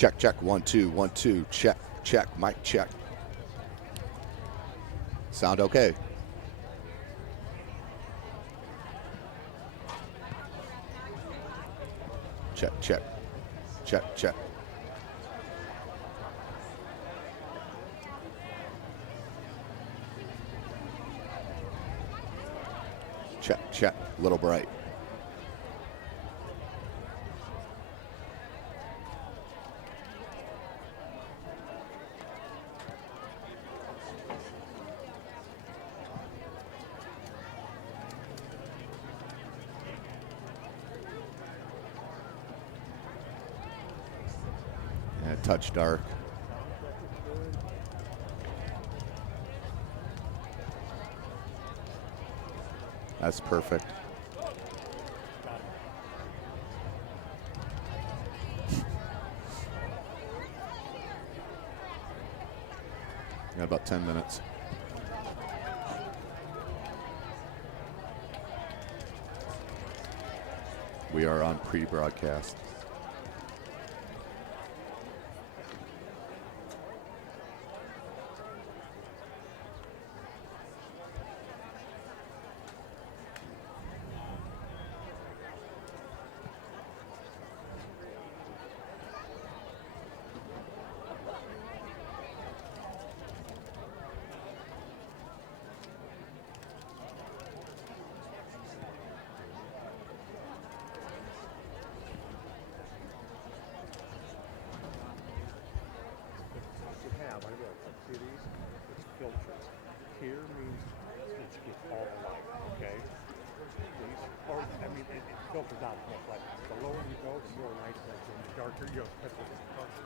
Check, check, 1, 2, 1, 2, check, check, mic check. Sound okay? Check, check, check, check. Check, check, little bright. Yeah, touch dark. That's perfect. Got about 10 minutes. We are on pre-broadcast. Here means it's all alike, okay? These, or, I mean, it filters out more. Like, the lower you go, the more light it is, and the darker you go, that's what it's darker.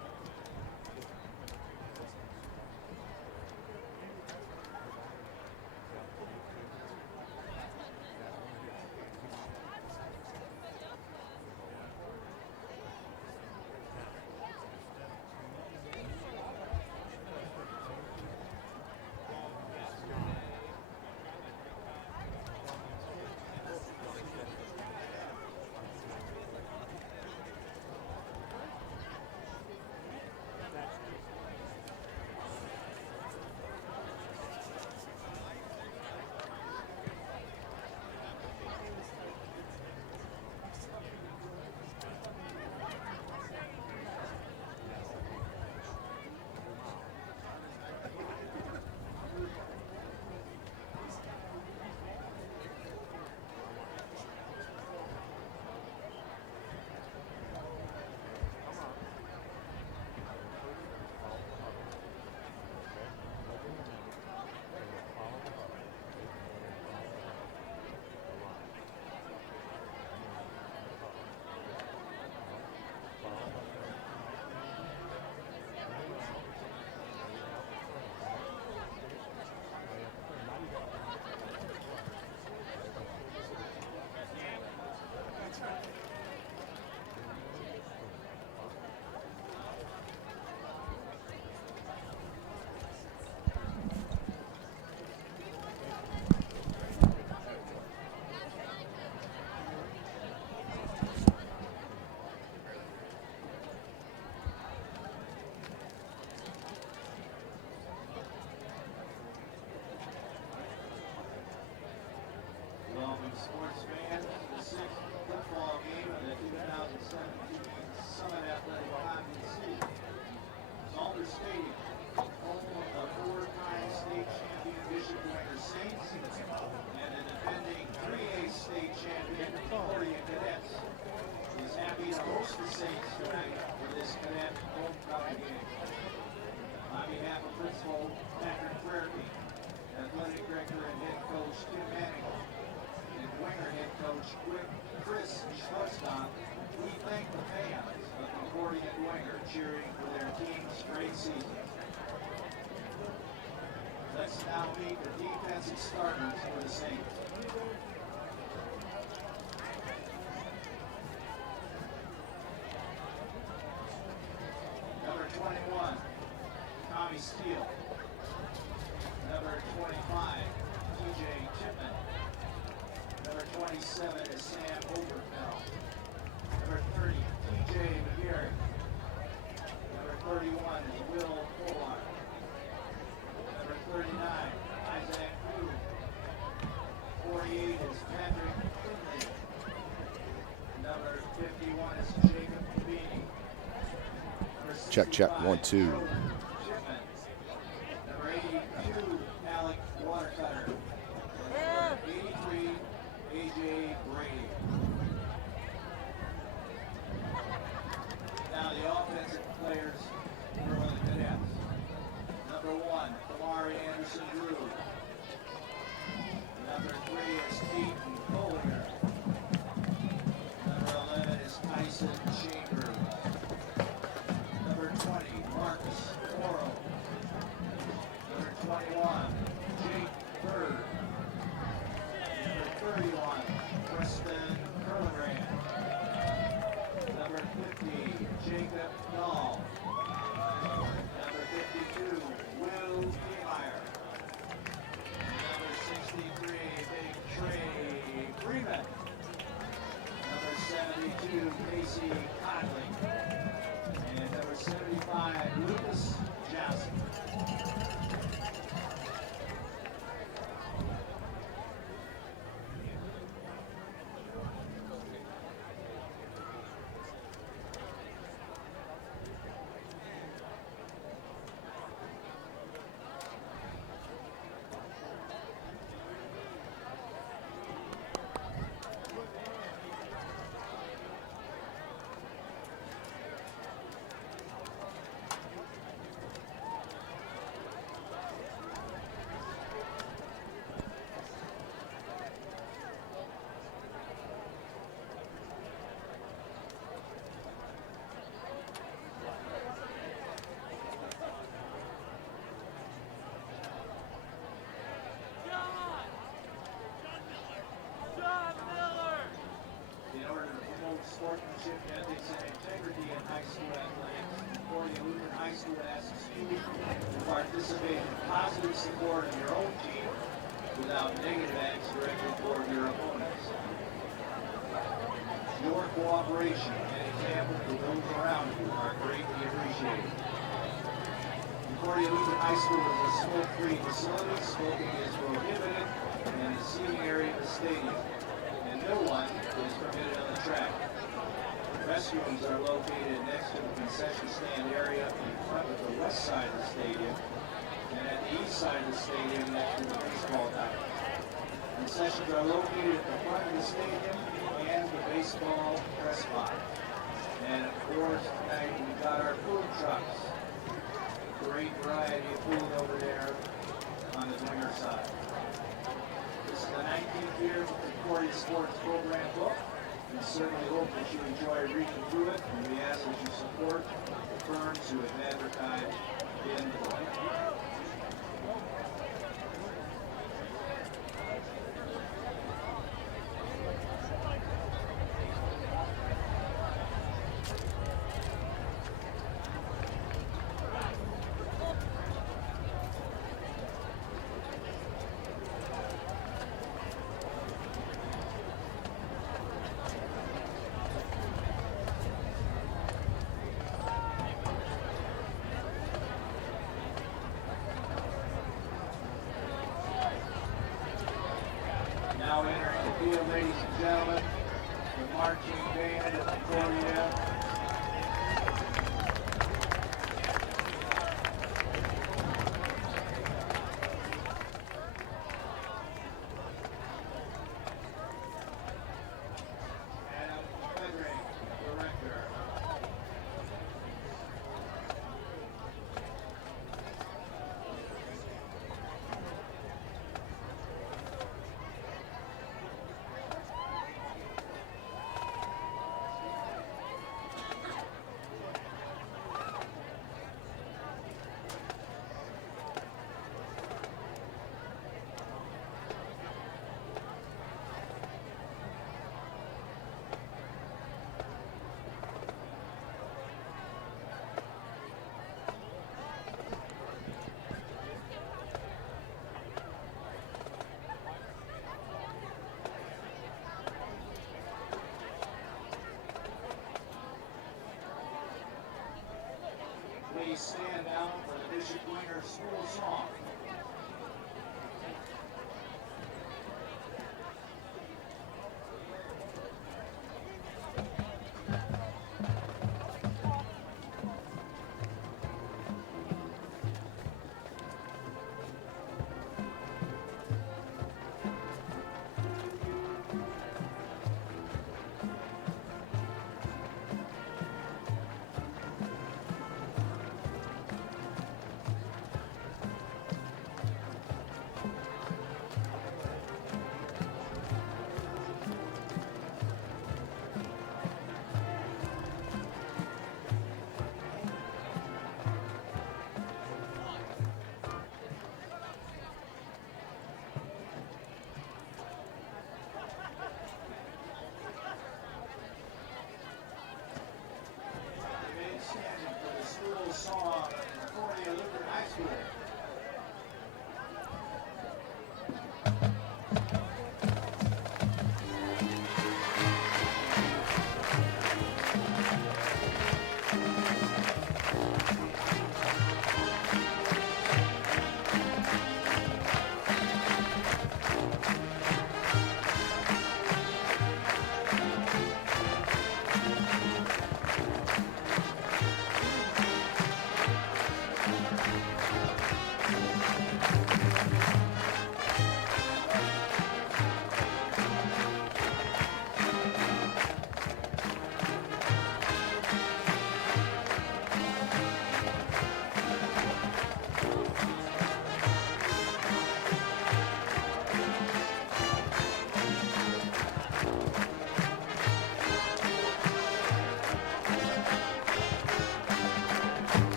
Sports fans, the sixth football game of the 2017 Summit Athletic Hockey season. Zolder Stadium, home of the four-time state champion Bishop Dwenger Saints and the defending 3A state champion Concordia Cadets, is happy to host the Saints tonight for this cadet homecoming game. On behalf of Principal Patrick Querke, athletic director and head coach Tim Manigal, and Dwenger head coach Chris Schwarzkopf, we thank the fans of Concordia and Dwenger cheering for their team's great season. Let's now meet the defensive starters for the Saints. Number 21, Tommy Steele. Number 25, TJ Chipman. Number 27 is Sam Oberfeld. Number 30, TJ McGarrett. 31 is Will Polar. Number 39, Isaac Hu. 48 is Patrick Finley. Number 51 is Jacob Beanie. Number Check, 65, 1, 2. Joe Shipman. Number 82, Alec Watercutter. Number 83, AJ Brady. Now the offensive players for the cadets. Number 1, Kamari Anderson Drew. Number 3 is Keaton Collier. Number 11 is Tyson Chambers. Number 20, Marcus Oro. Number 21, Jake Bird. Number 31, Preston Curlebrand. Number 50, Jacob Dahl. Number 52, Will Niemeyer. Number 63, Big Trey Freeman. Number 72, Casey Conley. And number 75, Lucas Johnson. In order to promote sportsmanship, ethics, and integrity in high school athletics, Concordia Lutheran High School asks you to participate in positive support of your own team without negative acts directed toward your opponents. Your cooperation and example to those around you are greatly appreciated. Concordia Lutheran High School is a smoke-free facility. Smoking is prohibited in the seating area of the stadium, and no one is permitted on the track. Restrooms are located next to the concession stand area in front of the west side of the stadium, and at the east side of the stadium next to the baseball diamond. Concessions are located at the front of the stadium and the baseball press box. And of course, tonight we've got our food trucks. Great variety of food over there on the Dwenger side. This is the 19th year of the Concordia Sports program book. We certainly hope that you enjoy reading through it, and we ask that you support the firms who have advertised in the book. Now entering the field, ladies and gentlemen, the marching band of Concordia. Adam Frederick, director.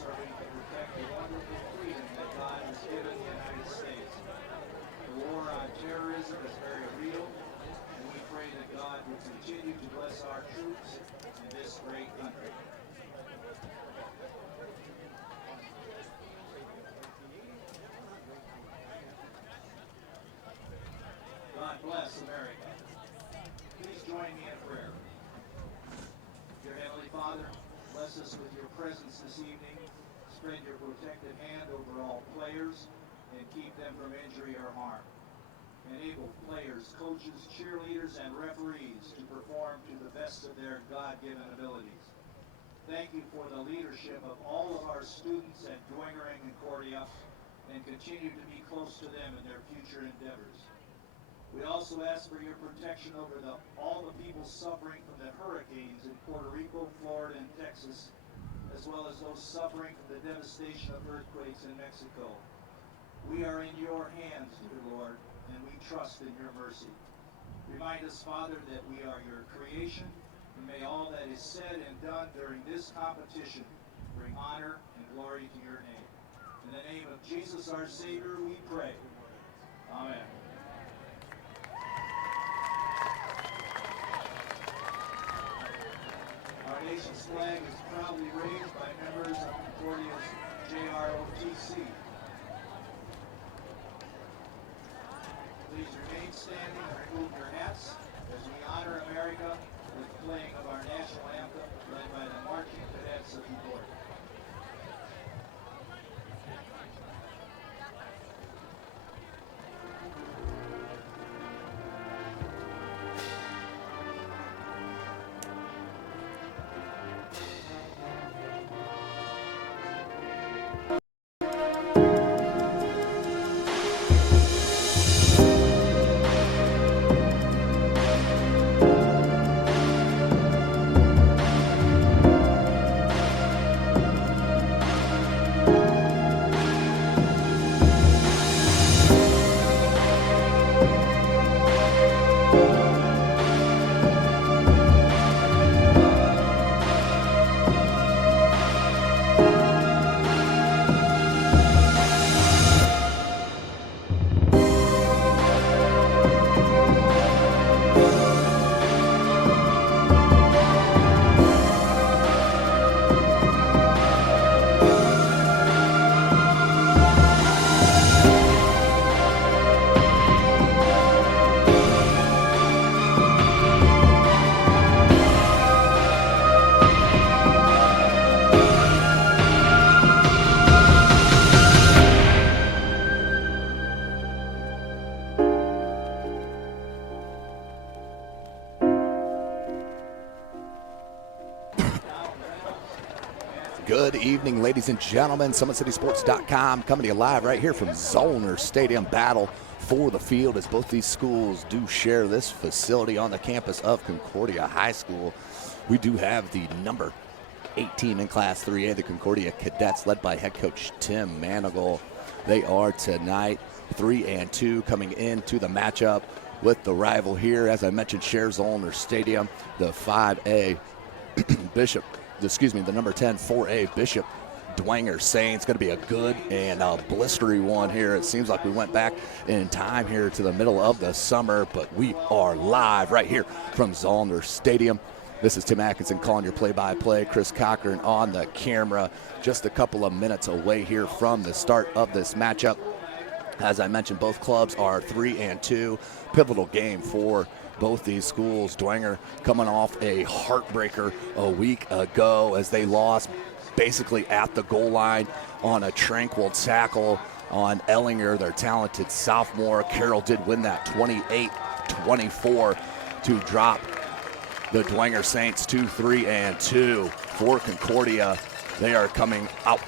serving to protect the wonderful freedom that God has given the United States. The war on terrorism is very real, and we pray that God will continue to bless our troops in this great country. God bless America. Please join me in prayer. Dear Heavenly Father, bless us with your presence this evening. Spread your protective hand over all players and keep them from injury or harm. Enable players, coaches, cheerleaders, and referees to perform to the best of their God-given abilities. Thank you for the leadership of all of our students at Dwenger and Concordia, and continue to be close to them in their future endeavors. We also ask for your protection over all the people suffering from the hurricanes in Puerto Rico, Florida, and Texas, as well as those suffering from the devastation of earthquakes in Mexico. We are in your hands, dear Lord, and we trust in your mercy. Remind us, Father, that we are your creation, and may all that is said and done during this competition bring honor and glory to your name. In the name of Jesus, our Savior, we pray. Amen. Our nation's flag is proudly raised by members of Concordia's JROTC. Please remain standing and remove your hats as we honor America with the playing of our national anthem led by the marching cadets of Concordia. Good evening, ladies and gentlemen. SummitCitySports.com coming to you live right here from Zollner Stadium. Battle for the field as both these schools do share this facility on the campus of Concordia High School. We do have the number 18 in Class 3A, the Concordia Cadets, led by head coach Tim Manigal. They are tonight 3-2 coming into the matchup with the rival here. As I mentioned, shares Zollner Stadium, the 5A Bishop. The number 10 4A Bishop Dwenger Saints. Going to be a good and blistery one here. It seems like we went back in time here to the middle of the summer, but we are live right here from Zollner Stadium. This is Tim Atkinson calling your play-by-play. Chris Cochran on the camera. Just a couple of minutes away here from the start of this matchup. As I mentioned, both clubs are 3-2. Pivotal game for both these schools. Dwenger coming off a heartbreaker a week ago as they lost basically at the goal line on a tranquil tackle on Ellinger, their talented sophomore. Carroll did win that 28-24 to drop the Dwenger Saints to 3-2. For Concordia, they are coming out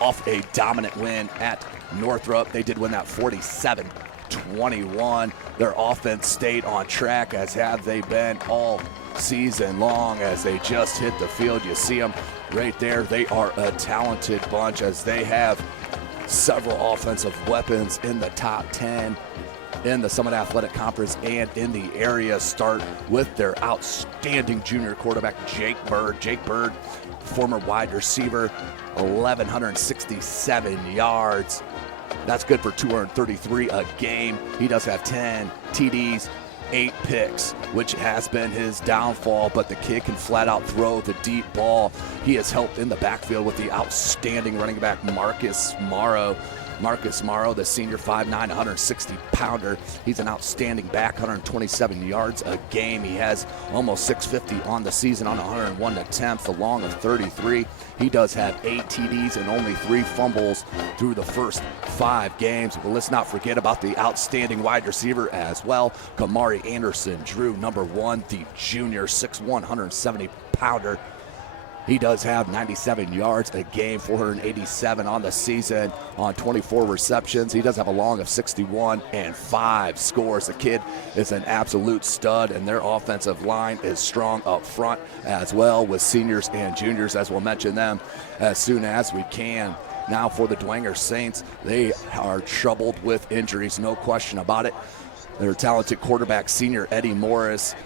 off a dominant win at Northrop. They did win that 47-21. Their offense stayed on track, as have they been all season long, as they just hit the field. You see them right there. They are a talented bunch, as they have several offensive weapons in the top 10 in the Summit Athletic Conference and in the area. Start with their outstanding junior quarterback, Jake Bird. Jake Bird, former wide receiver, 1,167 yards. That's good for 233 a game. He does have 10 TDs, 8 picks, which has been his downfall, but the kid can flat out throw the deep ball. He has helped in the backfield with the outstanding running back Marcus Morrow. Marcus Morrow, the senior 5'9", 160-pounder. He's an outstanding back, 127 yards a game. He has almost 650 on the season on 101 attempts, a long of 33. He does have 8 TDs and only 3 fumbles through the first 5 games. But let's not forget about the outstanding wide receiver as well, Kamari Anderson, Drew, number 1, the junior, 6'1", 170-pounder. He does have 97 yards a game, 487 on the season on 24 receptions. He does have a long of 61 and 5 scores. The kid is an absolute stud, and their offensive line is strong up front as well with seniors and juniors, as we'll mention them as soon as we can. Now for the Dwenger Saints, they are troubled with injuries, no question about it. Their talented quarterback, senior Eddie Morris,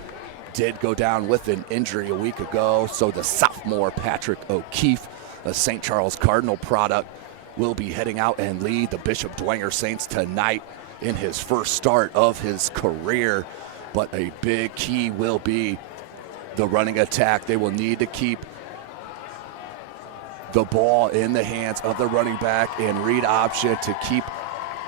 did go down with an injury a week ago, so the sophomore Patrick O'Keefe, a St. Charles Cardinal product, will be heading out and lead the Bishop Dwenger Saints tonight in his first start of his career. But a big key will be the running attack. They will need to keep the ball in the hands of the running back and read option to keep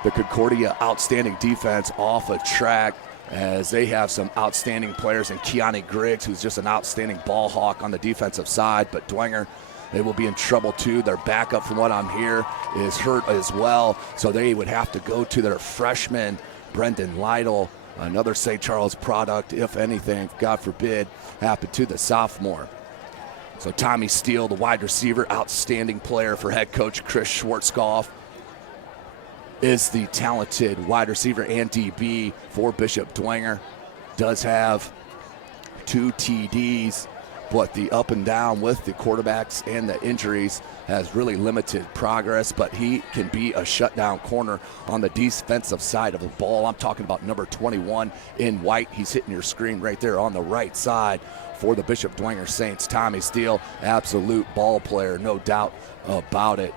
the Concordia outstanding defense off a track, as they have some outstanding players in Keanu Griggs, who's just an outstanding ball hawk on the defensive side. But Dwenger, they will be in trouble too. Their backup, from what I'm hearing, is hurt as well, so they would have to go to their freshman, Brendan Lytle, another St. Charles product, if anything, God forbid, happened to the sophomore. So Tommy Steele, the wide receiver, outstanding player for head coach Chris Schwarzkopf, is the talented wide receiver and DB for Bishop Dwenger. Does have 2 TDs, but the up and down with the quarterbacks and the injuries has really limited progress, but he can be a shutdown corner on the defensive side of the ball. I'm talking about number 21 in white. He's hitting your screen right there on the right side for the Bishop Dwenger Saints. Tommy Steele, absolute ball player, no doubt about it.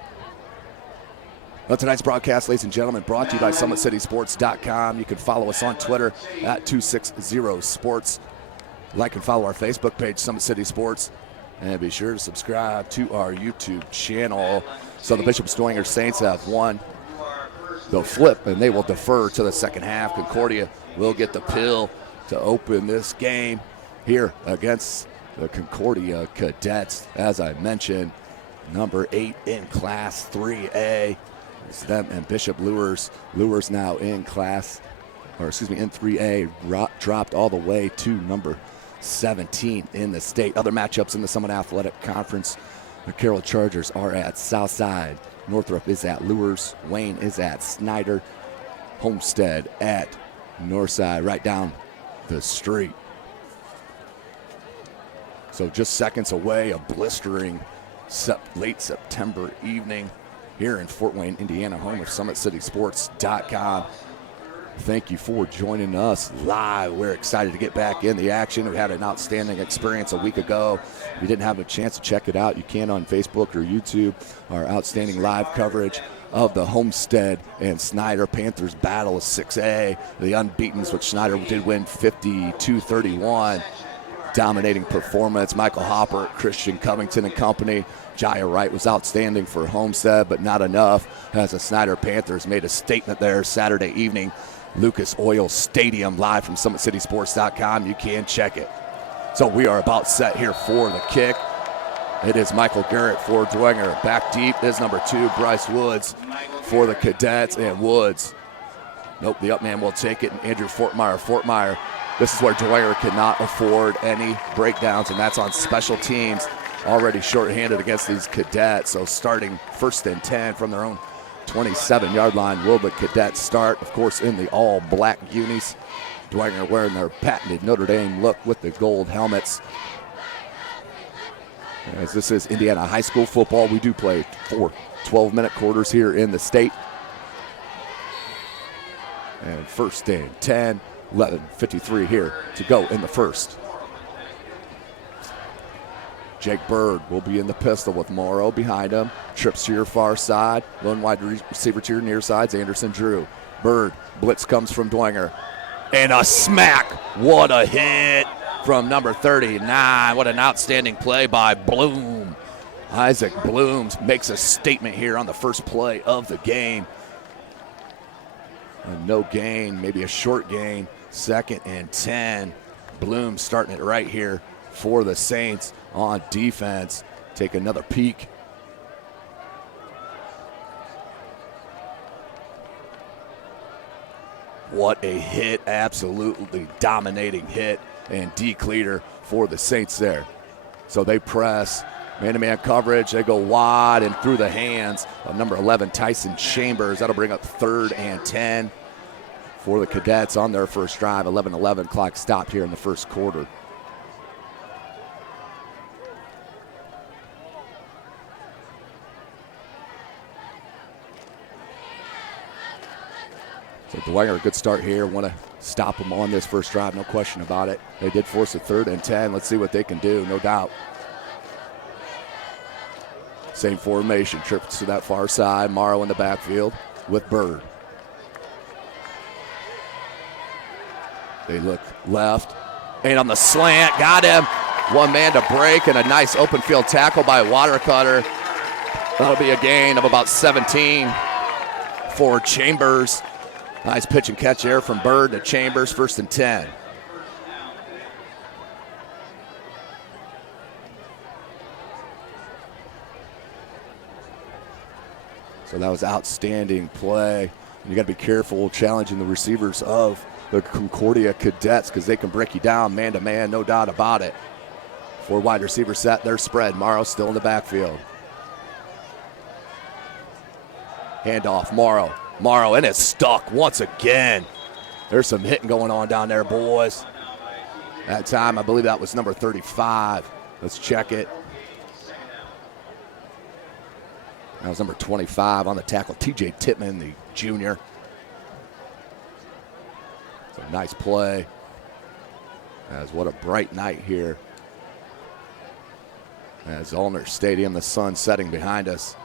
Well, tonight's broadcast, ladies and gentlemen, brought to you by SummitCitySports.com. You can follow us on Twitter at 260sports. Like and follow our Facebook page, Summit City Sports. And be sure to subscribe to our YouTube channel. So the Bishop Dwenger Saints have won the flip, and they will defer to the second half. Concordia will get the pill to open this game here against the Concordia Cadets. As I mentioned, number 8 in Class 3A. It's them and Bishop Lures. Lures now in class, or excuse me, in 3A, dropped all the way to number 17 in the state. Other matchups in the Summit Athletic Conference, the Carroll Chargers are at Southside. Northrop is at Lures. Wayne is at Snyder. Homestead at Northside, right down the street. So just seconds away, a blistering late September evening here in Fort Wayne, Indiana, home of SummitCitySports.com. Thank you for joining us live. We're excited to get back in the action. We had an outstanding experience a week ago. If you didn't have a chance to check it out, you can on Facebook or YouTube. Our outstanding live coverage of the Homestead and Snyder Panthers battle of 6A. The unbeatens, which Snyder did win 52-31. Dominating performance. Michael Hopper, Christian Covington and company. Jaya Wright was outstanding for Homestead, but not enough, as the Snyder Panthers made a statement there Saturday evening. Lucas Oil Stadium, live from SummitCitySports.com. You can check it. So we are about set here for the kick. It is Michael Garrett for Dwenger. Back deep is number 2, Bryce Woods for the Cadets, and Woods. Nope, the up man will take it, and Andrew Fortmeyer. Fortmeyer, this is where Dwenger cannot afford any breakdowns, and that's on special teams. Already shorthanded against these Cadets, so starting 1st and 10 from their own 27-yard line. Will the Cadets start, of course, in the all-black unis. Dwenger wearing their patented Notre Dame look with the gold helmets. As this is Indiana high school football, we do play 4 12-minute quarters here in the state. And 1st and 10, 11:53 here to go in the first. Jake Bird will be in the pistol with Morrow behind him. Trips to your far side. Lone wide receiver to your near side's Anderson Drew. Bird, blitz comes from Dwenger. And a smack. What a hit from number 39. What an outstanding play by Bloom. Isaac Bloom makes a statement here on the first play of the game. No gain, maybe a short gain. 2nd and 10. Bloom starting it right here for the Saints on defense. Take another peek. What a hit, absolutely dominating hit, and D-Cleater for the Saints there. So they press, man-to-man coverage, they go wide and through the hands of number 11, Tyson Chambers. That'll bring up 3rd and 10 for the Cadets on their first drive. 11-11 clock stopped here in the first quarter. So Dwenger, a good start here. Want to stop them on this first drive, no question about it. They did force a 3rd and 10. Let's see what they can do, no doubt. Same formation, trips to that far side. Morrow in the backfield with Bird. They look left, and on the slant, got him. One man to break, and a nice open field tackle by Watercutter. That'll be a gain of about 17 for Chambers. Nice pitch and catch there from Bird to Chambers, 1st and 10. So that was outstanding play. You got to be careful challenging the receivers of the Concordia Cadets because they can break you down man-to-man, no doubt about it. 4 wide receivers set, their spread. Morrow still in the backfield. Handoff, Morrow. Morrow, and it's stuck once again. There's some hitting going on down there, boys. That time, I believe that was number 35. Let's check it. That was number 25 on the tackle, TJ Tittman, the junior. It's a nice play. As what a bright night here. As Zollner Stadium, the sun setting behind us.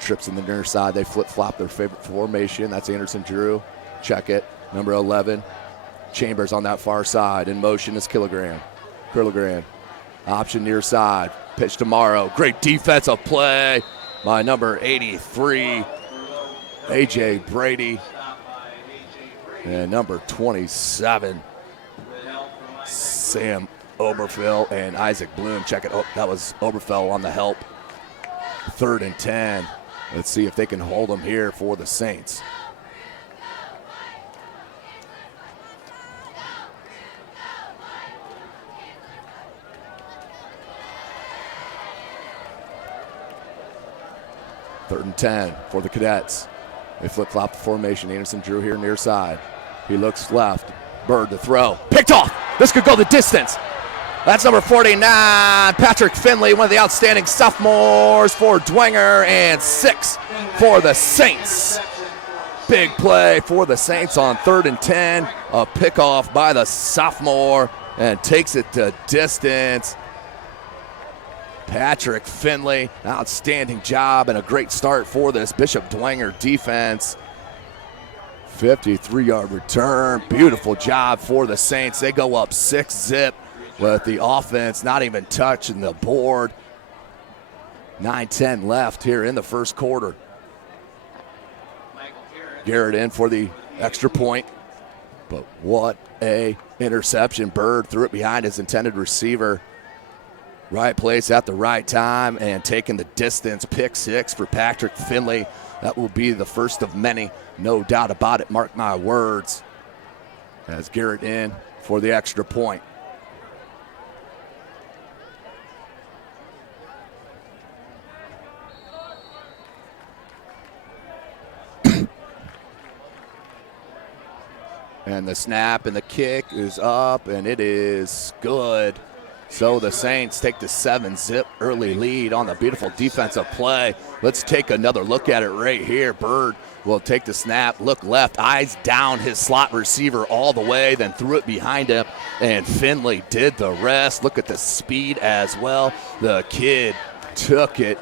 Trips in the near side. They flip-flop their favorite formation. That's Anderson Drew. Check it. Number 11. Chambers on that far side. In motion is Killigran. Option near side. Pitch to Morrow. Great defensive play by number 83, A.J. Brady. And number 27, Sam Oberfell and Isaac Bloom. Check it. Oh, that was Oberfell on the help. 3rd and 10. Let's see if they can hold them here for the Saints. Third and 10 for the Cadets. They flip-flop the formation. Anderson Drew here near side. He looks left. Bird to throw. Picked off. This could go the distance. That's number 49, Patrick Finley, one of the outstanding sophomores for Dwenger, and 6 for the Saints. Big play for the Saints on 3rd and 10. A pickoff by the sophomore and takes it to distance. Patrick Finley, outstanding job and a great start for this Bishop Dwenger defense. 53-yard return. Beautiful job for the Saints. They go up 6-zip with the offense not even touching the board. 9-10 left here in the first quarter. Garrett in for the extra point. But what a interception. Bird threw it behind his intended receiver. Right place at the right time and taking the distance. Pick 6 for Patrick Finley. That will be the first of many, no doubt about it. Mark my words. As Garrett in for the extra point. And the snap and the kick is up, and it is good. So the Saints take the 7-zip early lead on the beautiful defensive play. Let's take another look at it right here. Bird will take the snap, look left, eyes down his slot receiver all the way, then threw it behind him, and Finley did the rest. Look at the speed as well. The kid took it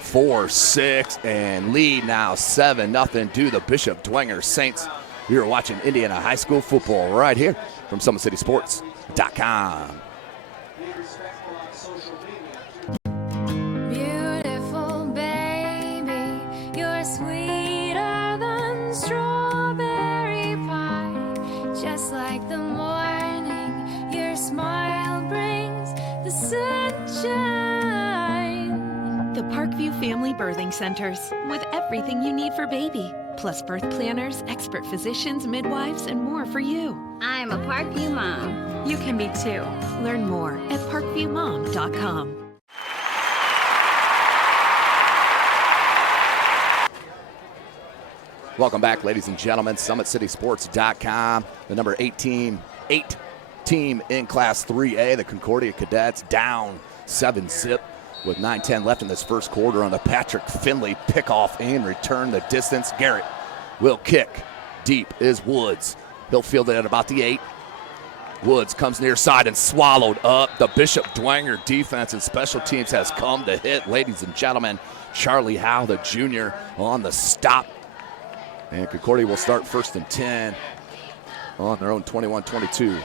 4-6 and lead now 7-0 to the Bishop Dwenger Saints. You're watching Indiana High School football right here from SummitCitySports.com. Beautiful baby, you're sweeter than strawberry pie. Just like the morning, your smile brings the sunshine. The Parkview Family Birthing Centers, with everything you need for baby, plus birth planners, expert physicians, midwives, and more for you. I'm a Parkview mom. You can be too. Learn more at parkviewmom.com. Welcome back, ladies and gentlemen. SummitCitySports.com. The number 8 team in Class 3A, the Concordia Cadets, down 7-0 with 9:10 left in this first quarter on the Patrick Finley pickoff and return the distance. Garrett will kick. Deep is Woods. He'll field it at about the 8. Woods comes near side and swallowed up. The Bishop Dwenger defense and special teams has come to hit, ladies and gentlemen. Charlie Howe, the junior, on the stop. And Concordia will start 1st and 10 on their own 21-22.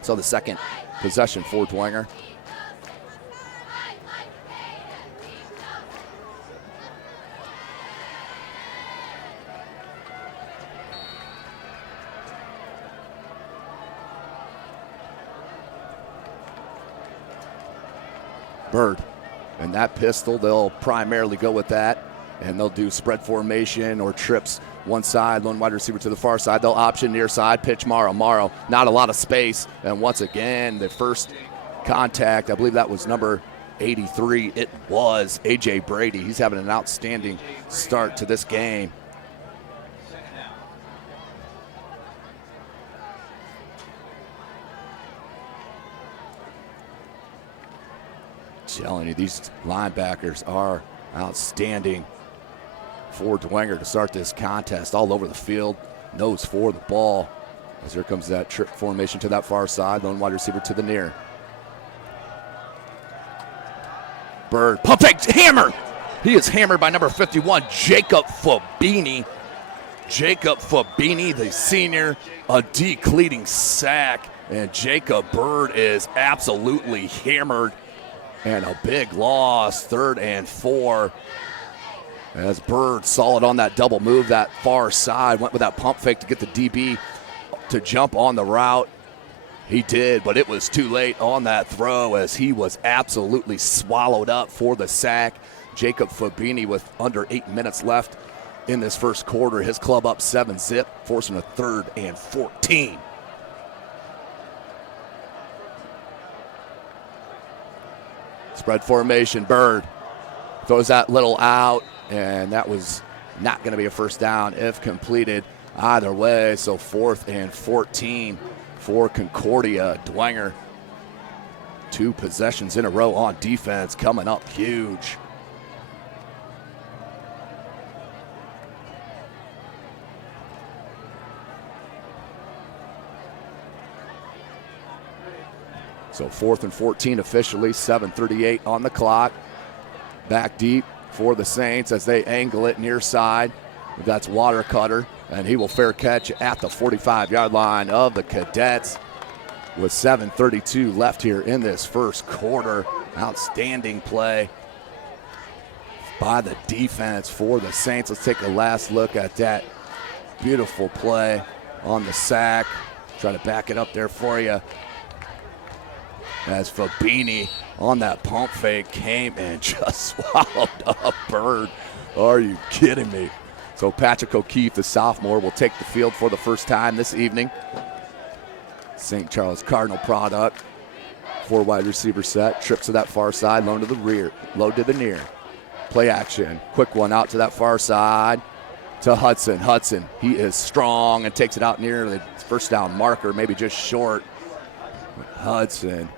So the second possession for Dwenger. Bird. And that pistol, they'll primarily go with that. And they'll do spread formation or trips one side, lone wide receiver to the far side. They'll option near side, pitch Morrow. Morrow, not a lot of space. And once again, the first contact, I believe that was number 83. It was A.J. Brady. He's having an outstanding start to this game. Telling you, these linebackers are outstanding for Dwenger to start this contest. All over the field, nose for the ball. As here comes that trip formation to that far side, lone wide receiver to the near. Bird, pump fake, hammer! He is hammered by number 51, Jacob Fabini. Jacob Fabini, the senior, a decleating sack. And Jacob Bird is absolutely hammered. And a big loss, 3rd and 4. As Bird solid on that double move, that far side, went with that pump fake to get the DB to jump on the route. He did, but it was too late on that throw as he was absolutely swallowed up for the sack. Jacob Fabini with under 8 minutes left in this first quarter. His club up 7-0, forcing a 3rd and 14. Spread formation, Bird throws that little out, and that was not going to be a first down if completed either way. So 4th and 14 for Concordia. Dwenger, 2 possessions in a row on defense, coming up huge. So 4th and 14 officially, 7:38 on the clock. Back deep for the Saints as they angle it near side. That's Watercutter, and he will fair catch at the 45-yard line of the Cadets with 7:32 left here in this first quarter. Outstanding play by the defense for the Saints. Let's take a last look at that beautiful play on the sack. Try to back it up there for you. As Fabini on that pump fake came and just swallowed up Bird. Are you kidding me? So Patrick O'Keefe, the sophomore, will take the field for the first time this evening. St. Charles Cardinal product. 4 wide receiver set. Trips to that far side, low to the rear, low to the near. Play action. Quick one out to that far side to Hudson. Hudson, he is strong and takes it out near the first down marker, maybe just short. Hudson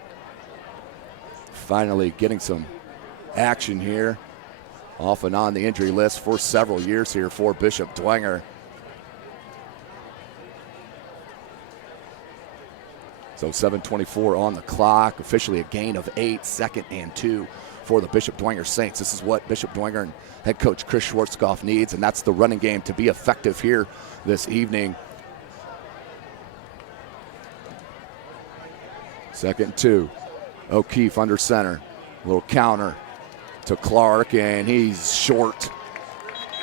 finally getting some action here. Off and on the injury list for several years here for Bishop Dwenger. So 7:24 on the clock, officially a gain of 8, 2nd and 2 for the Bishop Dwenger Saints. This is what Bishop Dwenger and head coach Chris Schwarzkopf needs, and that's the running game to be effective here this evening. 2nd and 2. O'Keefe under center. A little counter to Clark, and he's short.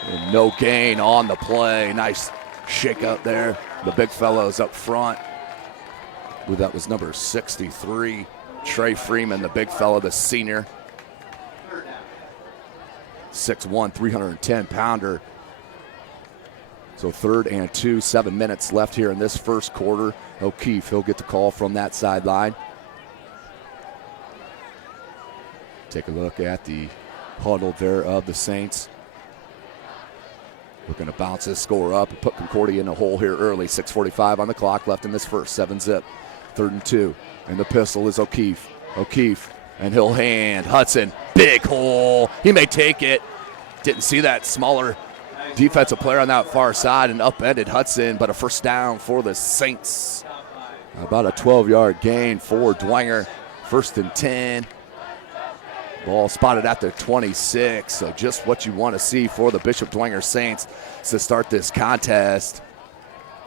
And no gain on the play. Nice shake out there. The big fellows up front. I believe that was number 63, Trey Freeman, the big fellow, the senior. 6'1", 310-pounder. So 3rd and 2, 7 minutes left here in this first quarter. O'Keefe, he'll get the call from that sideline. Take a look at the huddle there of the Saints. Looking to bounce this score up and put Concordia in a hole here early. 6:45 on the clock left in this first, 7-zip. 3rd and 2, and the pistol is O'Keefe. O'Keefe, and he'll hand Hudson. Big hole. He may take it. Didn't see that smaller defensive player on that far side and upended Hudson, but a first down for the Saints. About a 12-yard gain for Dwenger. 1st and 10. Ball spotted at the 26, so just what you want to see for the Bishop Dwenger Saints to start this contest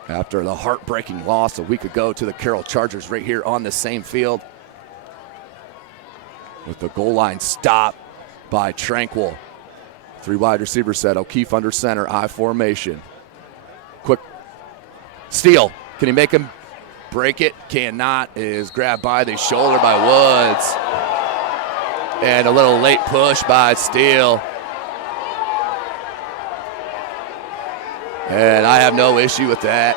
after the heartbreaking loss a week ago to the Carroll Chargers right here on the same field. With the goal line stop by Tranquil. 3 wide receiver set, O'Keefe under center, I formation. Quick steal. Can he make him break it? Cannot. Is grabbed by the shoulder by Woods. And a little late push by Steele. And I have no issue with that.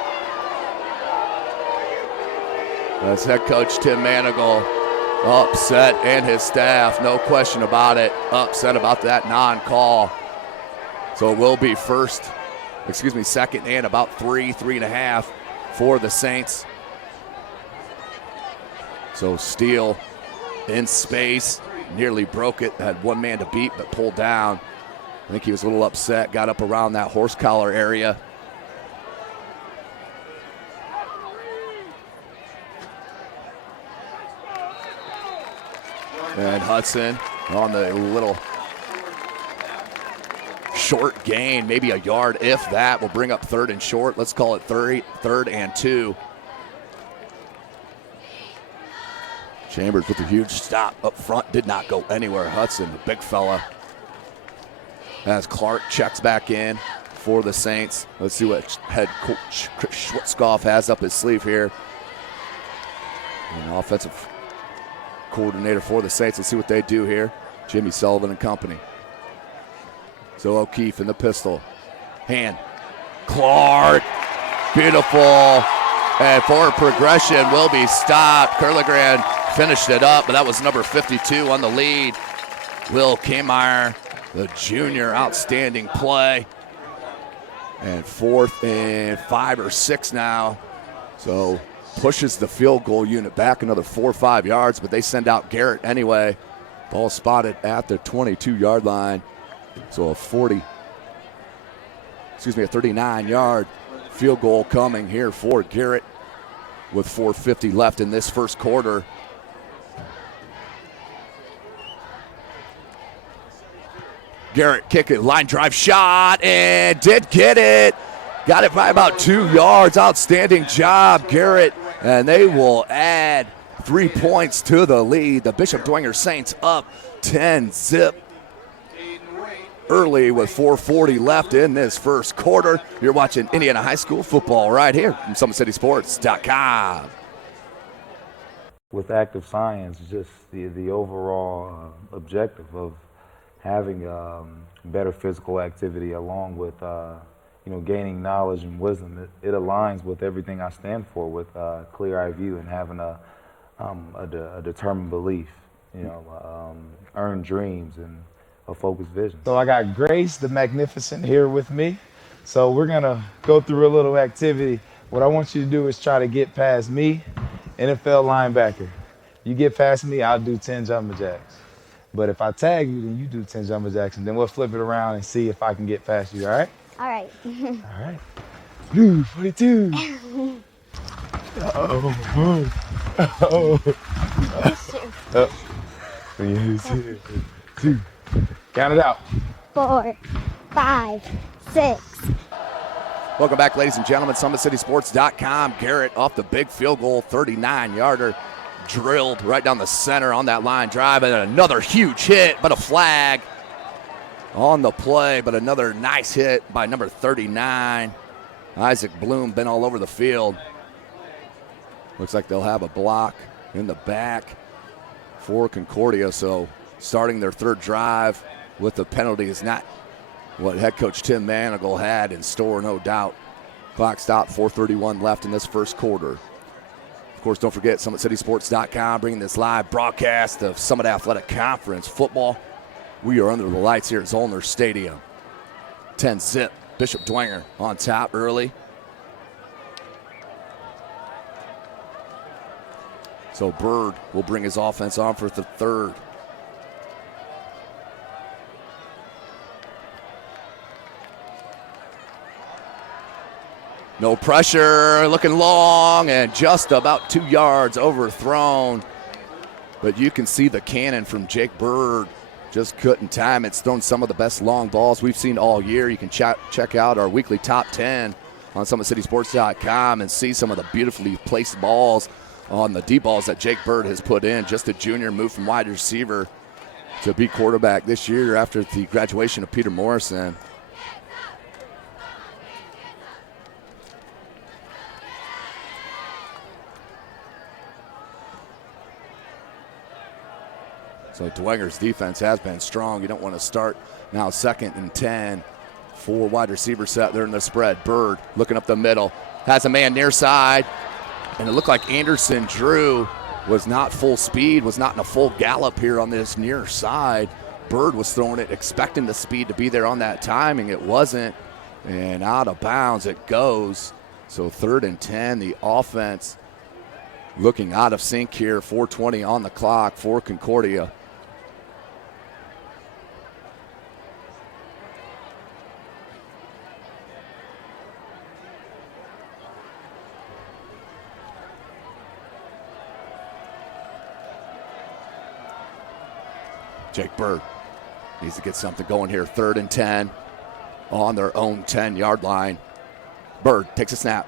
That's head coach Tim Manigal upset, and his staff, no question about it, upset about that non-call. So it will be 2nd and about 3.5 for the Saints. So Steele in space, nearly broke it, had one man to beat but pulled down. I think he was a little upset, got up around that horse collar area. And Hudson on the little short gain, maybe a yard if that, will bring up 3rd and short. Let's call it 3rd and 2. Chambers with a huge stop up front, did not go anywhere. Hudson, the big fella. As Clark checks back in for the Saints. Let's see what head coach Schwarzkopf has up his sleeve here. An offensive coordinator for the Saints. Let's see what they do here. Jimmy Sullivan and company. So O'Keefe in the pistol. Hand. Clark. Beautiful. And forward progression will be stopped. Kurlegren finished it up, but that was number 52 on the lead. Will Kmeyer, the junior, outstanding play. And 4th and 5 or 6 now. So pushes the field goal unit back another 4 or 5 yards, but they send out Garrett anyway. Ball spotted at the 22-yard line. So a 39-yard field goal coming here for Garrett with 4:50 left in this first quarter. Garrett kick it, line drive shot, and did get it. Got it by about 2 yards. Outstanding job, Garrett. And they will add 3 points to the lead. The Bishop Dwenger Saints up 10-zip. Early with 4:40 left in this first quarter. You're watching Indiana High School football right here from SummitCitySports.com. With active science, just the overall objective of having better physical activity along with gaining knowledge and wisdom, it aligns with everything I stand for, with clear-eye view and having a determined belief, earned dreams and a focused vision. So I got Grace, the Magnificent, here with me. So we're gonna go through a little activity. What I want you to do is try to get past me, NFL linebacker. You get past me, I'll do 10 jumping jacks. But if I tag you, then you do 10 jumping jacks, and then we'll flip it around and see if I can get past you, all right? All right. All right. Blue 42. Uh-oh. Uh-oh. Uh-oh. 2. Count it out. 4, 5, 6. Welcome back, ladies and gentlemen. SummitCitySports.com. Garrett off the big field goal, 39-yarder. Drilled right down the center on that line drive. And another huge hit, but a flag on the play. But another nice hit by number 39. Isaac Bloom been all over the field. Looks like they'll have a block in the back for Concordia. So starting their third drive with the penalty is not what head coach Tim Manigal had in store, no doubt. Clock stopped, 4:31 left in this first quarter. Of course, don't forget SummitCitySports.com bringing this live broadcast of Summit Athletic Conference football. We are under the lights here at Zollner Stadium. 10-zip, Bishop Dwenger on top early. So Bird will bring his offense on for the third. No pressure, looking long, and just about 2 yards overthrown. But you can see the cannon from Jake Bird. Just couldn't time it. It's thrown some of the best long balls we've seen all year. You can check out our weekly top 10 on SummitCitySports.com and see some of the beautifully placed balls on the deep balls that Jake Bird has put in. Just a junior, moved from wide receiver to be quarterback this year after the graduation of Peter Morrison. So Dwenger's defense has been strong. You don't want to start now 2nd and 10. 4 wide receiver set there in the spread. Bird looking up the middle. Has a man near side. And it looked like Anderson Drew was not full speed, was not in a full gallop here on this near side. Bird was throwing it, expecting the speed to be there on that timing. It wasn't. And out of bounds it goes. So 3rd and 10, the offense looking out of sync here. 4:20 on the clock for Concordia. Jake Bird needs to get something going here. 3rd and 10 on their own 10-yard line. Bird takes a snap.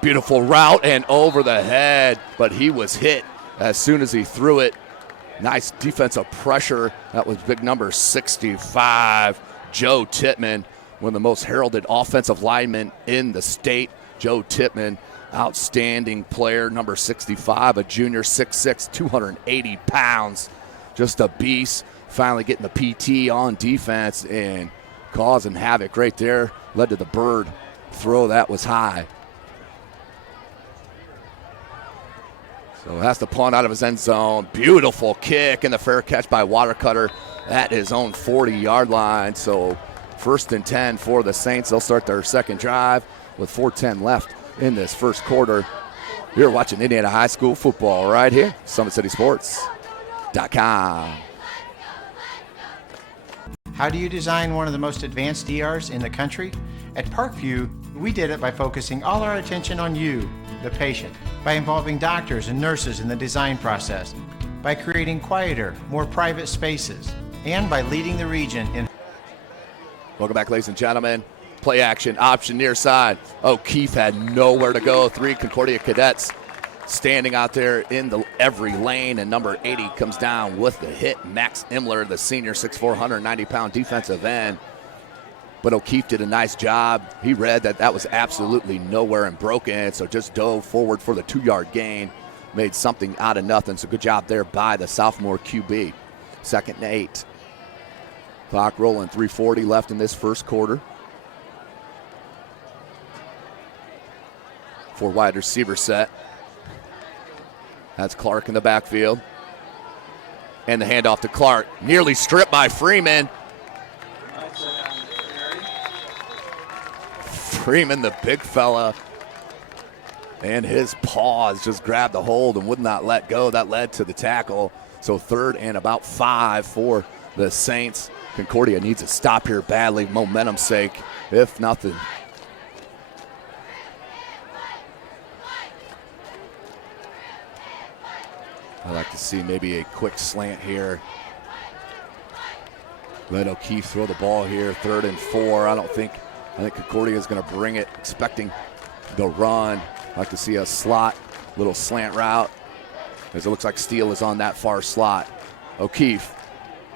Beautiful route and over the head, but he was hit as soon as he threw it. Nice defensive pressure. That was big number 65, Joe Tittman, one of the most heralded offensive linemen in the state. Joe Tittman, outstanding player, number 65, a junior, 6'6", 280 pounds. Just a beast, finally getting the PT on defense and causing havoc right there. Led to the Bird throw that was high. So has to punt out of his end zone. Beautiful kick and the fair catch by Watercutter at his own 40-yard line. So 1st and 10 for the Saints. They'll start their second drive with 4:10 left in this first quarter. You're watching Indiana High School football right here, SummitCitySports.com. How do you design one of the most advanced ERs in the country? At Parkview, we did it by focusing all our attention on you, the patient, by involving doctors and nurses in the design process, by creating quieter, more private spaces, and by leading the region in. Welcome back, ladies and gentlemen. Play action, option near side. O'Keefe had nowhere to go. 3 Concordia cadets standing out there in every lane, and number 80 comes down with the hit. Max Imler, the senior, 6'4", 190-pound defensive end. But O'Keefe did a nice job. He read that was absolutely nowhere and broke in, so just dove forward for the 2-yard gain. Made something out of nothing, so good job there by the sophomore QB. 2nd and 8. Clock rolling, 3:40 left in this first quarter. 4 wide receiver set. That's Clark in the backfield. And the handoff to Clark. Nearly stripped by Freeman. Freeman, the big fella, And his paws just grabbed the hold and would not let go. That led to the tackle. So 3rd and about 5 for the Saints. Concordia needs a stop here badly, momentum's sake, if nothing. I'd like to see maybe a quick slant here. Let O'Keefe throw the ball here, 3rd and 4. I think Concordia is going to bring it, expecting the run. I'd like to see a slot, little slant route, as it looks like Steele is on that far slot. O'Keefe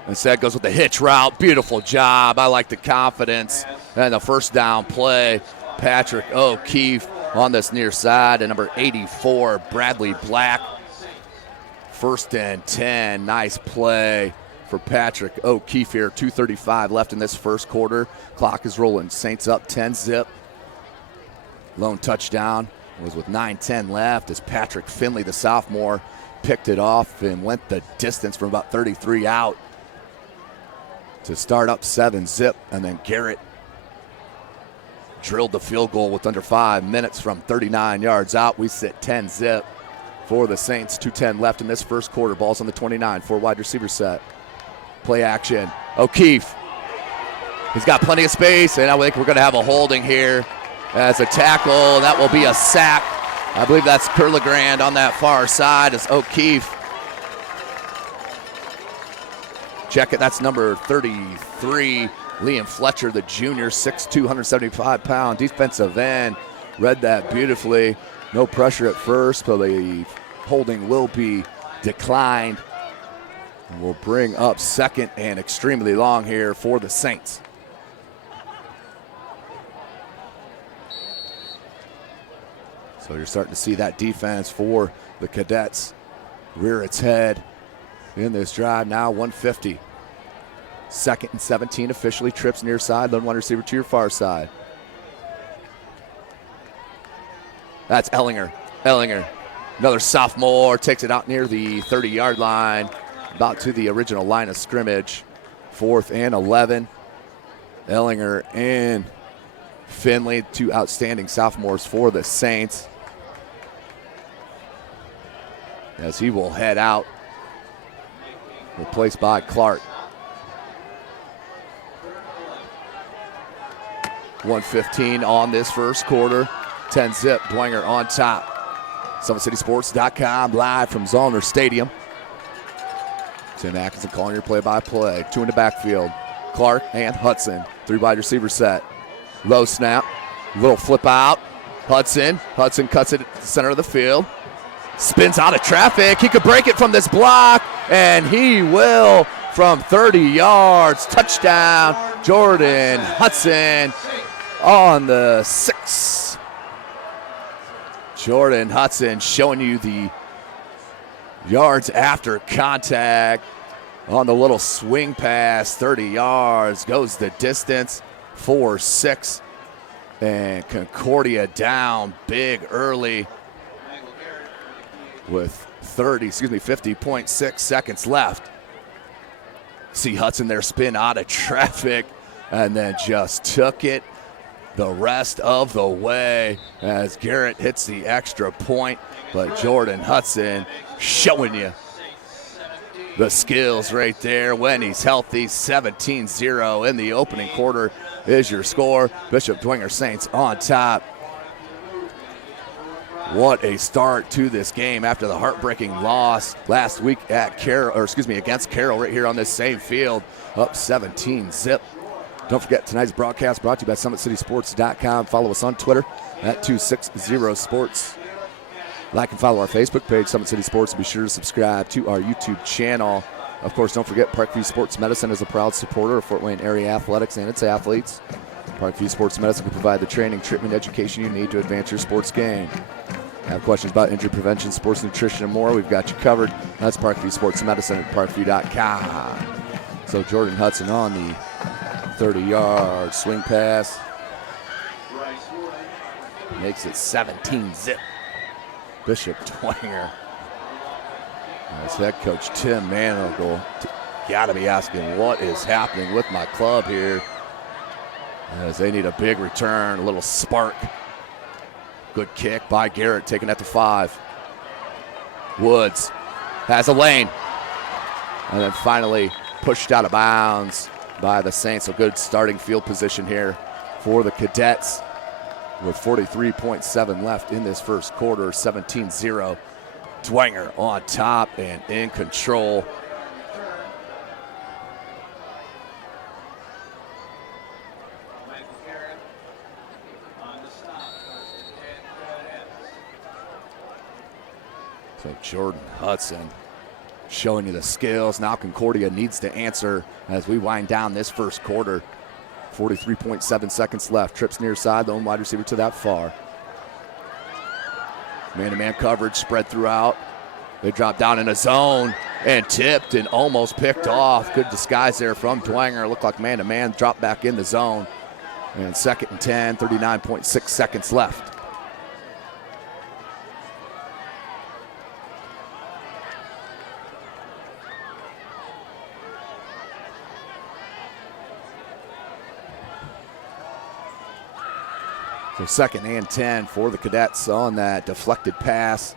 instead goes with the hitch route. Beautiful job. I like the confidence. And the first down play, Patrick O'Keefe on this near side, and number 84, Bradley Black. 1st and 10. Nice play for Patrick O'Keefe here. 2:35 left in this first quarter. Clock is rolling. Saints up 10-zip. Lone touchdown was with 9:10 left as Patrick Finley, the sophomore, picked it off and went the distance from about 33 out to start up 7-zip. And then Garrett drilled the field goal with under 5 minutes from 39 yards out. We sit 10-zip. For the Saints, 2:10 left in this first quarter. Ball's on the 29, 4 wide receiver set. Play action. O'Keefe. He's got plenty of space, and I think we're going to have a holding here as a tackle. That will be a sack. I believe that's Curlegrand on that far side as O'Keefe. Check it, that's number 33, Liam Fletcher, the junior, 6'2", 175-pound defensive end. Read that beautifully. No pressure at first, but the holding will be declined. And we'll bring up 2nd and extremely long here for the Saints. So you're starting to see that defense for the Cadets rear its head in this drive. Now 150. 2nd and 17 officially. Trips near side. Lone wide receiver to your far side. That's Ellinger. Another sophomore, takes it out near the 30-yard line, about to the original line of scrimmage. 4th and 11. Ellinger and Finley, 2 outstanding sophomores for the Saints. As he will head out, replaced by Clark. 1:15 on this first quarter. 10-zip, Dwenger on top. SummitCitySports.com, live from Zollner Stadium. Tim Atkinson calling your play-by-play. 2 in the backfield. Clark and Hudson. 3 wide receiver set. Low snap. Little flip out. Hudson cuts it at the center of the field. Spins out of traffic. He could break it from this block, and he will from 30 yards. Touchdown, Jordan Hudson on the 6. Jordan Hudson showing you the yards after contact on the little swing pass. 30 yards, goes the distance, 4-6. And Concordia down big early with 50.6 seconds left. See Hudson there spin out of traffic and then just took it the rest of the way as Garrett hits the extra point. But Jordan Hudson showing you the skills right there when he's healthy. 17-0 in the opening quarter is your score. Bishop Dwenger Saints on top. What a start to this game after the heartbreaking loss last week at against Carroll right here on this same field. Up 17-zip. Don't forget, tonight's broadcast brought to you by SummitCitySports.com. Follow us on Twitter at 260sports. Like and follow our Facebook page, Summit City Sports, and be sure to subscribe to our YouTube channel. Of course, don't forget, Parkview Sports Medicine is a proud supporter of Fort Wayne area athletics and its athletes. Parkview Sports Medicine can provide the training, treatment, education you need to advance your sports game. Have questions about injury prevention, sports nutrition, and more? We've got you covered. That's Parkview Sports Medicine at parkview.com. So Jordan Hudson on the 30-yard swing pass. Makes it 17-zip. Bishop Dwenger. As head coach Tim Manogle, got to be asking what is happening with my club here, as they need a big return, a little spark Good kick by Garrett, taking that to 5. Woods has a lane. And then finally pushed out of bounds by the Saints. A good starting field position here for the Cadets with 43.7 left in this first quarter, 17-0. Dwenger on top and in control. So Jordan Hudson showing you the skills. Now Concordia needs to answer as we wind down this first quarter. 43.7 seconds left. Trips near side, lone wide receiver to that far. Man-to-man coverage spread throughout. They drop down in a zone and tipped and almost picked off. Good disguise there from Dwenger. Looked like man-to-man, dropped back in the zone. And 2nd and 10, 39.6 seconds left. So 2nd and 10 for the Cadets on that deflected pass.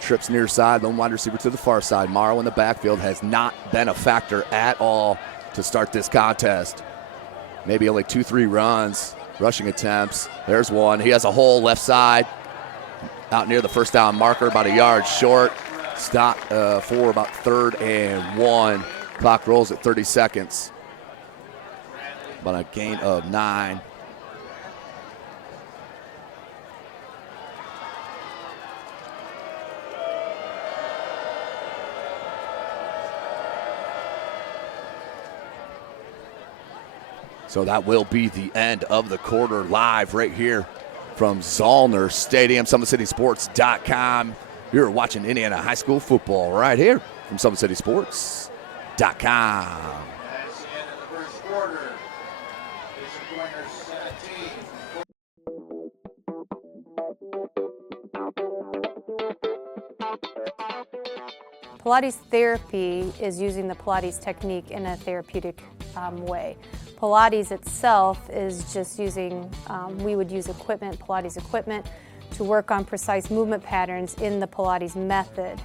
Trips near side, lone wide receiver to the far side. Morrow in the backfield has not been a factor at all to start this contest. Maybe only 2-3 runs, rushing attempts. There's one. He has a hole left side out near the first down marker, about a yard short. Stop for about 3rd and 1. Clock rolls at 30 seconds. About a gain of 9. So that will be the end of the quarter, live right here from Zollner Stadium, SummitCitySports.com. You're watching Indiana High School football right here from SummitCitySports.com. That's the end of the first quarter. Bishop Dwenger 17. Pilates therapy is using the Pilates technique in a therapeutic way. Pilates itself is just using, we would use equipment, Pilates equipment, to work on precise movement patterns in the Pilates method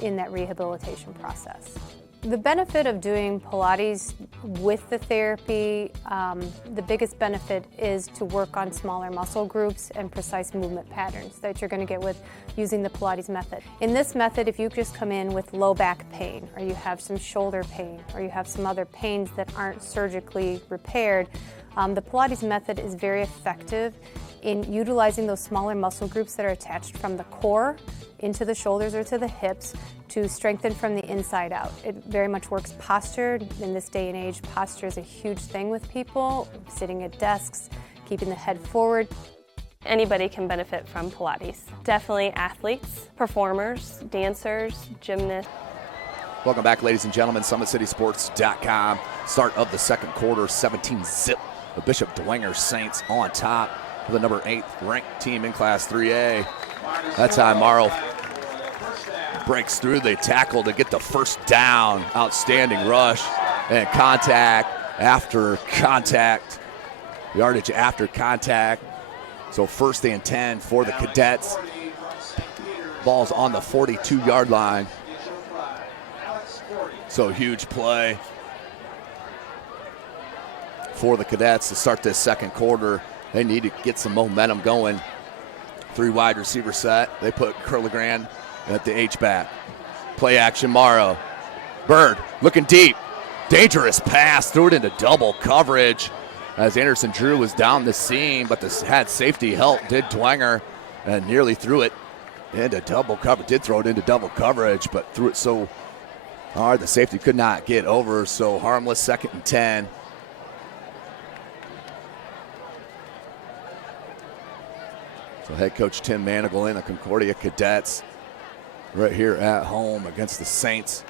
in that rehabilitation process. The benefit of doing Pilates with the therapy, the biggest benefit is to work on smaller muscle groups and precise movement patterns that you're going to get with using the Pilates method. In this method, if you just come in with low back pain, or you have some shoulder pain, or you have some other pains that aren't surgically repaired, the Pilates method is very effective in utilizing those smaller muscle groups that are attached from the core into the shoulders or to the hips to strengthen from the inside out. It very much works posture. In this day and age, posture is a huge thing with people, sitting at desks, keeping the head forward. Anybody can benefit from Pilates. Definitely athletes, performers, dancers, gymnasts. Welcome back, ladies and gentlemen. SummitCitySports.com. Start of the second quarter, 17-0. The Bishop Dwenger Saints on top of the number 8th ranked team in Class 3A. That time Morrow breaks through the tackle to get the first down. Outstanding rush and contact after contact. Yardage after contact. So 1st and 10 for the Cadets. Ball's on the 42-yard line. So huge play for the Cadets to start this second quarter. They need to get some momentum going. 3 wide receiver set. They put Curligran at the H-back. Play action, Morrow. Bird looking deep. Dangerous pass. Threw it into double coverage as Anderson Drew was down the seam, but had safety help. Did Dwenger and nearly threw it into double coverage. Did throw it into double coverage, but threw it so hard the safety could not get over. So harmless 2nd and 10. So head coach Tim Manigal in the Concordia Cadets right here at home against the Saints.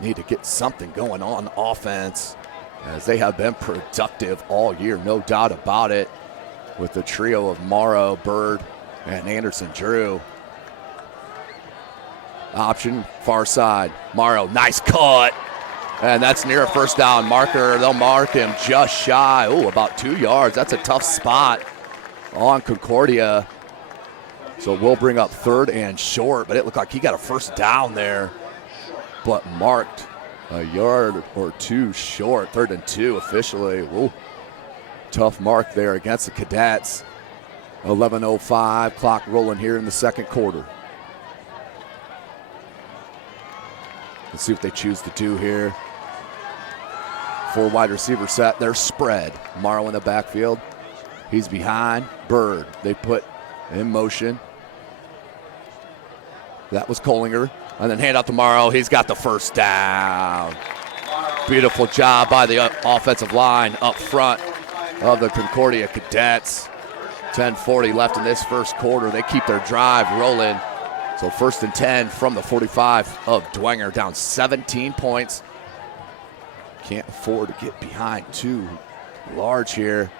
Need to get something going on offense as they have been productive all year, no doubt about it, with the trio of Morrow, Bird, and Anderson Drew. Option, far side. Morrow, nice cut. And that's near a first down marker. They'll mark him just shy. Oh, about 2 yards. That's a tough spot on Concordia. So we'll bring up 3rd and short, but it looked like he got a first down there, but marked a yard or 2 short. 3rd and 2 officially. Ooh, tough mark there against the Cadets. 11:05, clock rolling here in the second quarter. Let's see what they choose to do here. 4 wide receiver set. They're spread. Morrow in the backfield. He's behind. Bird. They put in motion. That was Collinger. And then hand out to Morrow. He's got the first down. Beautiful job by the offensive line up front of the Concordia Cadets. 10:40 left in this first quarter. They keep their drive rolling. So 1st and 10 from the 45 of Dwenger, down 17 points. Can't afford to get behind too large here.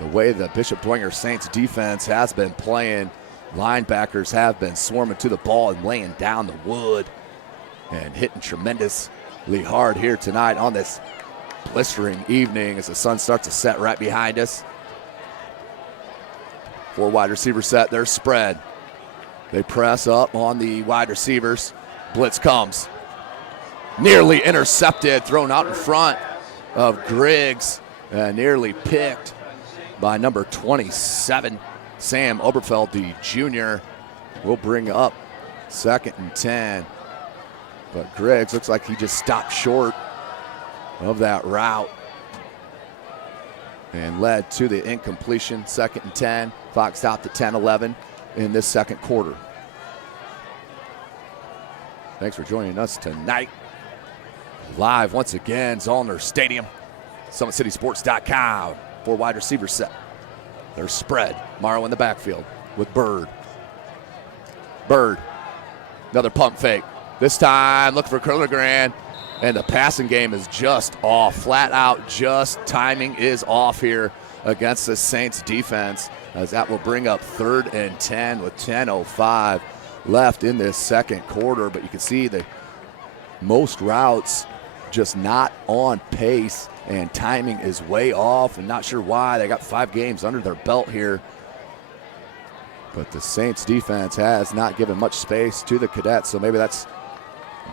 The way the Bishop Dwenger Saints defense has been playing, linebackers have been swarming to the ball and laying down the wood and hitting tremendously hard here tonight on this blistering evening as the sun starts to set right behind us. 4 wide receiver set, they're spread. They press up on the wide receivers. Blitz comes. Nearly intercepted, thrown out in front of Griggs. Nearly picked by number 27, Sam Oberfeld, the junior. Will bring up 2nd and 10. But Griggs looks like he just stopped short of that route and led to the incompletion. 2nd and 10. Clock stopped at 10:11 in this second quarter. Thanks for joining us tonight. Live once again, Zollner Stadium, SummitCitySports.com. 4 wide receiver set. They're spread. Morrow in the backfield with Bird. Bird, another pump fake. This time looking for Curligran, and the passing game is just off. Flat out, just timing is off here against the Saints defense, as that will bring up 3rd and 10 with 10:05 left in this second quarter. But you can see that most routes just not on pace, and timing is way off, and not sure why. They got 5 games under their belt here. But the Saints defense has not given much space to the Cadets, so maybe that's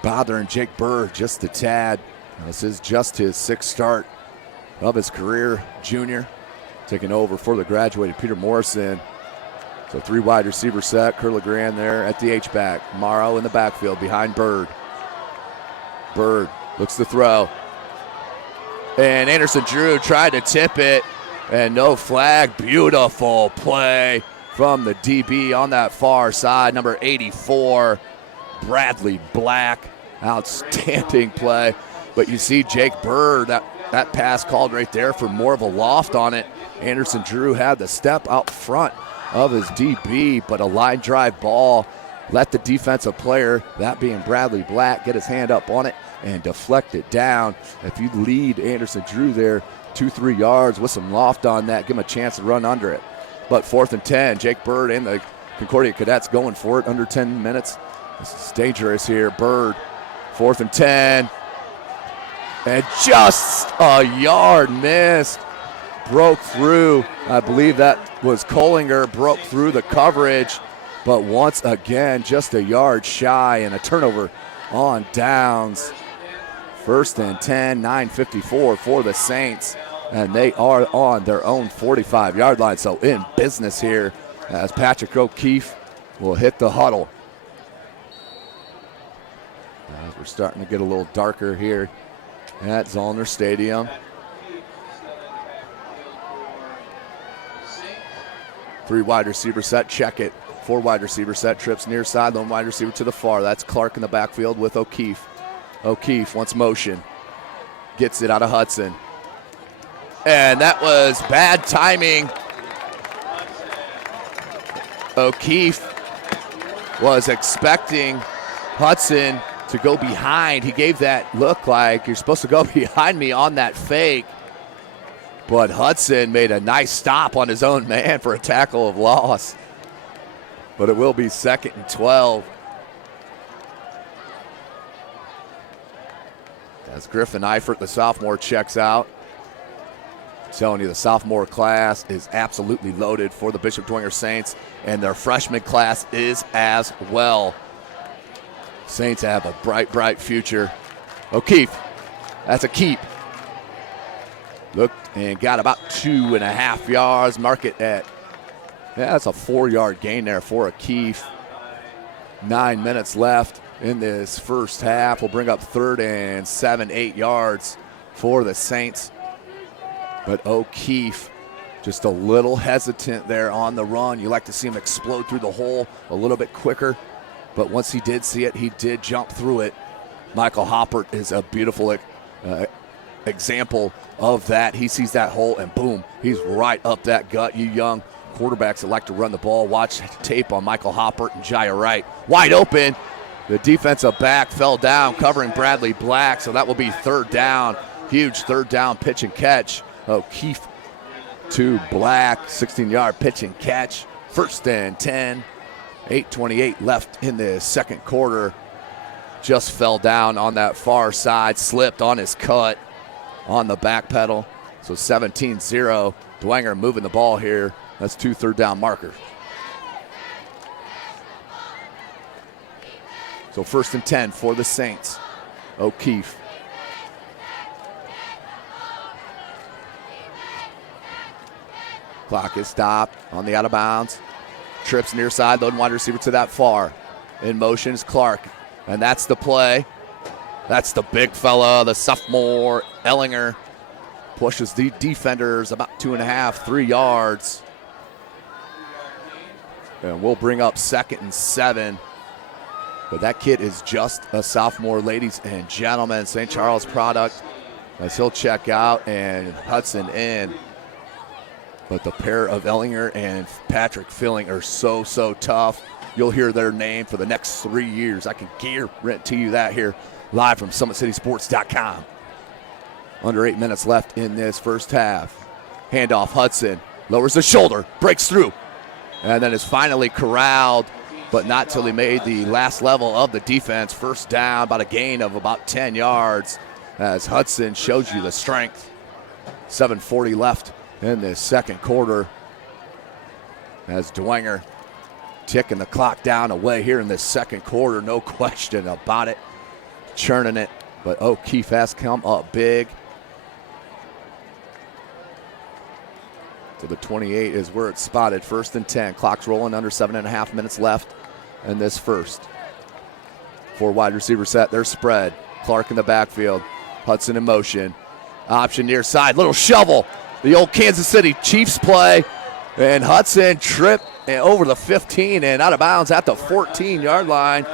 bothering Jake Bird just a tad. This is just his 6th start of his career, junior, taking over for the graduated Peter Morrison. So 3 wide receiver set. Curligran there at the H-back. Morrow in the backfield behind Bird. Bird looks to throw. And Anderson Drew tried to tip it, and no flag. Beautiful play from the DB on that far side, number 84, Bradley Black. Outstanding play. But you see Jake Bird, that pass called right there for more of a loft on it. Anderson Drew had the step out front of his DB, but a line drive ball let the defensive player, that being Bradley Black, get his hand up on it and deflect it down. If you lead Anderson Drew there 2-3 yards with some loft on that, give him a chance to run under it. But 4th and 10, Jake Bird and the Concordia Cadets going for it under 10 minutes. This is dangerous here. Bird, 4th and 10. And just a yard missed. Broke through. I believe that was Collinger, broke through the coverage. But once again, just a yard shy, and a turnover on downs. 1st and 10, 9:54 for the Saints. And they are on their own 45-yard line. So in business here as Patrick O'Keefe will hit the huddle. As we're starting to get a little darker here at Zollner Stadium. 3 wide receiver set, check it. 4 wide receiver set, trips near side, lone wide receiver to the far. That's Clark in the backfield with O'Keefe. O'Keefe wants motion. Gets it out of Hudson. And that was bad timing. O'Keefe was expecting Hudson to go behind. He gave that look like you're supposed to go behind me on that fake. But Hudson made a nice stop on his own man for a tackle of loss. But it will be 2nd and 12. As Griffin Eifert, the sophomore, checks out. Telling you, the sophomore class is absolutely loaded for the Bishop Dwenger Saints, and their freshman class is as well. Saints have a bright, bright future. O'Keefe, that's a keep. Looked and got about 2.5 yards. Mark it at, that's a 4-yard gain there for O'Keefe. 9 minutes left in this first half. Will bring up 3rd and 7, 8 yards for the Saints. But O'Keefe just a little hesitant there on the run. You like to see him explode through the hole a little bit quicker. But once he did see it, he did jump through it. Michael Hoppert is a beautiful example of that. He sees that hole and boom, he's right up that gut. You young quarterbacks that like to run the ball, watch tape on Michael Hoppert and Jaya Wright. Wide open. The defensive back fell down covering Bradley Black, so that will be 3rd down. Huge 3rd down pitch and catch. O'Keefe to Black, 16-yard pitch and catch. 1st and 10, 8:28 left in the second quarter. Just fell down on that far side, slipped on his cut on the back pedal. So 17-0, Dwenger moving the ball here. That's 2 third down markers. So 1st and 10 for the Saints. O'Keefe. Clock is stopped on the out of bounds. Trips near side, loading wide receiver to that far. In motion is Clark, and that's the play. That's the big fella, the sophomore, Ellinger. Pushes the defenders about 2.5, 3 yards. And we'll bring up 2nd and 7. But that kid is just a sophomore, ladies and gentlemen. St. Charles product as he'll check out and Hudson in. But the pair of Ellinger and Patrick Filling are so, so tough. You'll hear their name for the next 3 years. I can guarantee you that here live from SummitCitySports.com. Under 8 minutes left in this first half. Handoff, Hudson lowers the shoulder, breaks through, and then is finally corralled, but not till he made the last level of the defense. 1st down, about a gain of about 10 yards as Hudson shows you the strength. 7:40 left in the second quarter as Dwenger ticking the clock down away here in this second quarter. No question about it. Churning it, but O'Keefe has come up big. So the 28 is where it's spotted. 1st and 10. Clock's rolling, under 7.5 minutes left in this first. 4 wide receiver set. They're spread. Clark in the backfield. Hudson in motion. Option near side. Little shovel. The old Kansas City Chiefs play. And Hudson tripped over the 15 and out of bounds at the 14-yard line.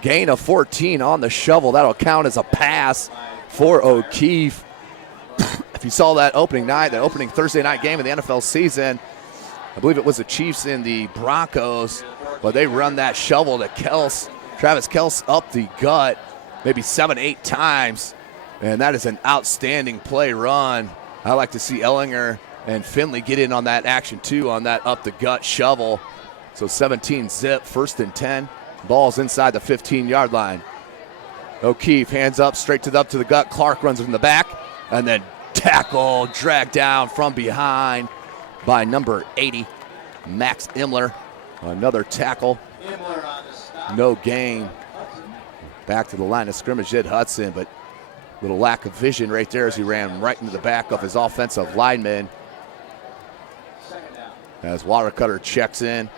Gain of 14 on the shovel. That'll count as a pass for O'Keefe. If you saw that opening Thursday night game of the NFL season, I believe it was the Chiefs and the Broncos, but they run that shovel to Travis Kelce up the gut maybe 7-8 times, and that is an outstanding play run. I like to see Ellinger and Finley get in on that action too, on that up the gut shovel. So 17-zip, 1st and 10. Ball's inside the 15-yard line. O'Keefe hands up, straight to the gut. Clark runs in the back, and then tackle, dragged down from behind by number 80, Max Imler. Another tackle. No gain. Back to the line of scrimmage, did Hudson, but little lack of vision right there as he ran right into the back of his offensive lineman. As Watercutter checks in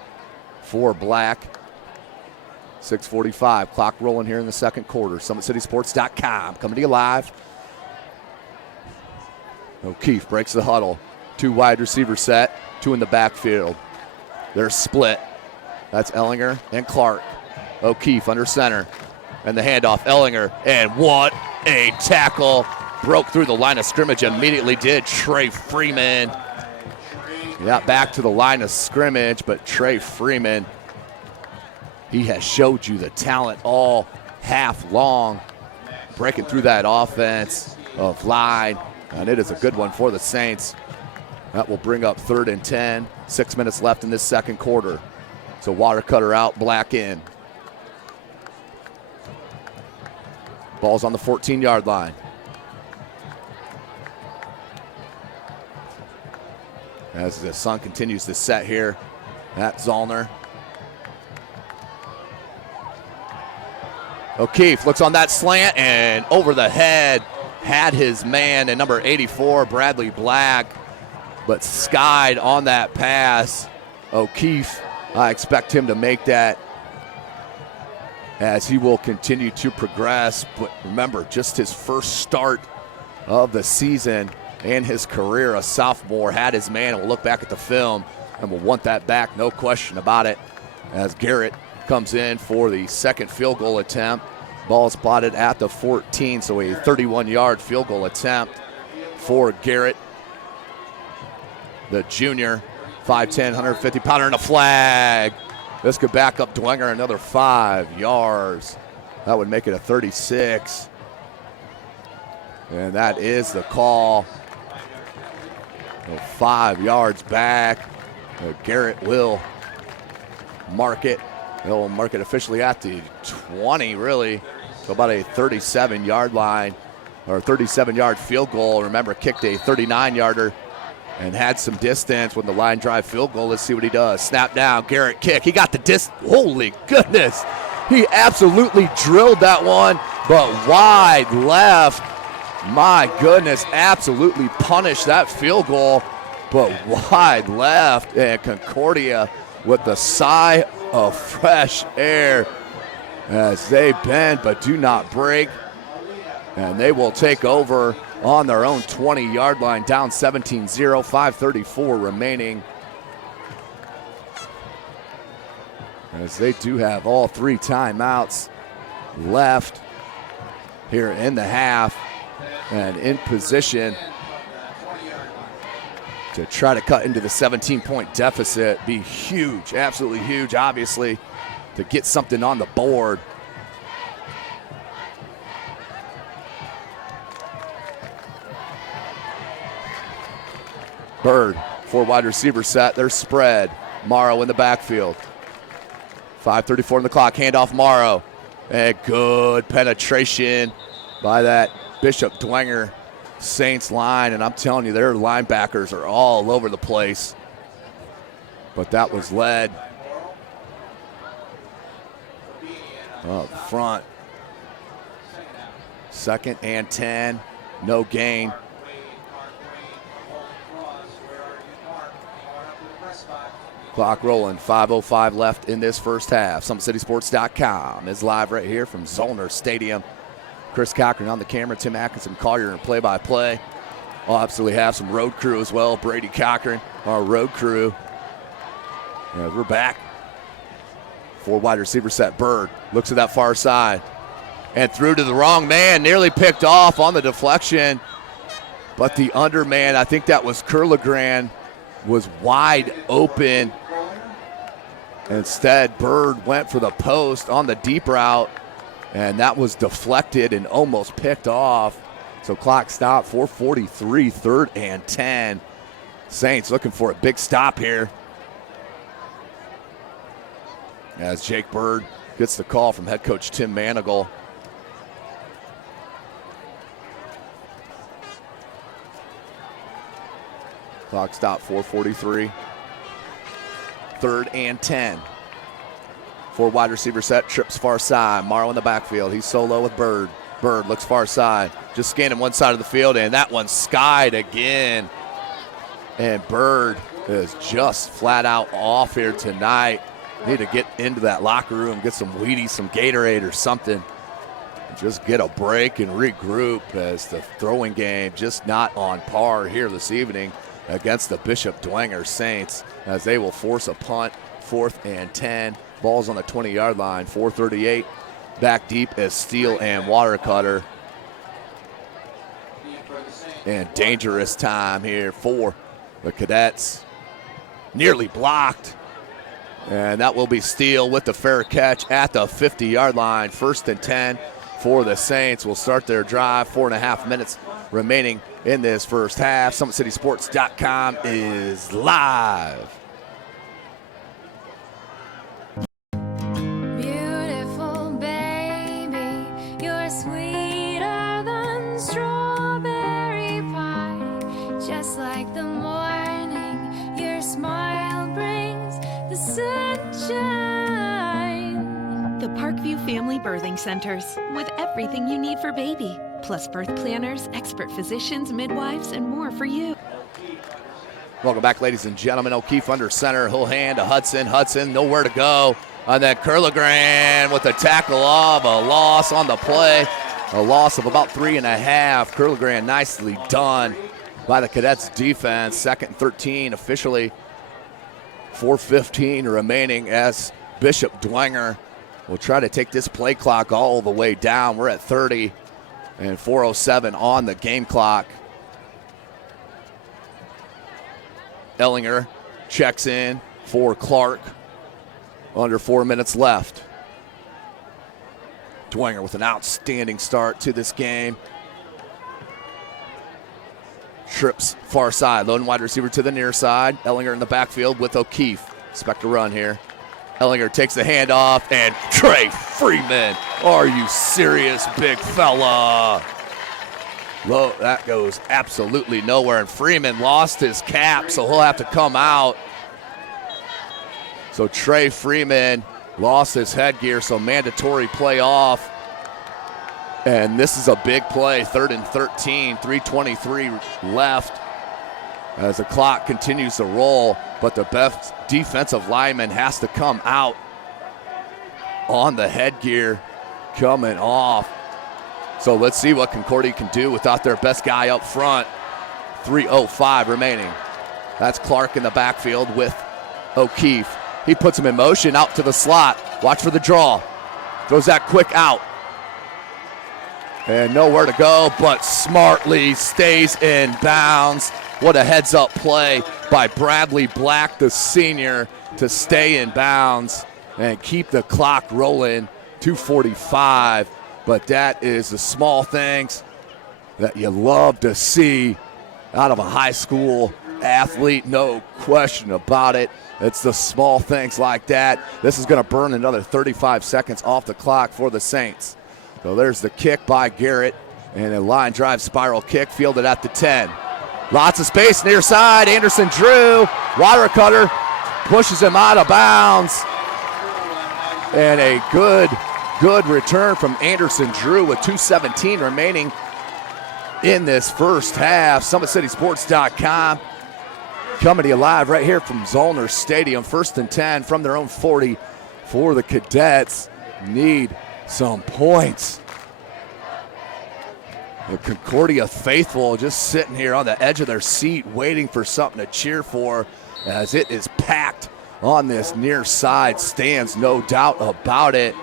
for Black. 6:45, clock rolling here in the second quarter. SummitCitySports.com coming to you live. O'Keefe breaks the huddle. 2 wide receiver set, 2 in the backfield. They're split. That's Ellinger and Clark. O'Keefe under center. And the handoff, Ellinger. And what a tackle. Broke through the line of scrimmage immediately did Trey Freeman. Yeah, back to the line of scrimmage, but Trey Freeman, he has showed you the talent all half long. Breaking through that offense of line. And it is a good one for the Saints. That will bring up 3rd and 10. 6 minutes left in this second quarter. So Watercutter out, Black in. Ball's on the 14-yard line. as the sun continues to set here at Zollner. O'Keefe looks on that slant and over the head, had his man in number 84, Bradley Black, but skied on that pass. O'Keefe, I expect him to make that as he will continue to progress. But remember, just his first start of the season and his career, a sophomore, had his man, and we'll look back at the film and we'll want that back, no question about it, as Garrett comes in for the second field goal attempt. Ball spotted at the 14, so a 31-yard field goal attempt for Garrett, the junior, 5'10", 150-pounder, and a flag. This could back up Dwenger another 5 yards. That would make it a 36. And that is the call. So 5 yards back. Garrett will mark it. They'll mark it officially at the 20, really. So about a 37-yard line, or 37-yard field goal. Remember, kicked a 39-yarder and had some distance when the line drive field goal. Let's see what he does. Snap down, Garrett kick. He got the holy goodness. He absolutely drilled that one, but wide left. My goodness, absolutely punished that field goal, but wide left. And Concordia with the sigh of fresh air as they bend but do not break. And they will take over on their own 20-yard line, down 17-0, 5:34 remaining. As they do have all 3 timeouts left here in the half and in position to try to cut into the 17-point deficit. Be huge, absolutely huge, obviously, to get something on the board. Bird, 4 wide receiver set, they're spread. Morrow in the backfield. 5:34 on the clock, handoff Morrow. And good penetration by that Bishop Dwenger Saints line, and I'm telling you, their linebackers are all over the place. But that was led up front. 2nd and 10, no gain. Clock rolling, 5:05 left in this first half. SummitCitySports.com is live right here from Zollner Stadium. Chris Cochran on the camera, Tim Atkinson, Collier, and play-by-play. I'll absolutely have some road crew as well. Brady Cochran, our road crew. Yeah, we're back. 4 wide receiver set. Bird looks at that far side and threw to the wrong man. Nearly picked off on the deflection. But the underman, I think that was Curligran, was wide open. Instead, Bird went for the post on the deep route, and that was deflected and almost picked off. So clock stop, 4:43, 3rd and 10. Saints looking for a big stop here as Jake Bird gets the call from head coach Tim Manigal. Clock stop, 4:43. 3rd and 10. 4 wide receiver set, trips far side. Morrow in the backfield. He's solo with Bird. Bird looks far side. Just scanning one side of the field, and that one skied again. And Bird is just flat out off here tonight. Need to get into that locker room, get some Wheaties, some Gatorade or something. Just get a break and regroup, as the throwing game just not on par here this evening against the Bishop Dwenger Saints, as they will force a punt. 4th and 10. Ball's on the 20-yard line. 4:38. Back deep is Steele and Watercutter. And dangerous time here for the Cadets. Nearly blocked. And that will be Steele with the fair catch at the 50-yard line. 1st and 10 for the Saints. Will start their drive. 4.5 minutes remaining in this first half. SummitCitySports.com is live. Beautiful baby, you're sweeter than strawberry pie. Just like the morning birthing centers with everything you need for baby, plus birth planners, expert physicians, midwives, and more for you. Welcome back, ladies and gentlemen. O'Keefe under center. He'll hand to Hudson. Hudson, nowhere to go. And then Curligran with a tackle of a loss on the play. A loss of about 3.5. Curligran nicely done by the Cadets defense. 2nd and 13 officially. 4:15 remaining as Bishop Dwenger will try to take this play clock all the way down. We're at 30 and 4:07 on the game clock. Ellinger checks in for Clark. Under 4 minutes left. Dwenger with an outstanding start to this game. Trips far side, lone wide receiver to the near side. Ellinger in the backfield with O'Keefe. Expect a run here. Ellinger takes the handoff, and Trey Freeman. Are you serious, big fella? Low, that goes absolutely nowhere, and Freeman lost his cap, so he'll have to come out. So Trey Freeman lost his headgear, so mandatory play off. And this is a big play, 3rd and 13, 3:23 left as the clock continues to roll, but the best defensive lineman has to come out on the headgear coming off. So let's see what Concordia can do without their best guy up front. 3:05 remaining. That's Clark in the backfield with O'Keefe. He puts him in motion out to the slot. Watch for the draw. Throws that quick out. And nowhere to go, but smartly stays in bounds. What a heads-up play by Bradley Black, the senior, to stay in bounds and keep the clock rolling. 2:45, but that is the small things that you love to see out of a high school athlete, no question about it. It's the small things like that. This is going to burn another 35 seconds off the clock for the Saints. So there's the kick by Garrett, and a line drive spiral kick fielded at the 10. Lots of space near side. Anderson Drew, water cutter, pushes him out of bounds. And a good return from Anderson Drew with 2:17 remaining in this first half. SummitCitySports.com coming to you live right here from Zollner Stadium. 1st and 10 from their own 40 for the Cadets. Need some points. The Concordia faithful just sitting here on the edge of their seat waiting for something to cheer for as it is packed on this near side stands, no doubt about it,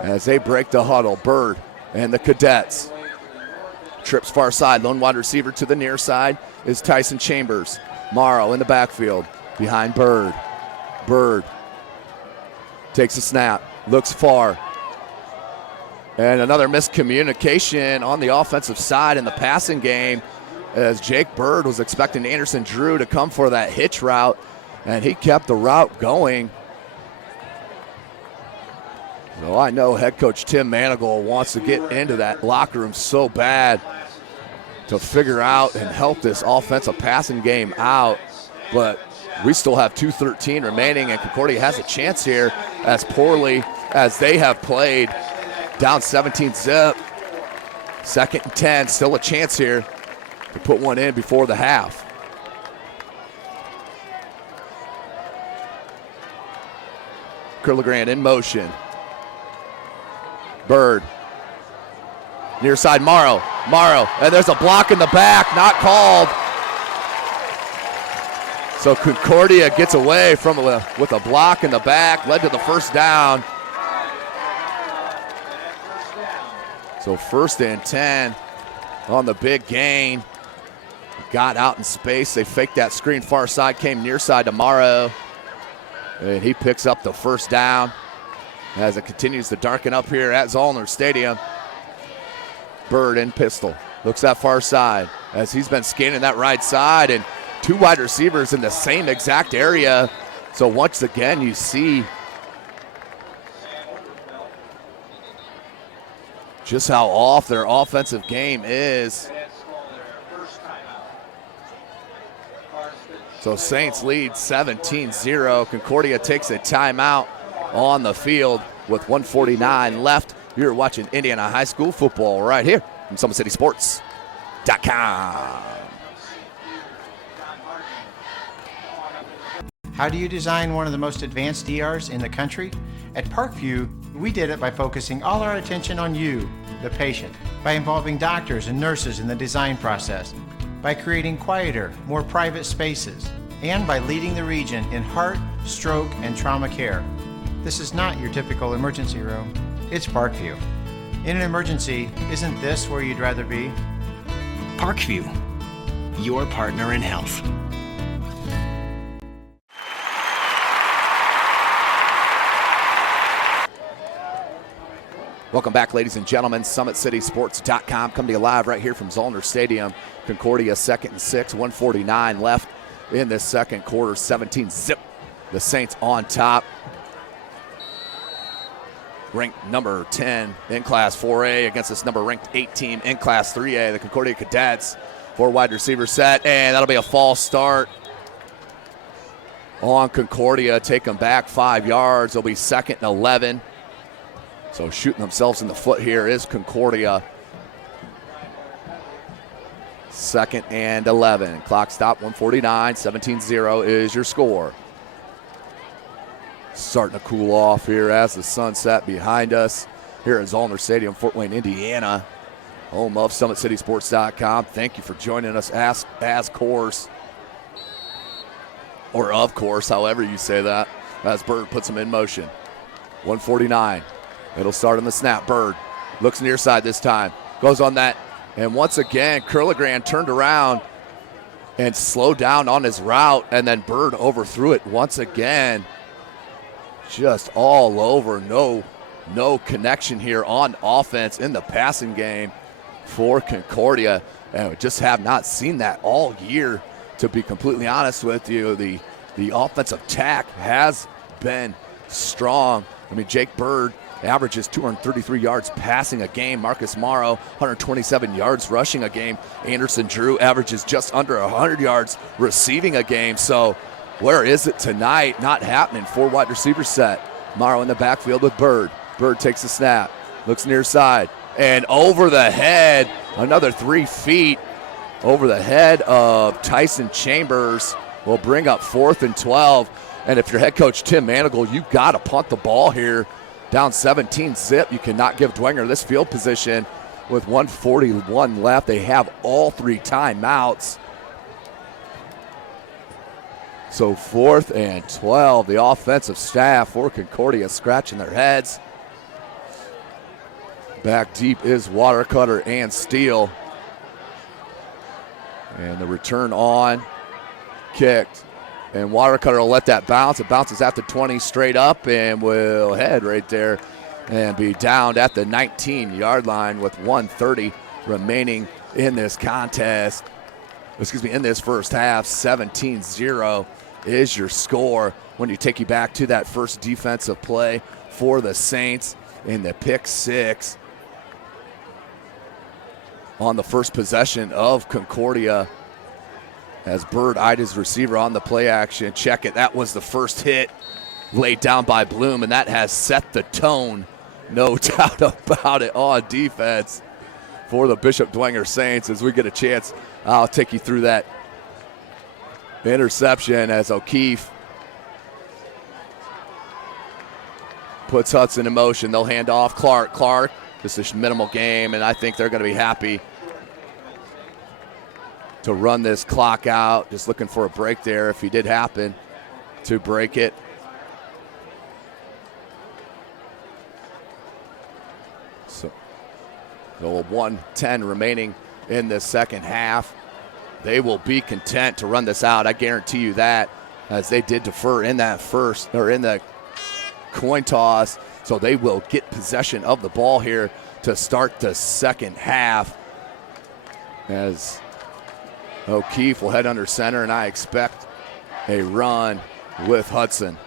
as they break the huddle. Bird and the Cadets. Trips far side, lone wide receiver to the near side is Tyson Chambers. Morrow in the backfield behind Bird. Bird takes a snap, looks far. And another miscommunication on the offensive side in the passing game as Jake Bird was expecting Anderson Drew to come for that hitch route, and he kept the route going. So I know head coach Tim Manigal wants to get into that locker room so bad to figure out and help this offensive passing game out, but we still have 2:13 remaining, and Concordia has a chance here as poorly as they have played. Down 17-zip. 2nd and 10, still a chance here to put one in before the half. Curligran in motion. Bird. Near side, Morrow. And there's a block in the back, not called. So Concordia gets away from with a block in the back, led to the first down. So 1st and 10 on the big gain. Got out in space. They faked that screen far side, came near side to Morrow. And he picks up the first down as it continues to darken up here at Zollner Stadium. Bird in pistol. Looks that far side as he's been scanning that right side, and 2 wide receivers in the same exact area. So once again, you see just how off their offensive game is. So Saints lead 17-0. Concordia takes a timeout on the field with 1:49 left You're watching Indiana High School football right here from SummitCitySports.com. How do you design one of the most advanced ERs in the country? At Parkview, we did it by focusing all our attention on you, the patient, by involving doctors and nurses in the design process, by creating quieter, more private spaces, and by leading the region in heart, stroke, and trauma care. This is not your typical emergency room. It's Parkview. In an emergency, isn't this where you'd rather be? Parkview, your partner in health. Welcome back, ladies and gentlemen. SummitCitySports.com coming to you live right here from Zollner Stadium. Concordia 2nd and 6, 1:49 left in this second quarter. 17-0. The Saints on top. Ranked number 10 in Class 4A against this number ranked 8 team in Class 3A. The Concordia Cadets. 4 wide receiver set, and that'll be a false start on Concordia. Take them back 5 yards. They'll be 2nd and 11. So shooting themselves in the foot here is Concordia. 2nd and 11. Clock stop 1:49. 17-0 is your score. Starting to cool off here as the sun set behind us here at Zollner Stadium, Fort Wayne, Indiana. Home of SummitCitySports.com. Thank you for joining us as course, or of course, however you say that, as Bird puts them in motion. 1:49. It'll start on the snap. Bird looks near side this time. Goes on that. And once again, Curligran turned around and slowed down on his route. And then Bird overthrew it once again. Just all over. No connection here on offense in the passing game for Concordia. And we just have not seen that all year, to be completely honest with you. The offensive attack has been strong. I mean, Jake Bird averages 233 yards passing a game. Marcus Morrow, 127 yards rushing a game. Anderson Drew averages just under 100 yards receiving a game. So where is it tonight? Not happening. 4 wide receiver set. Morrow in the backfield with Bird. Bird takes the snap, looks near side, and over the head, another 3 feet over the head of Tyson Chambers will bring up 4th and 12. And if you're head coach Tim Manigal, you got to punt the ball here. Down 17-0. You cannot give Dwenger this field position with 1:41 left. They have all 3 timeouts. So 4th and 12. The offensive staff for Concordia scratching their heads. Back deep is Watercutter and Steele. And the return on, kicked. And Watercutter will let that bounce. It bounces at the 20 straight up and will head right there and be downed at the 19-yard line with 1:30 remaining in this contest. In this first half. 17-0 is your score when you take you back to that first defensive play for the Saints in the pick 6 on the first possession of Concordia. As Bird eyed his receiver on the play action. Check it. That was the first hit laid down by Bloom, and that has set the tone, no doubt about it, on defense for the Bishop Dwenger Saints. As we get a chance, I'll take you through that interception as O'Keefe puts Hudson in motion. They'll hand off Clark. Clark, just a minimal game, and I think they're going to be happy to run this clock out. Just looking for a break there if he did happen to break it. So 1:10 remaining in the second half. They will be content to run this out. I guarantee you that, as they did defer in that first, or in the coin toss. So they will get possession of the ball here to start the second half, as O'Keefe will head under center, and I expect a run with Hudson.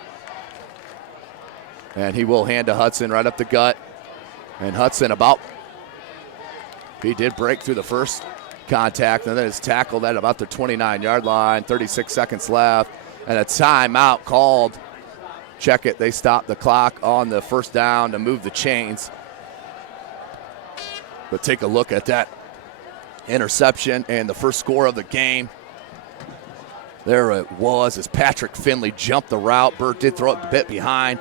And he will hand to Hudson right up the gut. And Hudson he did break through the first contact, and then is tackled at about the 29-yard line. 36 seconds left, and a timeout called. Check it. They stopped the clock on the first down to move the chains. But take a look at that interception and the first score of the game. There it was as Patrick Finley jumped the route. Burt did throw it a bit behind,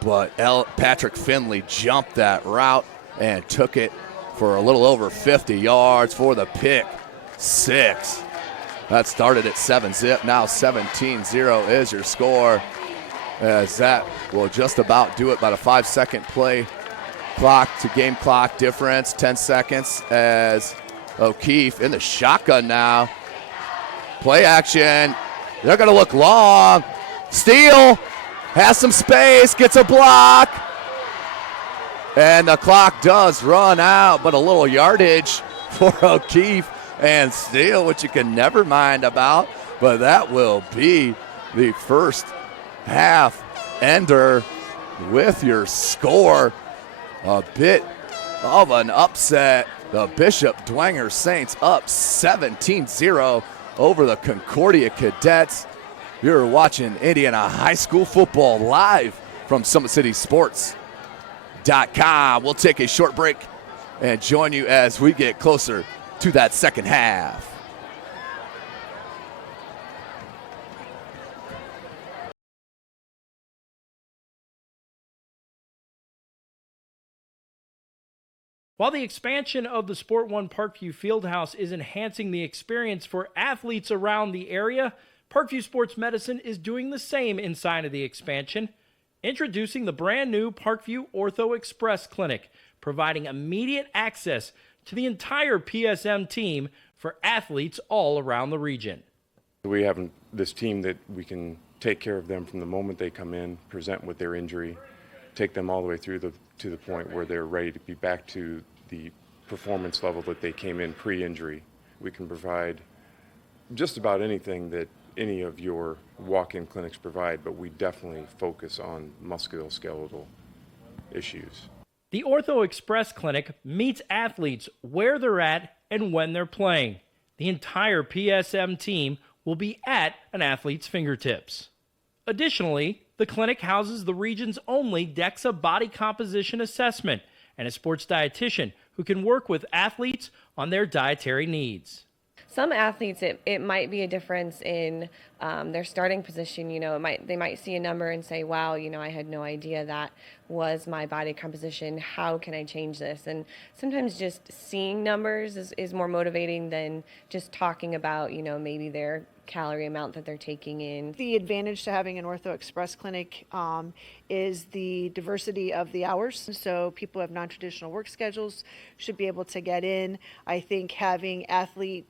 but Patrick Finley jumped that route and took it for a little over 50 yards for the pick six. That started at 7-zip. Now 17-0 is your score, as that will just about do it by the 5-second play clock to game clock difference. 10 seconds as O'Keefe in the shotgun now. Play action. They're going to look long. Steele has some space, gets a block. And the clock does run out, but a little yardage for O'Keefe and Steele, which you can never mind about. But that will be the first half ender with your score. A bit of an upset. The Bishop Dwenger Saints up 17-0 over the Concordia Cadets. You're watching Indiana High School football live from SummitCitySports.com. We'll take a short break and join you as we get closer to that second half. While the expansion of the Sport One Parkview Fieldhouse is enhancing the experience for athletes around the area, Parkview Sports Medicine is doing the same inside of the expansion, introducing the brand new Parkview Ortho Express Clinic, providing immediate access to the entire PSM team for athletes all around the region. We have this team that we can take care of them from the moment they come in, present with their injury, take them all the way through to the point where they're ready to be back to the performance level that they came in pre-injury. We can provide just about anything that any of your walk-in clinics provide, but we definitely focus on musculoskeletal issues. The Ortho Express Clinic meets athletes where they're at and when they're playing. The entire PSM team will be at an athlete's fingertips. Additionally, the clinic houses the region's only DEXA body composition assessment and a sports dietitian who can work with athletes on their dietary needs. Some athletes, it might be a difference in their starting position. You know, they might see a number and say, wow, you know, I had no idea that was my body composition. How can I change this? And sometimes just seeing numbers is more motivating than just talking about, you know, maybe their calorie amount that they're taking in. The advantage to having an Ortho Express clinic is the diversity of the hours. So people who have non-traditional work schedules should be able to get in. I think having athlete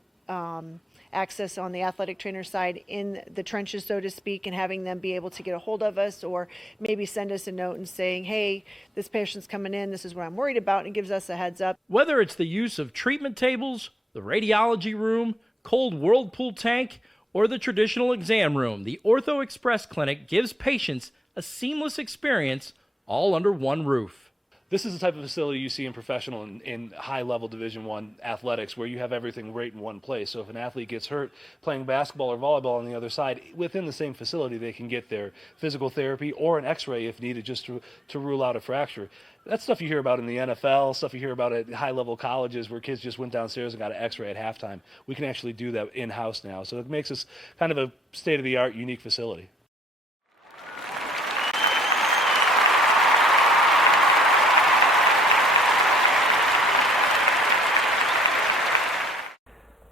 access on the athletic trainer side in the trenches, so to speak, and having them be able to get a hold of us or maybe send us a note and saying, hey, this patient's coming in, this is what I'm worried about, and gives us a heads up. Whether it's the use of treatment tables, the radiology room, cold whirlpool tank, or the traditional exam room, the Ortho Express Clinic gives patients a seamless experience all under one roof. This is the type of facility you see in professional and high-level Division I athletics where you have everything right in one place. So if an athlete gets hurt playing basketball or volleyball on the other side, within the same facility they can get their physical therapy or an x-ray if needed just to rule out a fracture. That's stuff you hear about in the NFL, stuff you hear about at high-level colleges where kids just went downstairs and got an x-ray at halftime. We can actually do that in-house now. So it makes us kind of a state-of-the-art, unique facility.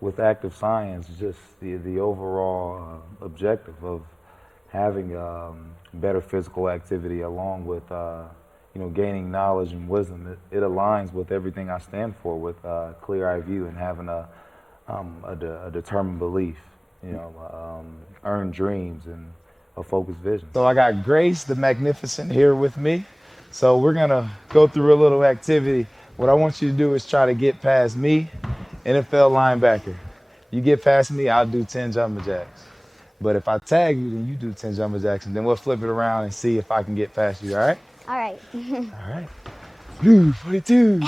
With active science, just the overall objective of having better physical activity along with gaining knowledge and wisdom, it aligns with everything I stand for, with clear-eye view and having a determined belief, earned dreams and a focused vision. So I got Grace the Magnificent here with me. So we're gonna go through a little activity. What I want you to do is try to get past me, NFL linebacker. You get past me, I'll do 10 jumping jacks. But if I tag you, then you do 10 jumping jacks, and then we'll flip it around and see if I can get past you, all right? All right. All right. Blue 42.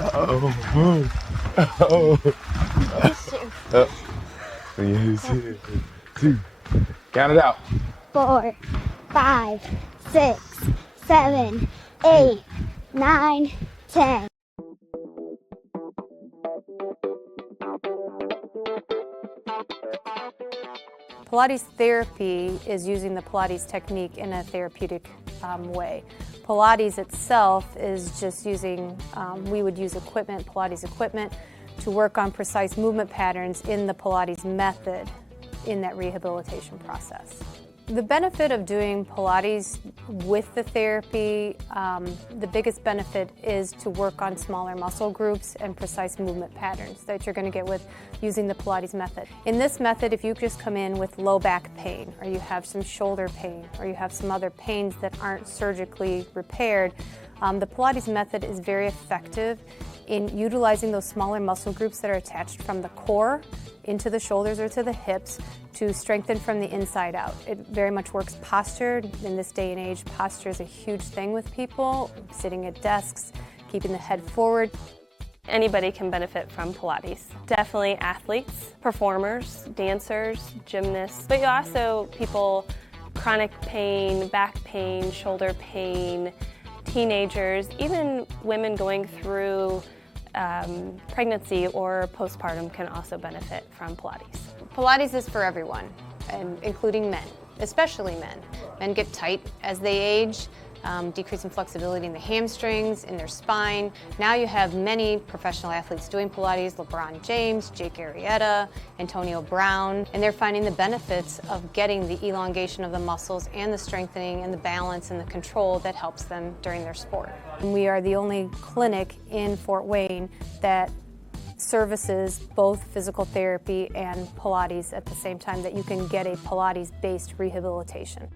Uh-oh. Uh-oh. Two. Count it out. 4, 5, 6, 7, 8, 9, 10. Pilates therapy is using the Pilates technique in a therapeutic way. Pilates itself is just using, we would use equipment, Pilates equipment, to work on precise movement patterns in the Pilates method in that rehabilitation process. The benefit of doing Pilates with the therapy, the biggest benefit is to work on smaller muscle groups and precise movement patterns that you're going to get with using the Pilates method. In this method, if you just come in with low back pain, or you have some shoulder pain, or you have some other pains that aren't surgically repaired, the Pilates method is very effective in utilizing those smaller muscle groups that are attached from the core into the shoulders or to the hips to strengthen from the inside out. It very much works posture. In this day and age, posture is a huge thing with people, sitting at desks, keeping the head forward. Anybody can benefit from Pilates. Definitely athletes, performers, dancers, gymnasts, but also people, chronic pain, back pain, shoulder pain, teenagers, even women going through pregnancy or postpartum can also benefit from Pilates. Pilates is for everyone, and including men, especially men. Men get tight as they age, decreasing flexibility in the hamstrings, in their spine. Now you have many professional athletes doing Pilates, LeBron James, Jake Arrieta, Antonio Brown, and they're finding the benefits of getting the elongation of the muscles and the strengthening and the balance and the control that helps them during their sport. And we are the only clinic in Fort Wayne that services both physical therapy and Pilates at the same time, that you can get a Pilates-based rehabilitation.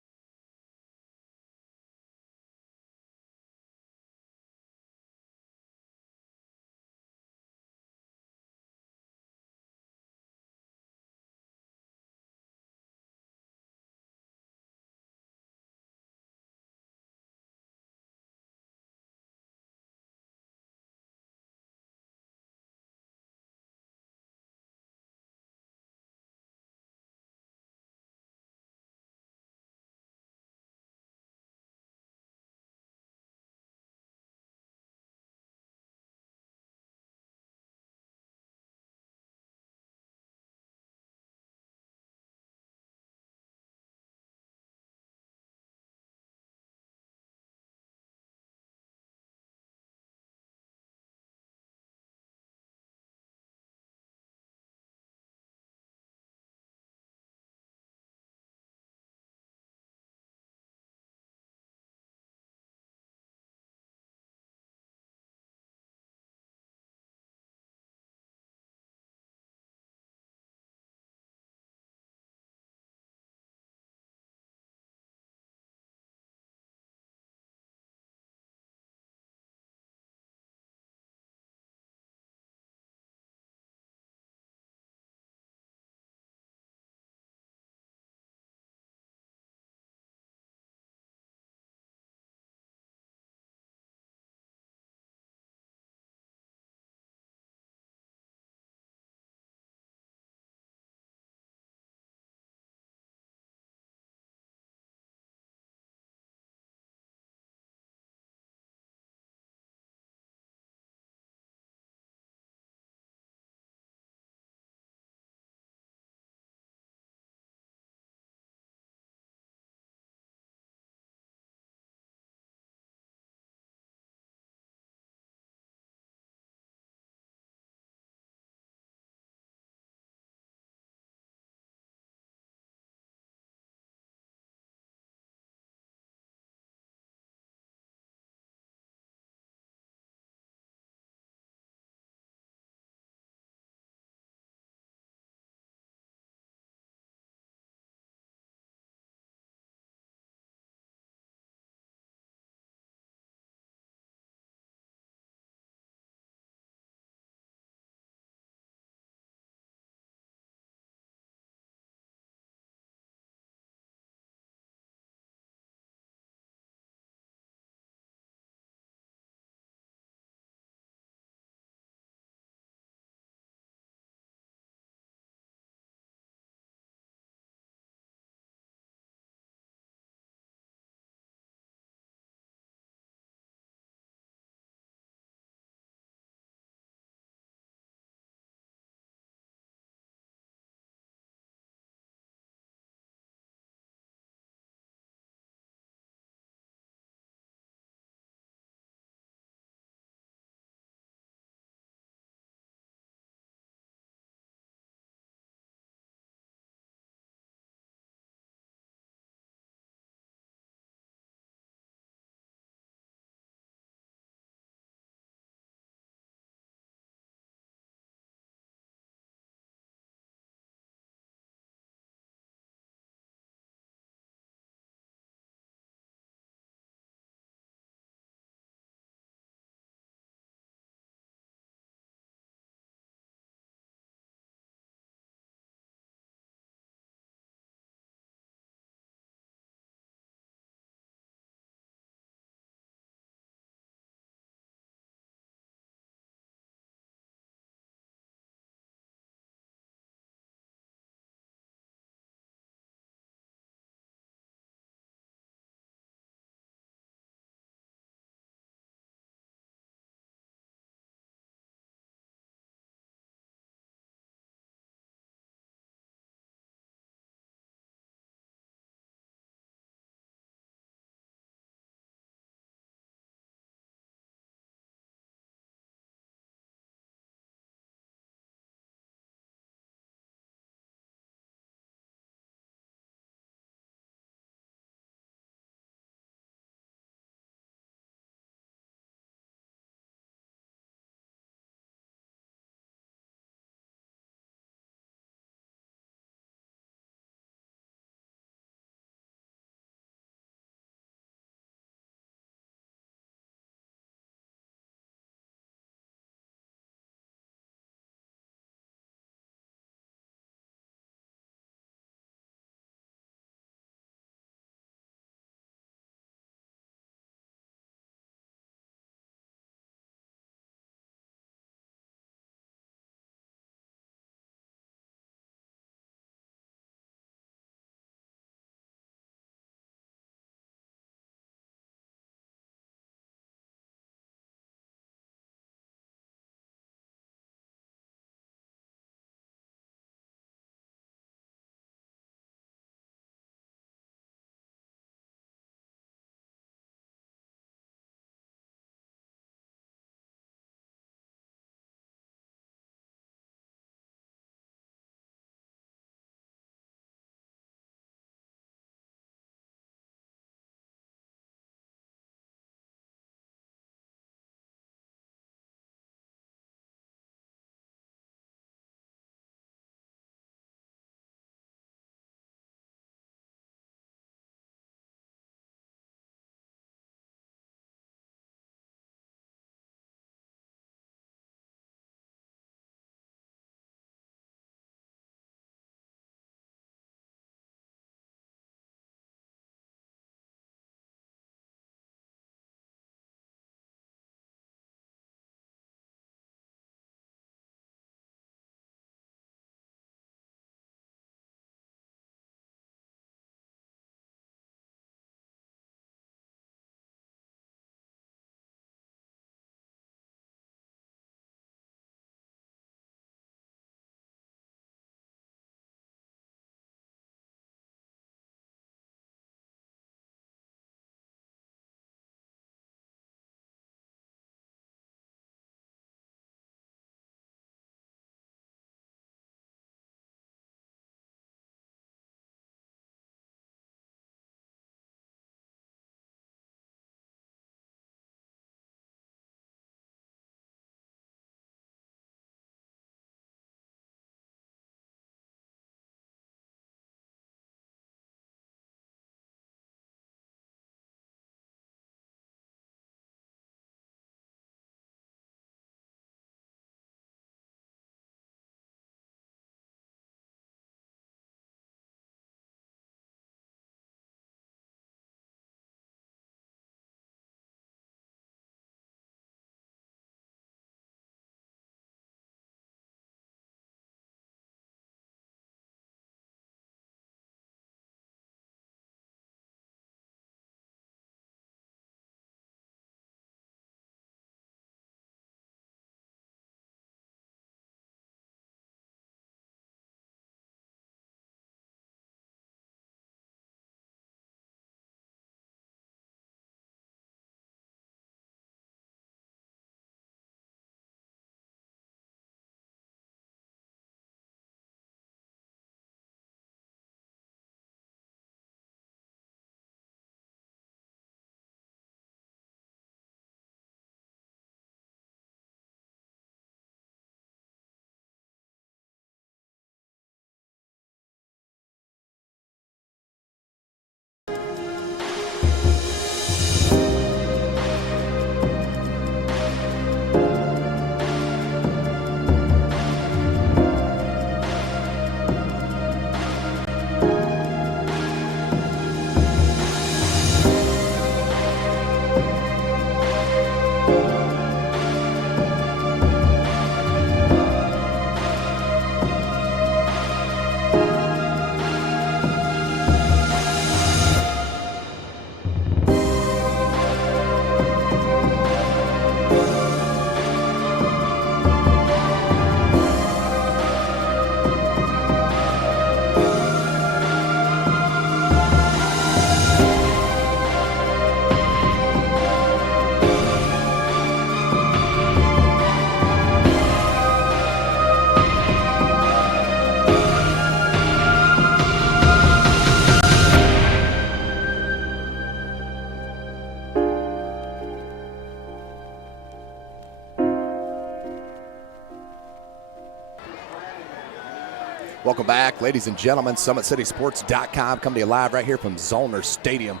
Welcome back, ladies and gentlemen. SummitCitySports.com coming to you live right here from Zollner Stadium.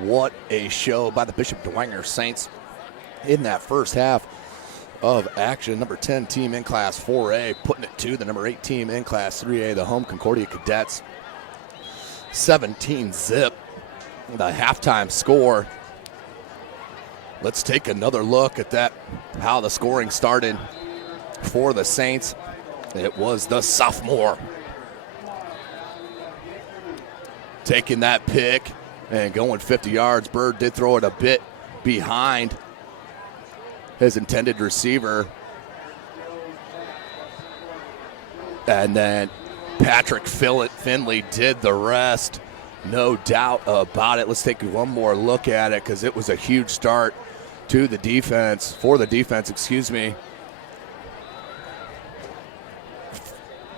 What a show by the Bishop Dwenger Saints in that first half of action. Number 10 team in Class 4A putting it to the number 8 team in Class 3A, the home Concordia Cadets. 17-zip, the halftime score. Let's take another look at that, how the scoring started for the Saints. It was the sophomore taking that pick and going 50 yards. Bird did throw it a bit behind his intended receiver. And then Patrick Finley did the rest. No doubt about it. Let's take one more look at it because it was a huge start to the defense,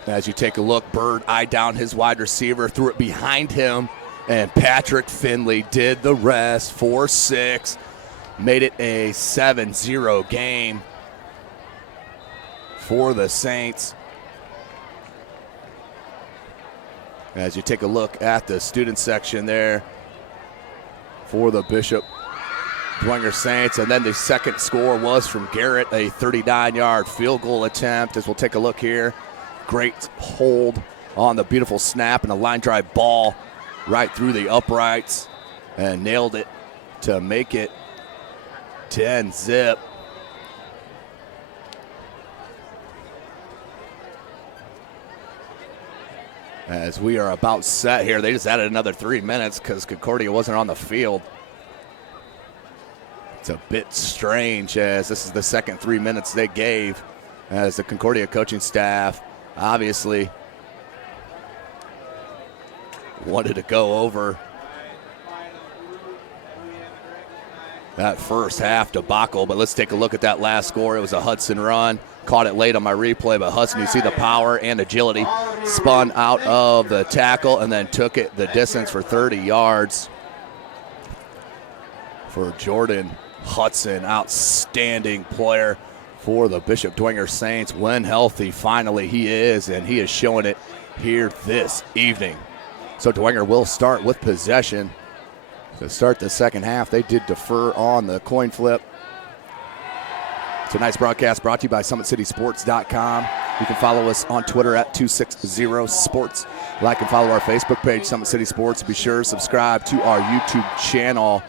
As you take a look, Bird eyed down his wide receiver, threw it behind him, and Patrick Finley did the rest. 4-6, made it a 7-0 game for the Saints. As you take a look at the student section there for the Bishop Dwenger Saints. And then the second score was from Garrett, a 39-yard field goal attempt. As we'll take a look here. Great hold on the beautiful snap and a line drive ball right through the uprights and nailed it to make it 10-zip. As we are about set here, they just added another 3 minutes because Concordia wasn't on the field. It's a bit strange as this is the second 3 minutes they gave, as the Concordia coaching staff obviously wanted to go over that first half debacle. But let's take a look at that last score. It was a Hudson run. Caught it late on my replay, but Hudson, you see the power and agility, spun out of the tackle and then took it the distance for 30 yards. For Jordan Hudson, outstanding player for the Bishop Dwenger Saints. When healthy, finally he is, and he is showing it here this evening. So Dwenger will start with possession to start the second half. They did defer on the coin flip. Tonight's broadcast brought to you by SummitCitySports.com. You can follow us on Twitter at 260sports. Like and follow our Facebook page, Summit City Sports. Be sure to subscribe to our YouTube channel.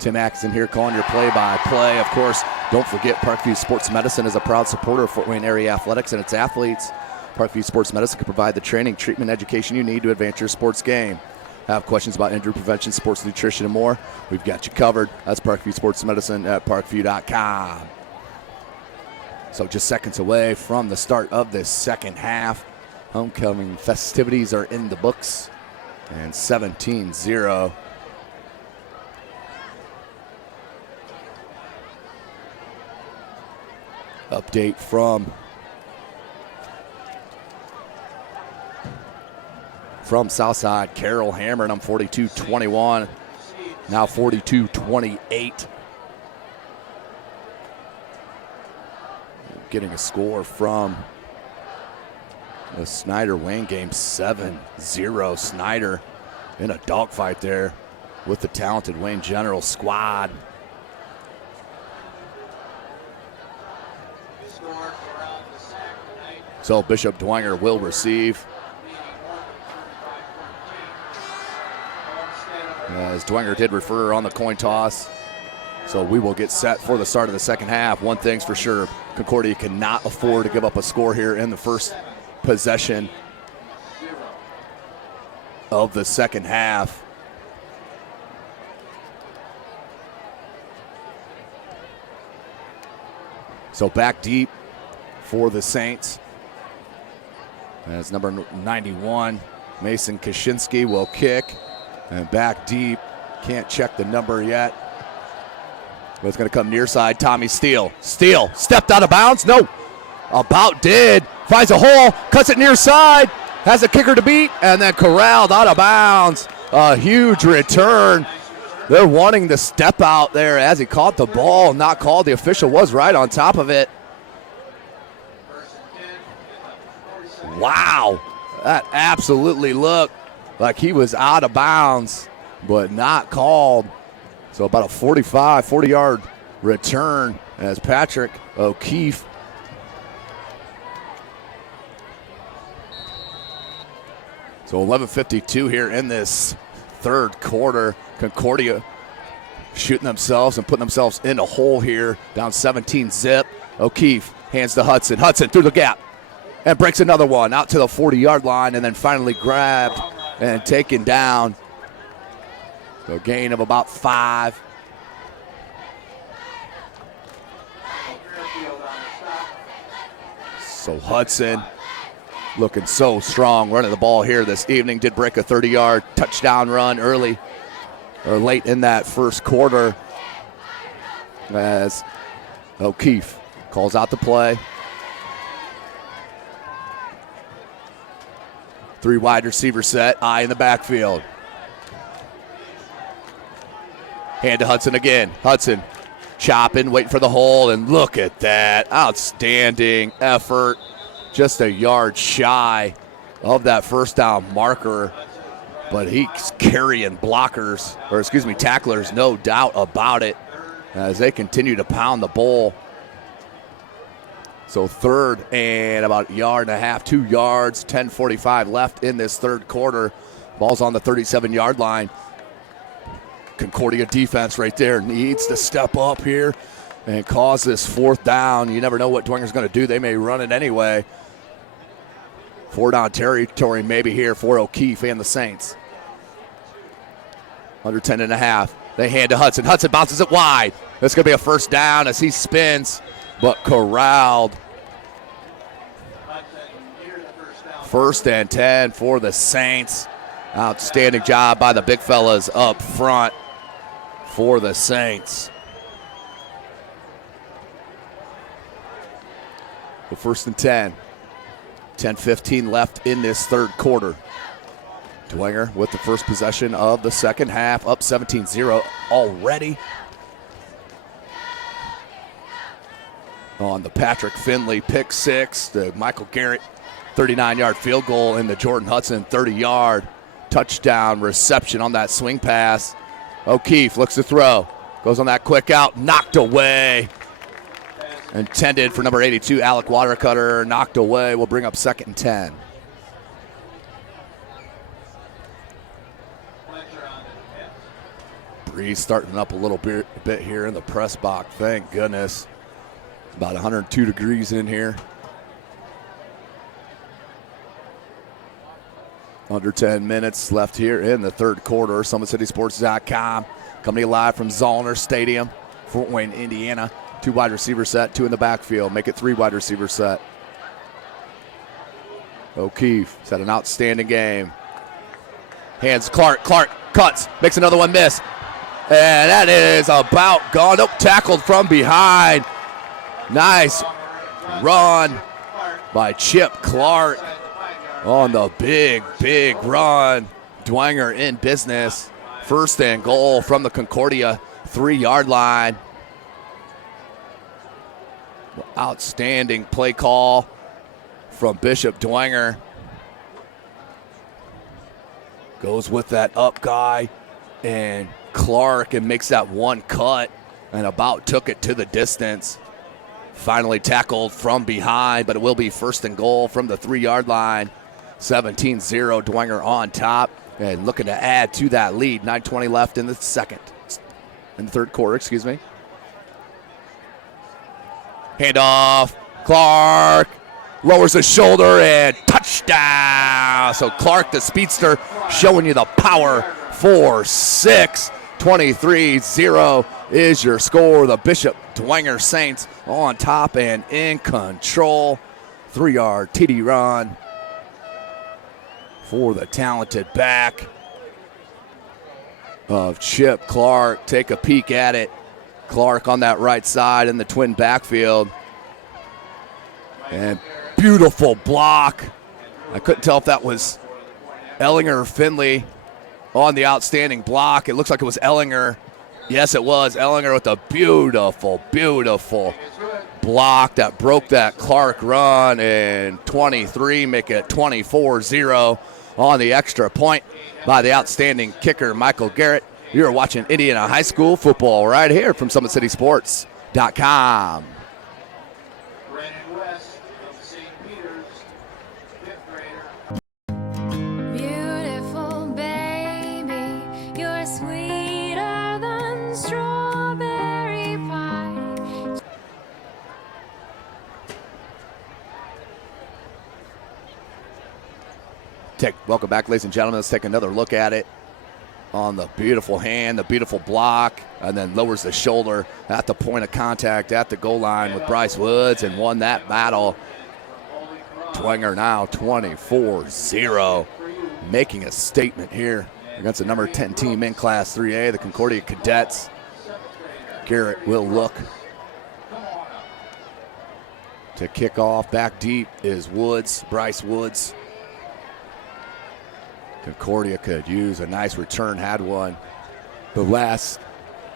Tim Atkinson here calling your play-by-play. Of course, don't forget Parkview Sports Medicine is a proud supporter of Fort Wayne area athletics and its athletes. Parkview Sports Medicine can provide the training, treatment, education you need to advance your sports game. Have questions about injury prevention, sports nutrition, and more? We've got you covered. That's Parkview Sports Medicine at parkview.com. So just seconds away from the start of this second half. Homecoming festivities are in the books. And 17-0. Update from Southside. Carroll hammered them 42-21. Now 42-28. Getting a score from the Snyder-Wayne game, 7-0. Snyder in a dogfight there with the talented Wayne General squad. So Bishop Dwenger will receive. As Dwenger did refer on the coin toss. So we will get set for the start of the second half. One thing's for sure, Concordia cannot afford to give up a score here in the first possession of the second half. So back deep for the Saints. As number 91, Mason Kaczynski will kick. And back deep, can't check the number yet. But it's going to come near side. Tommy Steele. Steele stepped out of bounds. No. About did. Finds a hole. Cuts it near side. Has a kicker to beat. And then corralled out of bounds. A huge return. They're wanting to step out there as he caught the ball. Not called. The official was right on top of it. Wow. That absolutely looked like he was out of bounds, but not called. So about a 40-yard return as Patrick O'Keefe so 11:52 here in this third quarter. Concordia shooting themselves and putting themselves in a hole here, down 17-zip. O'Keefe hands to Hudson. Hudson through the gap and breaks another one out to the 40-yard line, and then finally grabbed and taken down. So a gain of about 5. So Hudson looking so strong running the ball here this evening. Did break a 30-yard touchdown run early or late in that first quarter as O'Keefe calls out the play. 3 wide receiver set, eye in the backfield. Hand to Hudson again. Hudson chopping, waiting for the hole, and look at that. Outstanding effort. Just a yard shy of that first down marker, but he's carrying tacklers, no doubt about it, as they continue to pound the ball. So third and about a yard and a half, 2 yards, 10:45 left in this third quarter. Ball's on the 37-yard line. Concordia defense right there needs to step up here and cause this fourth down. You never know what Dwenger's going to do. They may run it anyway. 4-down territory maybe here for O'Keefe and the Saints. Under 10.5. They hand to Hudson. Hudson bounces it wide. This is going to be a first down as he spins, but corralled. First and 10 for the Saints. Outstanding job by the big fellas up front for the Saints. The first and 10. 10:15 left in this third quarter. Dwenger with the first possession of the second half, up 17-0 already. On the Patrick Finley pick six, the Michael Garrett 39-yard field goal, and the Jordan Hudson 30-yard touchdown reception on that swing pass. O'Keefe looks to throw, goes on that quick out, knocked away. Intended for number 82, Alec Watercutter, knocked away. Will bring up second and 10. Breeze starting up a little bit here in the press box. Thank goodness. It's about 102 degrees in here. Under 10 minutes left here in the third quarter. SummitCitySports.com. Coming live from Zollner Stadium, Fort Wayne, Indiana. 2 wide receiver set, 2 in the backfield. Make it 3 wide receiver set. O'Keefe has had an outstanding game. Hands Clark. Clark cuts, makes another one miss. And that is about gone. Nope, tackled from behind. Nice run by Chip Clark on the big run. Dwenger in business. First and goal from the Concordia 3-yard line. Outstanding play call from Bishop Dwenger. Goes with that up guy and Clark and makes that one cut and about took it to the distance. Finally tackled from behind, but it will be first and goal from the 3-yard line. 17-0, Dwenger on top and looking to add to that lead. 9:20 left in the third quarter, excuse me. Handoff, Clark lowers his shoulder and touchdown. So Clark, the speedster, showing you the power. 4-6, 23-0 is your score. The Bishop Dwenger Saints on top and in control. 3-yard TD run for the talented back of Chip Clark. Take a peek at it. Clark on that right side in the twin backfield. And beautiful block. I couldn't tell if that was Ellinger or Finley on the outstanding block. It looks like it was Ellinger. Yes, it was Ellinger with a beautiful block that broke that Clark run, and 23 make it 24-0 on the extra point by the outstanding kicker, Michael Garrett. You're watching Indiana High School football right here from SummitCitySports.com. Beautiful baby, you're sweeter than strawberry pie. Welcome back, ladies and gentlemen. Let's take another look at it. On the beautiful hand, the beautiful block, and then lowers the shoulder at the point of contact at the goal line with Bryce Woods and won that battle. Dwenger now 24-0, making a statement here against the number 10 team in Class 3A, the Concordia Cadets. Garrett will look to kick off. Back deep is Woods, Bryce Woods. Concordia could use a nice return, had one. The last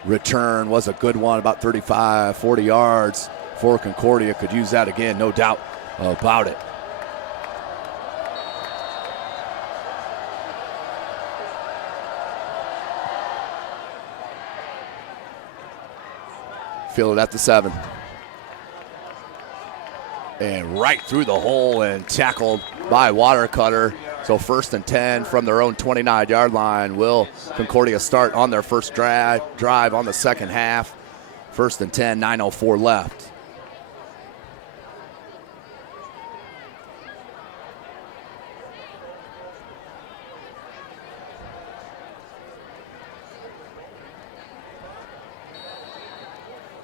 return was a good one, about 35, 40 yards for Concordia. Could use that again, no doubt about it. Feel it at the 7. And right through the hole and tackled by Watercutter. So 1st and 10 from their own 29-yard line. Will Concordia start on their first drive on the second half? 1st and 10, 9:04 left.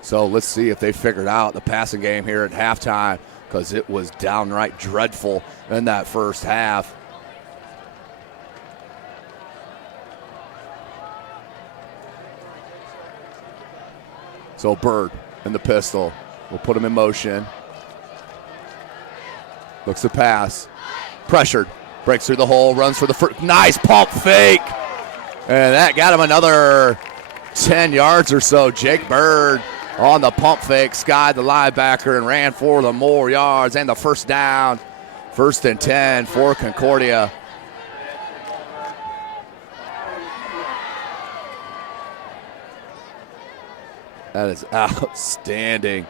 So let's see if they figured out the passing game here at halftime, because it was downright dreadful in that first half. So Bird in the pistol will put him in motion. Looks to pass. Pressured. Breaks through the hole. Runs for the first. Nice pump fake. And that got him another 10 yards or so. Jake Bird on the pump fake. Skied the linebacker and ran for the more yards and the first down. 1st and 10 for Concordia. That is outstanding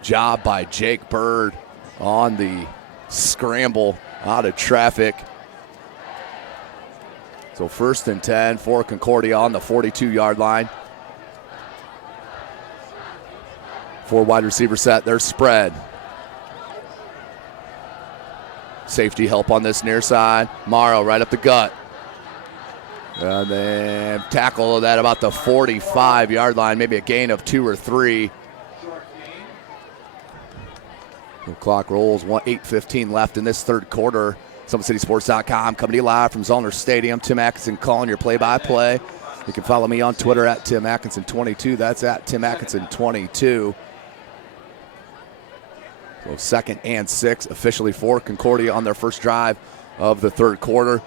job by Jake Bird on the scramble out of traffic. So 1st and 10 for Concordia on the 42-yard line. 4 wide receiver set. There's spread. Safety help on this near side. Morrow right up the gut. And then tackle that about the 45-yard line, maybe a gain of 2 or 3. The clock rolls, 8:15 left in this third quarter. SummitCitySports.com coming to you live from Zollner Stadium. Tim Atkinson calling your play-by-play. You can follow me on Twitter at Tim Atkinson22. That's at Tim Atkinson22. So 2nd and 6 officially for Concordia on their first drive of the third quarter.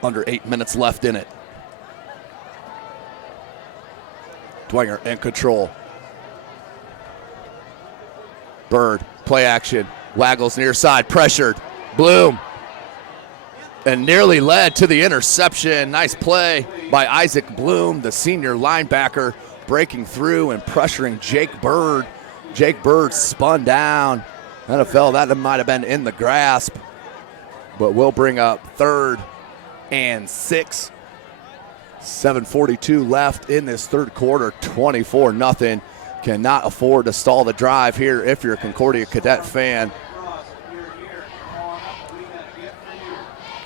Under 8 minutes left in it. Dwenger in control. Bird, play action. Waggles near side, pressured. Bloom. And nearly led to the interception. Nice play by Isaac Bloom, the senior linebacker, breaking through and pressuring Jake Bird. Jake Bird spun down. NFL, that might have been in the grasp. But we'll bring up 3rd and 6. 7:42 left in this third quarter. 24-0. Cannot afford to stall the drive here if you're a Concordia Cadet fan.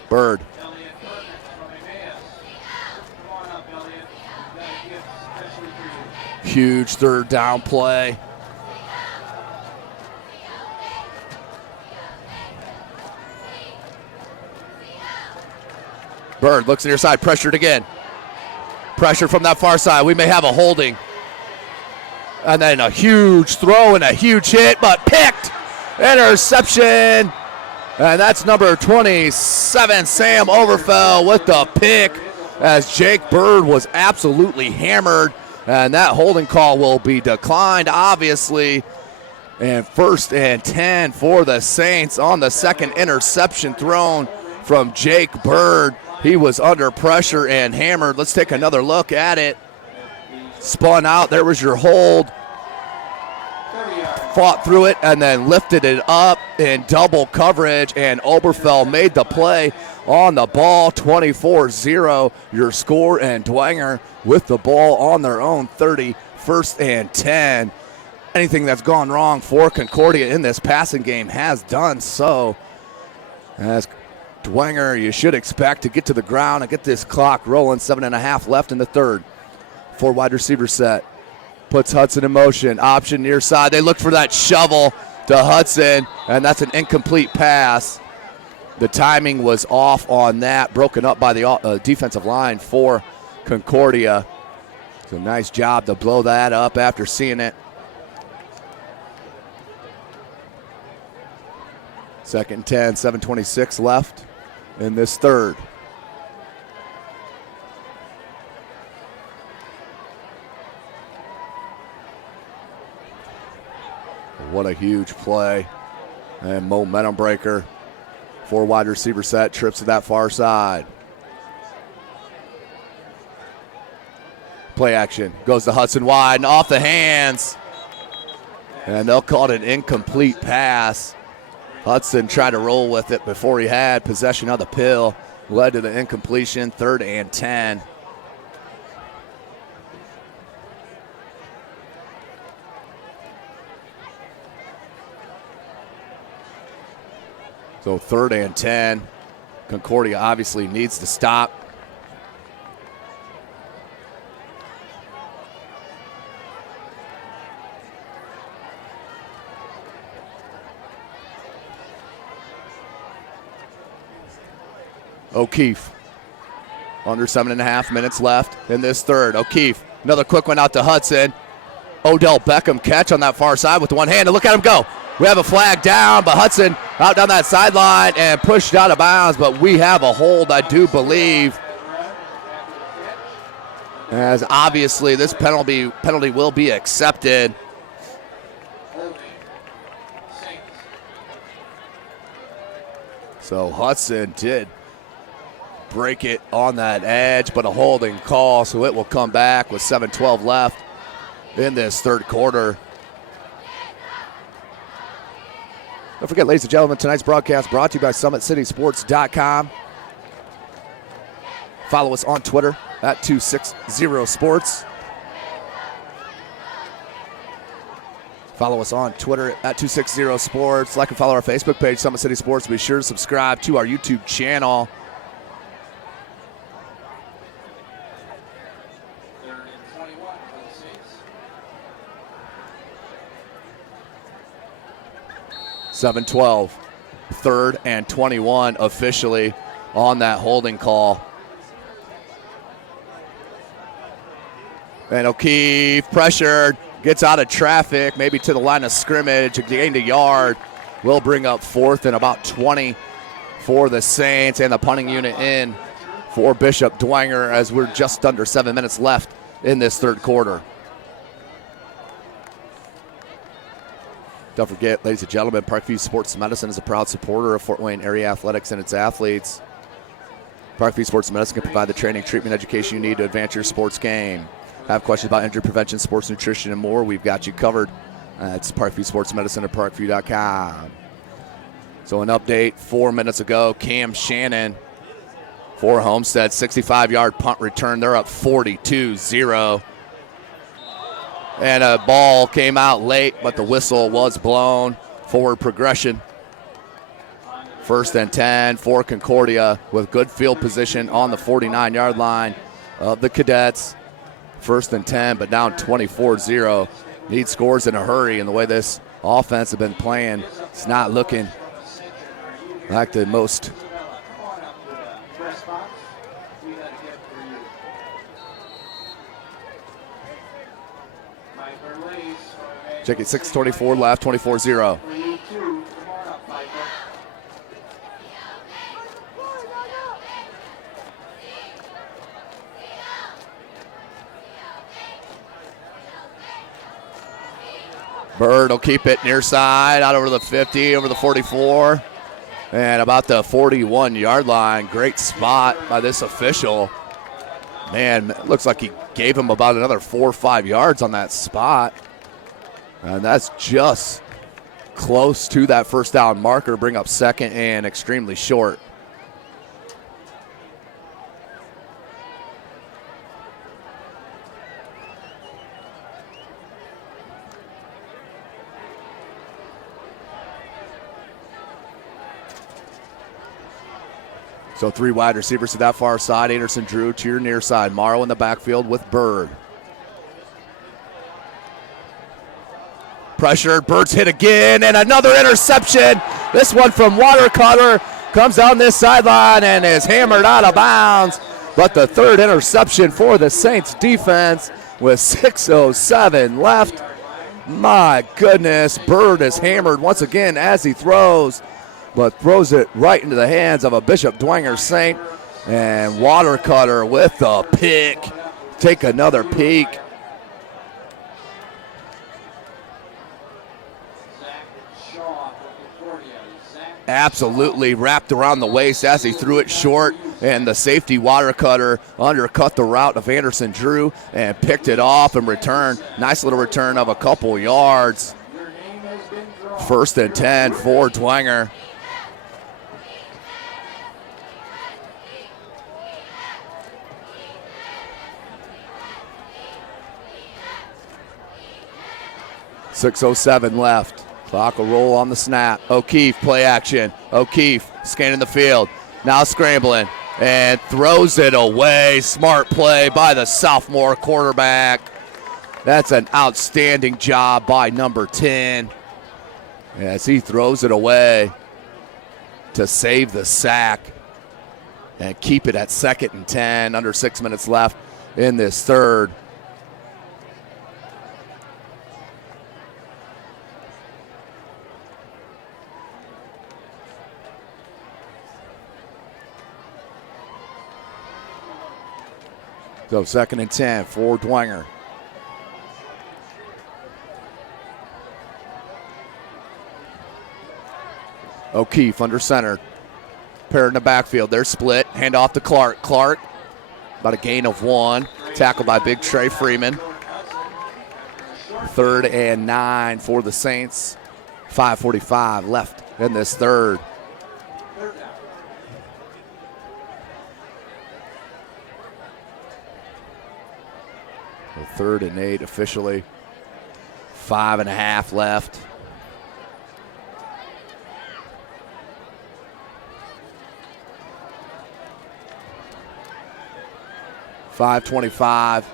Bird. Huge third down play. Bird looks near side, pressured again. Pressure from that far side. We may have a holding. And then a huge throw and a huge hit, but picked. Interception. And that's number 27, Sam Overfell, with the pick, as Jake Bird was absolutely hammered And that holding call will be declined, obviously. And 1st and 10 for the Saints on the second interception thrown from Jake Bird. He was under pressure and hammered. Let's take another look at it. Spun out. There was your hold. Fought through it and then lifted it up in double coverage, and Oberfell made the play on the ball. 24-0 your score, and Dwenger with the ball on their own 30, 1st and 10. Anything that's gone wrong for Concordia in this passing game has done so. As Dwenger, you should expect to get to the ground and get this clock rolling. 7.5 left in the third. 4 wide receiver set. Puts Hudson in motion. Option near side. They look for that shovel to Hudson, and that's an incomplete pass. The timing was off on that. Broken up by the defensive line for Concordia. It's a nice job to blow that up after seeing it. 2nd and 10, 7:26 left in this third. What a huge play and momentum breaker. 4 wide receiver set, trips to that far side. Play action, goes to Hudson wide and off the hands. And they'll call it an incomplete pass. Hudson tried to roll with it before he had possession of the pill. Led to the incompletion, 3rd and 10. So 3rd and 10. Concordia obviously needs to stop. O'Keefe. Under 7.5 minutes left in this third. O'Keefe, another quick one out to Hudson. Odell Beckham catch on that far side with the one hand, and look at him go. We have a flag down, but Hudson out down that sideline and pushed out of bounds, but we have a hold, I do believe. As obviously this penalty will be accepted. So Hudson did break it on that edge, but a holding call, so it will come back with 7:12 left in this third quarter. Don't forget, ladies and gentlemen, tonight's broadcast brought to you by SummitCitySports.com. Follow us on Twitter at 260sports. Follow us on Twitter at 260sports. Like and follow our Facebook page, Summit City Sports. Be sure to subscribe to our YouTube channel. .7-12, 3rd and 21 officially on that holding call. And O'Keefe pressured, gets out of traffic, maybe to the line of scrimmage, gained a yard. Will bring up 4th and about 20 for the Saints, and the punting unit in for Bishop Dwenger as we're just under 7 minutes left in this third quarter. Don't forget, ladies and gentlemen, Parkview Sports Medicine is a proud supporter of Fort Wayne area athletics and its athletes. Parkview Sports Medicine can provide the training, treatment, education you need to advance your sports game. Have questions about injury prevention, sports nutrition, and more? We've got you covered. It's Parkview Sports Medicine at parkview.com. So an update 4 minutes ago, Cam Shannon for Homestead, 65-yard punt return. They're up 42-0. And a ball came out late, but the whistle was blown. Forward progression. 1st and 10 for Concordia with good field position on the 49-yard line of the Cadets. 1st and 10, but down 24-0. Need scores in a hurry, and the way this offense has been playing, it's not looking like the most. Check it, 6:24 left, 24-0. Bird will keep it near side, out over the 50, over the 44, and about the 41-yard line. Great spot by this official. Man, looks like he gave him about another 4 or 5 yards on that spot. And that's just close to that first down marker. Bring up second and extremely short. So 3 wide receivers to that far side. Anderson Drew to your near side. Morrow in the backfield with Bird. Pressured, Bird's hit again, and another interception. This one from Watercutter comes down this sideline and is hammered out of bounds. But the third interception for the Saints defense with 6:07 left. My goodness, Bird is hammered once again as he throws, but throws it right into the hands of a Bishop Dwenger Saint. And Watercutter with the pick. Take another peek. Absolutely wrapped around the waist as he threw it short, and the safety Watercutter undercut the route of Anderson Drew and picked it off and returned. Nice little return of a couple yards. 1st and 10 for Dwenger. .607 left. Clock will roll on the snap. O'Keefe, play action. O'Keefe scanning the field. Now scrambling and throws it away. Smart play by the sophomore quarterback. That's an outstanding job by number 10 as he throws it away to save the sack and keep it at 2nd and 10. Under 6 minutes left in this third. So 2nd and 10 for Dwenger. O'Keefe under center. Pair in the backfield. They're split. Hand off to Clark. Clark, about a gain of 1. Tackled by Big Trey Freeman. 3rd and 9 for the Saints. 5:45 left in this third. The 3rd and 8 officially. 5.5 left. .525.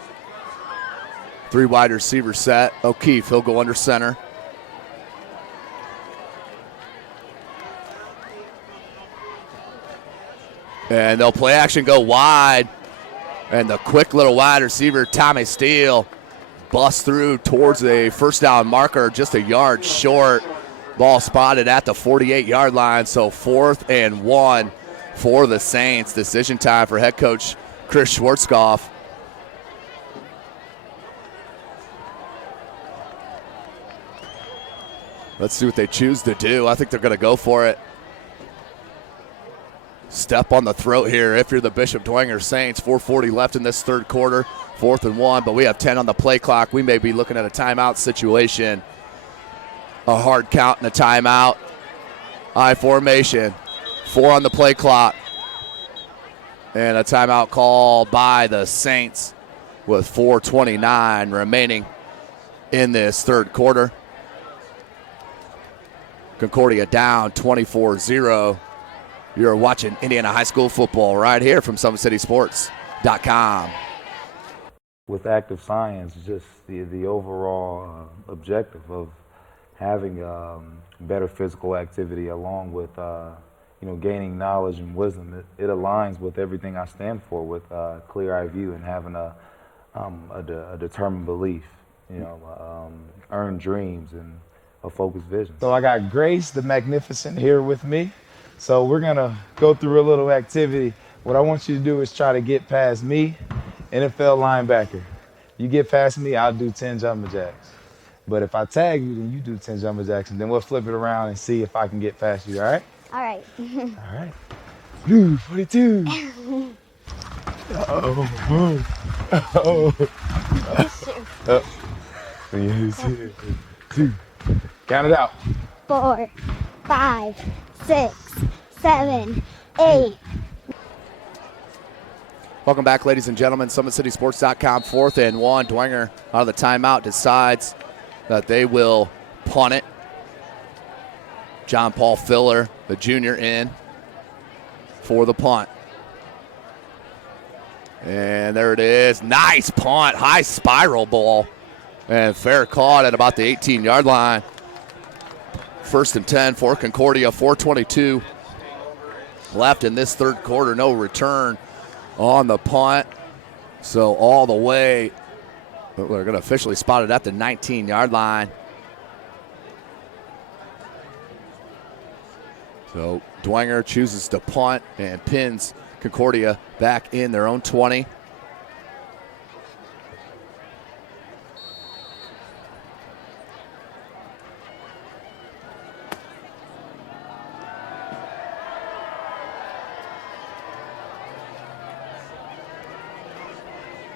3 wide receiver set. O'Keefe, he'll go under center. And they'll play action, go wide. And the quick little wide receiver, Tommy Steele, busts through towards the first down marker, just a yard short. Ball spotted at the 48-yard line, so 4th and 1 for the Saints. Decision time for head coach Chris Schwarzkopf. Let's see what they choose to do. I think they're going to go for it. Step on the throat here if you're the Bishop Dwenger Saints. 4:40 left in this third quarter. 4th and 1, but we have 10 on the play clock. We may be looking at a timeout situation. A hard count and a timeout. I formation. 4 on the play clock. And a timeout call by the Saints with 4:29 remaining in this third quarter. Concordia down 24-0. You're watching Indiana High School football right here from SummitCitySports.com. With active science, just the overall objective of having better physical activity along with gaining knowledge and wisdom, it aligns with everything I stand for, with clear-eye view and having a determined belief, earned dreams and a focused vision. So I got Grace the Magnificent here with me. So we're gonna go through a little activity. What I want you to do is try to get past me, NFL linebacker. You get past me, I'll do 10 jumping jacks. But if I tag you, then you do 10 jumping jacks, and then we'll flip it around and see if I can get past you, all right? All right. All right. Blue 42. Oh. Two. Count it out. 4, 5, 6, 7, 8. Welcome back, ladies and gentlemen. SummitCitySports.com, 4th and 1. Dwenger out of the timeout decides that they will punt it. John Paul Filler, the junior, in for the punt. And there it is. Nice punt. High spiral ball. And fair caught at about the 18-yard line. 1st and 10 for Concordia. 4:22 left in this third quarter. No return on the punt. So all the way, we're going to officially spot it at the 19-yard line. So Dwenger chooses to punt and pins Concordia back in their own 20.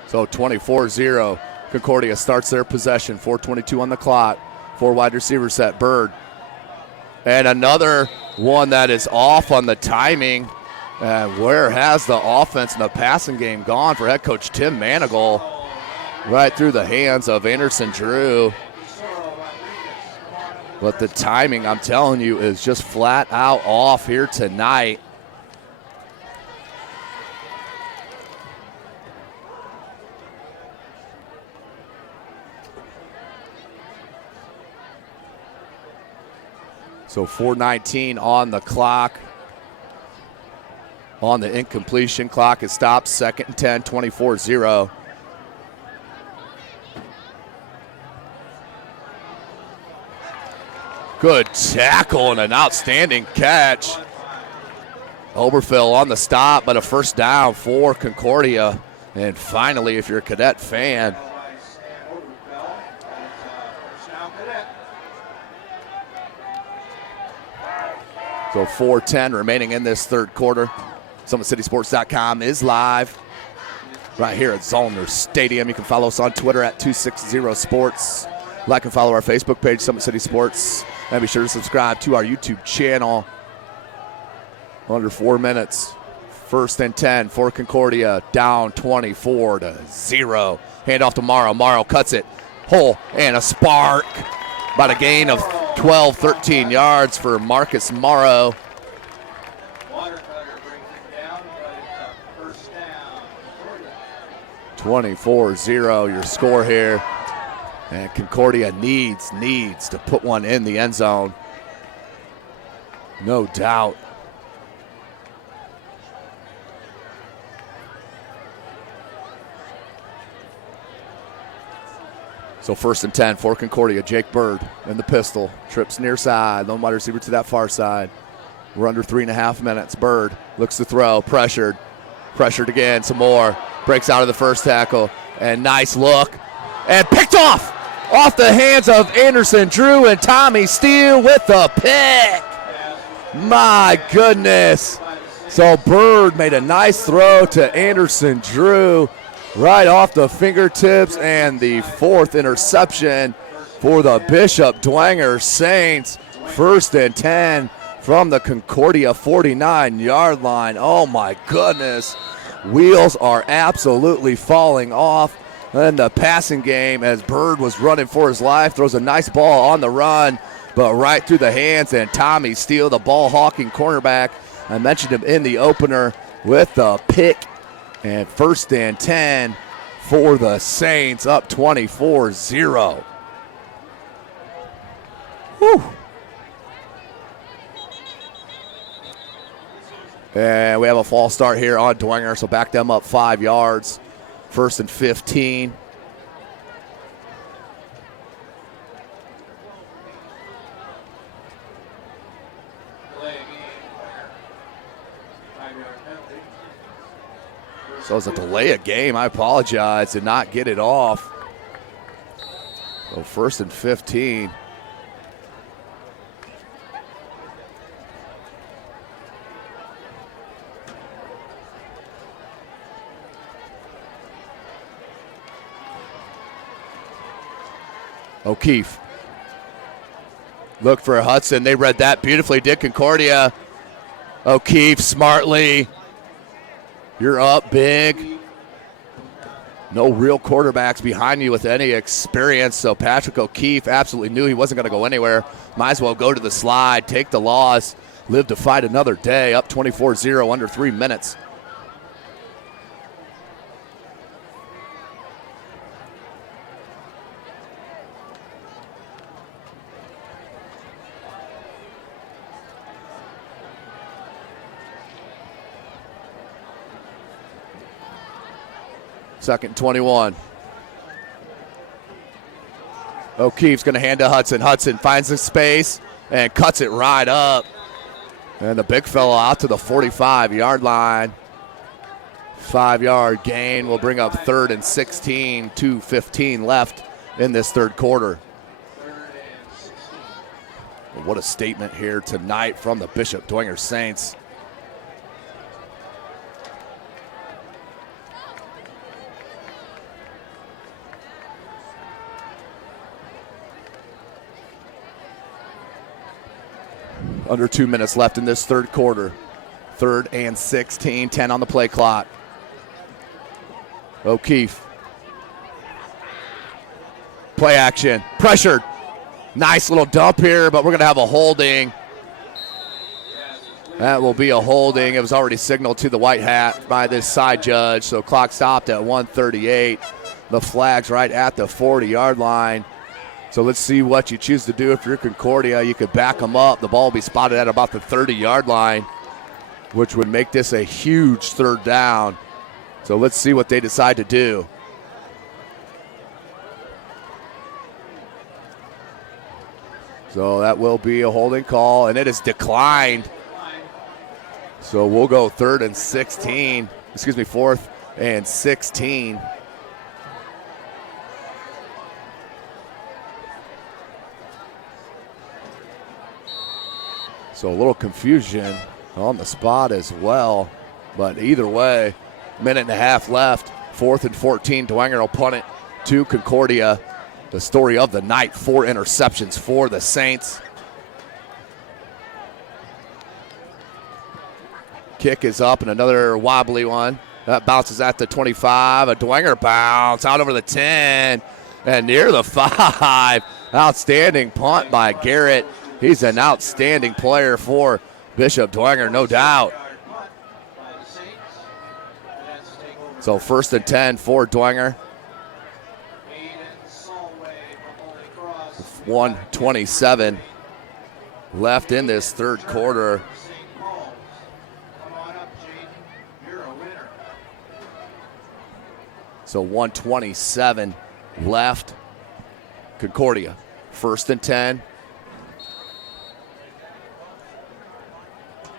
So 24-0, Concordia starts their possession. 4:22 on the clock. 4 wide receiver set. Bird. And another one that is off on the timing. Where has the offense and the passing game gone for head coach Tim Manigal? Right through the hands of Anderson Drew. But the timing, I'm telling you, is just flat out off here tonight. So 4:19 on the clock. On the incompletion, clock is stopped. 2nd and 10, 24-0. Good tackle and an outstanding catch. Oberfell on the stop, but a first down for Concordia. And finally, if you're a Cadet fan, so 4:10 remaining in this third quarter. SummitCitySports.com is live right here at Zollner Stadium. You can follow us on Twitter at 260sports. Like and follow our Facebook page, Summit City Sports. And be sure to subscribe to our YouTube channel. Under 4 minutes. 1st and 10 for Concordia. Down 24-0. Hand off to Morrow. Morrow cuts it. Hole and a spark. About a gain of 12, 13 yards for Marcus Morrow. 24-0 your score here. And Concordia needs to put one in the end zone. No doubt. So 1st and 10 for Concordia. Jake Bird in the pistol. Trips near side. Lone wide receiver to that far side. We're under 3.5 minutes. Bird looks to throw. Pressured. Pressured again. Some more. Breaks out of the first tackle. And nice look. And picked off the hands of Anderson Drew, and Tommy Steele with the pick. My goodness. So Bird made a nice throw to Anderson Drew right off the fingertips, and the 4th interception for the Bishop Dwenger Saints. 1st and 10 from the Concordia 49-yard line. Oh my goodness. Wheels are absolutely falling off in the passing game as Bird was running for his life. Throws a nice ball on the run, but right through the hands, and Tommy Steele, the ball-hawking cornerback. I mentioned him in the opener with the pick. And 1st and 10 for the Saints, up 24-0. Whew. And we have a false start here on Dwenger, so back them up 5 yards. 1st and 15. So it's a delay of game. I apologize. Did not get it off. So first and 15. O'Keefe. Look for Hudson. They read that beautifully, did Concordia. O'Keefe smartly. You're up big. No real quarterbacks behind you with any experience, so Patrick O'Keefe absolutely knew he wasn't going to go anywhere. Might as well go to the slide, take the loss, live to fight another day, up 24-0, under 3 minutes. Second and 21. O'Keefe's going to hand to Hudson. Hudson finds the space and cuts it right up. And the big fellow out to the 45-yard line. 5-yard gain will bring up 3rd and 16, 2:15 left in this third quarter. What a statement here tonight from the Bishop Dwenger Saints. Under 2 minutes left in this third quarter. 3rd and 16, 10 on the play clock. O'Keefe. Play action, pressured. Nice little dump here, but we're going to have a holding. That will be a holding. It was already signaled to the white hat by this side judge, so clock stopped at 1:38. The flag's right at the 40-yard line. So let's see what you choose to do. If you're Concordia, you could back them up. The ball will be spotted at about the 30-yard line, which would make this a huge third down. So let's see what they decide to do. So that will be a holding call, and it is declined. So we'll go 4th and 16. So a little confusion on the spot as well. But either way, minute and a half left. 4th and 14. Dwenger will punt it to Concordia. The story of the night, 4 interceptions for the Saints. Kick is up and another wobbly one. That bounces at the 25. A Dwenger bounce out over the 10 and near the 5. Outstanding punt by Garrett. He's an outstanding player for Bishop Dwenger, no doubt. So 1st and 10 for Dwenger. 1:27 left in this third quarter. So 1:27 left. Concordia, 1st and 10.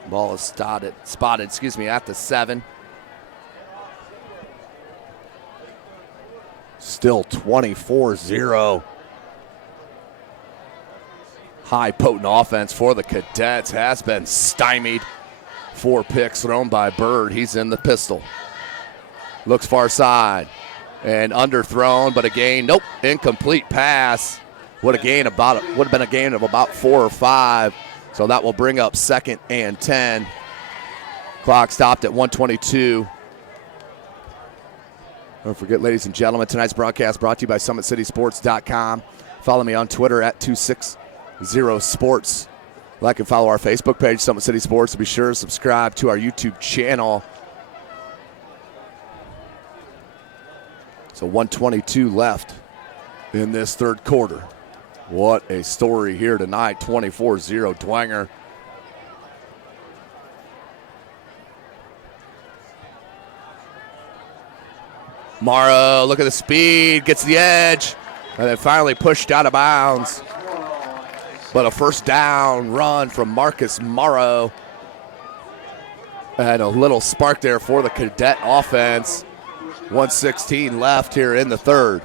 Ball is spotted at the 7. Still 24-0. High potent offense for the Cadets has been stymied. 4 picks thrown by Bird. He's in the pistol. Looks far side and underthrown, but a gain. Nope, incomplete pass. Would have been a gain of about 4 or 5. So that will bring up 2nd and 10. Clock stopped at 1:22. Don't forget, ladies and gentlemen, tonight's broadcast brought to you by SummitCitySports.com. Follow me on Twitter at 260sports. Like and follow our Facebook page, Summit City Sports, and be sure to subscribe to our YouTube channel. So 1:22 left in this third quarter. What a story here tonight, 24-0 Dwenger. Morrow, look at the speed, gets the edge, and then finally pushed out of bounds. But a first down run from Marcus Morrow. And a little spark there for the Cadet offense. 1:16 left here in the third.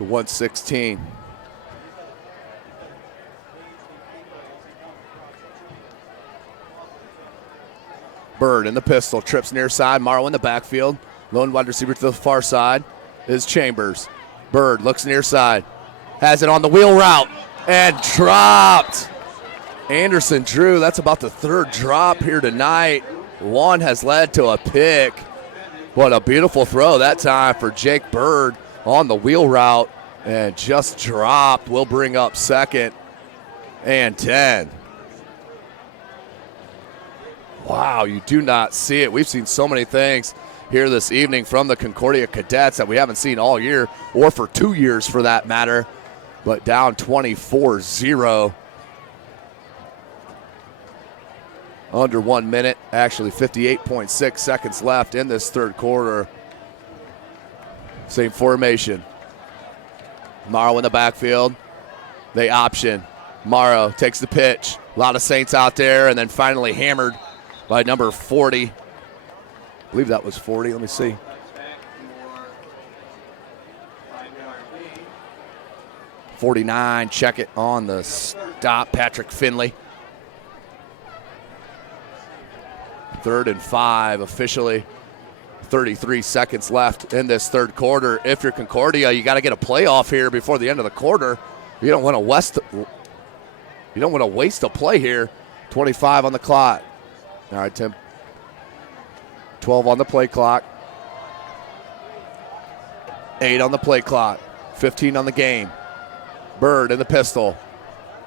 to 116. Bird in the pistol, trips near side. Morrow in the backfield. Lone wide receiver to the far side is Chambers. Bird looks near side. Has it on the wheel route and dropped. Anderson Drew, that's about the third drop here tonight. One has led to a pick. What a beautiful throw that time for Jake Bird on the wheel route and just dropped. Will bring up second and 10. Wow, you do not see it. We've seen so many things here this evening from the Concordia Cadets that we haven't seen all year or for 2 years for that matter. But down 24-0. Under 1 minute, actually 58.6 seconds left in this third quarter. Same formation. Morrow in the backfield. They option. Morrow takes the pitch. A lot of Saints out there, and then finally hammered by number 40. I believe that was 40. Let me see. .49, check it on the stop, Patrick Finley. 3rd and 5 officially. 33 seconds left in this third quarter. If you're Concordia, you got to get a playoff here before the end of the quarter. You don't want to waste a play here. 25 on the clock. All right, Tim. 12 on the play clock. 8 on the play clock. 15 on the game. Bird in the pistol.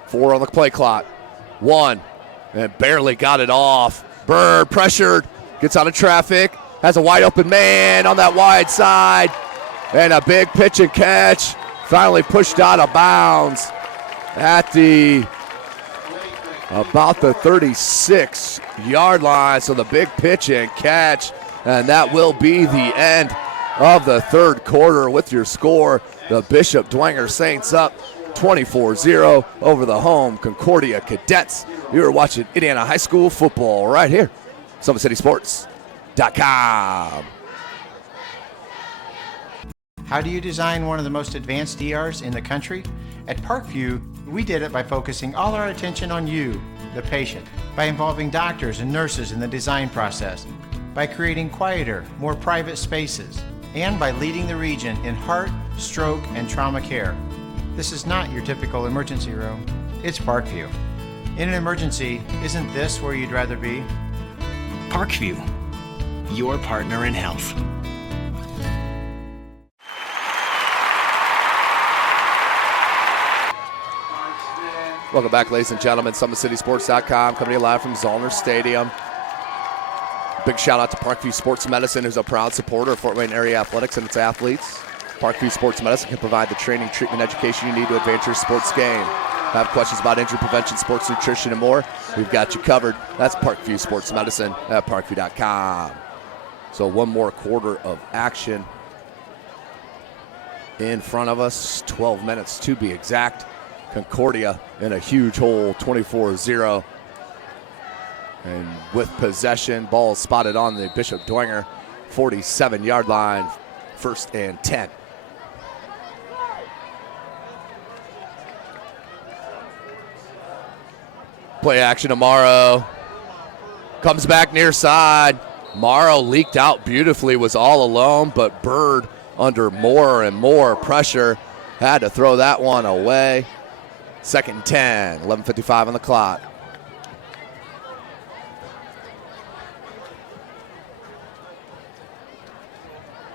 4 on the play clock. 1, and barely got it off. Bird pressured, gets out of traffic, has a wide open man on that wide side, and a big pitch and catch. Finally pushed out of bounds at about the 36-yard line. So the big pitch and catch, and that will be the end of the third quarter with your score. The Bishop Dwenger Saints up 24-0 over the home Concordia Cadets. You're watching Indiana High School football right here, SummitCitySports.com. How do you design one of the most advanced ERs in the country? At Parkview, we did it by focusing all our attention on you, the patient, by involving doctors and nurses in the design process, by creating quieter, more private spaces, and by leading the region in heart, stroke, and trauma care. This is not your typical emergency room. It's Parkview. In an emergency, isn't this where you'd rather be? Parkview, your partner in health. Welcome back, ladies and gentlemen. SummitCitySports.com coming to you live from Zollner Stadium. Big shout out to Parkview Sports Medicine, who's a proud supporter of Fort Wayne area athletics and its athletes. Parkview Sports Medicine can provide the training, treatment, education you need to advance your sports game. Have questions about injury prevention, sports nutrition, and more? We've got you covered. That's Parkview Sports Medicine at parkview.com. So one more quarter of action in front of us, 12 minutes to be exact. Concordia in a huge hole, 24-0. And with possession, ball spotted on the Bishop Dwenger 47-yard line, 1st and 10. Play action to Morrow. Comes back near side. Morrow leaked out beautifully, was all alone, but Bird under more and more pressure had to throw that one away. 2nd and 10, 11:55 on the clock.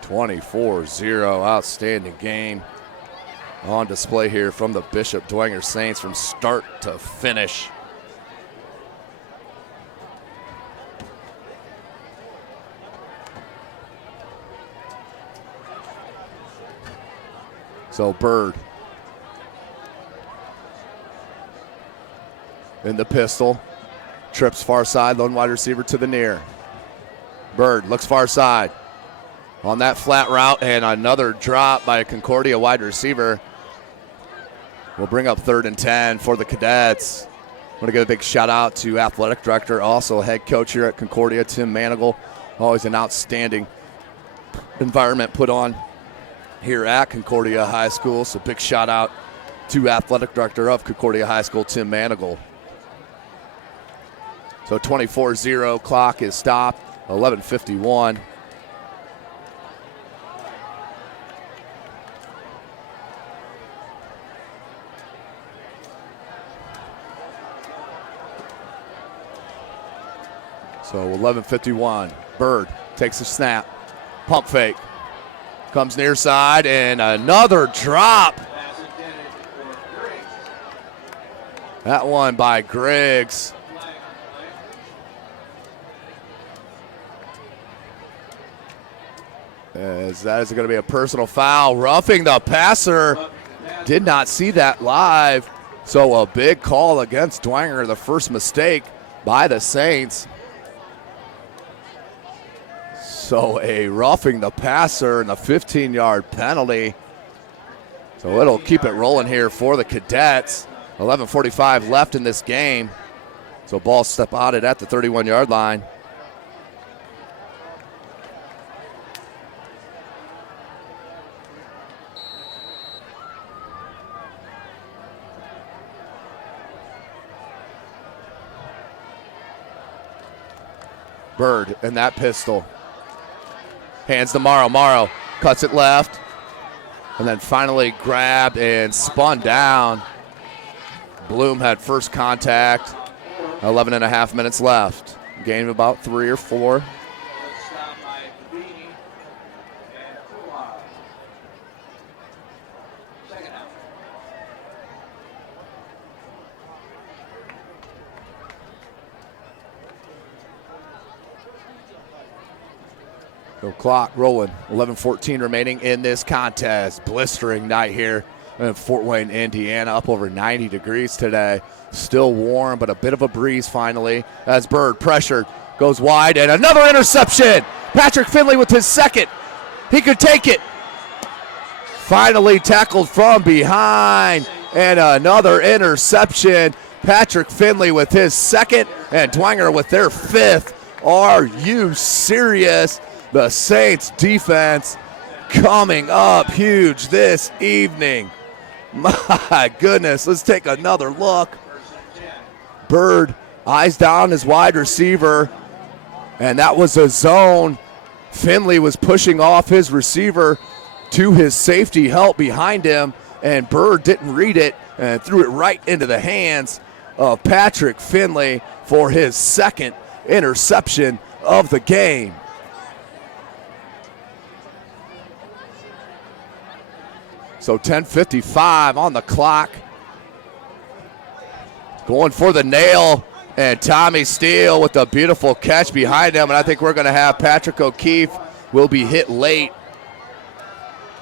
(24-0), outstanding game on display here from the Bishop Dwenger Saints from start to finish. So Bird in the pistol, trips far side, lone wide receiver to the near. Bird looks far side on that flat route, and another drop by a Concordia wide receiver will bring up 3rd and 10 for the Cadets. I want to give a big shout out to athletic director, also head coach here at Concordia, Tim Manigal. Always an outstanding environment put on here at Concordia High School. So big shout out to Athletic Director of Concordia High School, Tim Manigal. So 24-0, clock is stopped, 11:51. So 11:51, Bird takes a snap, pump fake, comes near side, and another drop. That one by Griggs. As that is going to be a personal foul. Roughing the passer. Did not see that live. So a big call against Dwenger, the first mistake by the Saints. So a roughing the passer and a 15-yard penalty. So it'll keep it rolling here for the Cadets. 11:45 left in this game. So ball step out at the 31-yard line. Bird and that pistol. Hands to Morrow. Morrow cuts it left. And then finally grabbed and spun down. Bloom had first contact. 11 and a half minutes left. Gain of about 3 or 4. So clock rolling, 11:14 remaining in this contest. Blistering night here in Fort Wayne, Indiana, up over 90 degrees today. Still warm, but a bit of a breeze finally as Bird pressured, goes wide, and another interception. Patrick Finley with his second. He could take it. Finally tackled from behind, and another interception. Patrick Finley with his second, and Dwenger with their fifth. Are you serious? The Saints defense coming up huge this evening. My goodness, let's take another look. Bird eyes down his wide receiver, and that was a zone. Finley was pushing off his receiver to his safety help behind him, and Bird didn't read it and threw it right into the hands of Patrick Finley for his second interception of the game. So 10:55 on the clock. Going for the nail, and Tommy Steele with a beautiful catch behind him. And I think we're going to have Patrick O'Keefe will be hit late.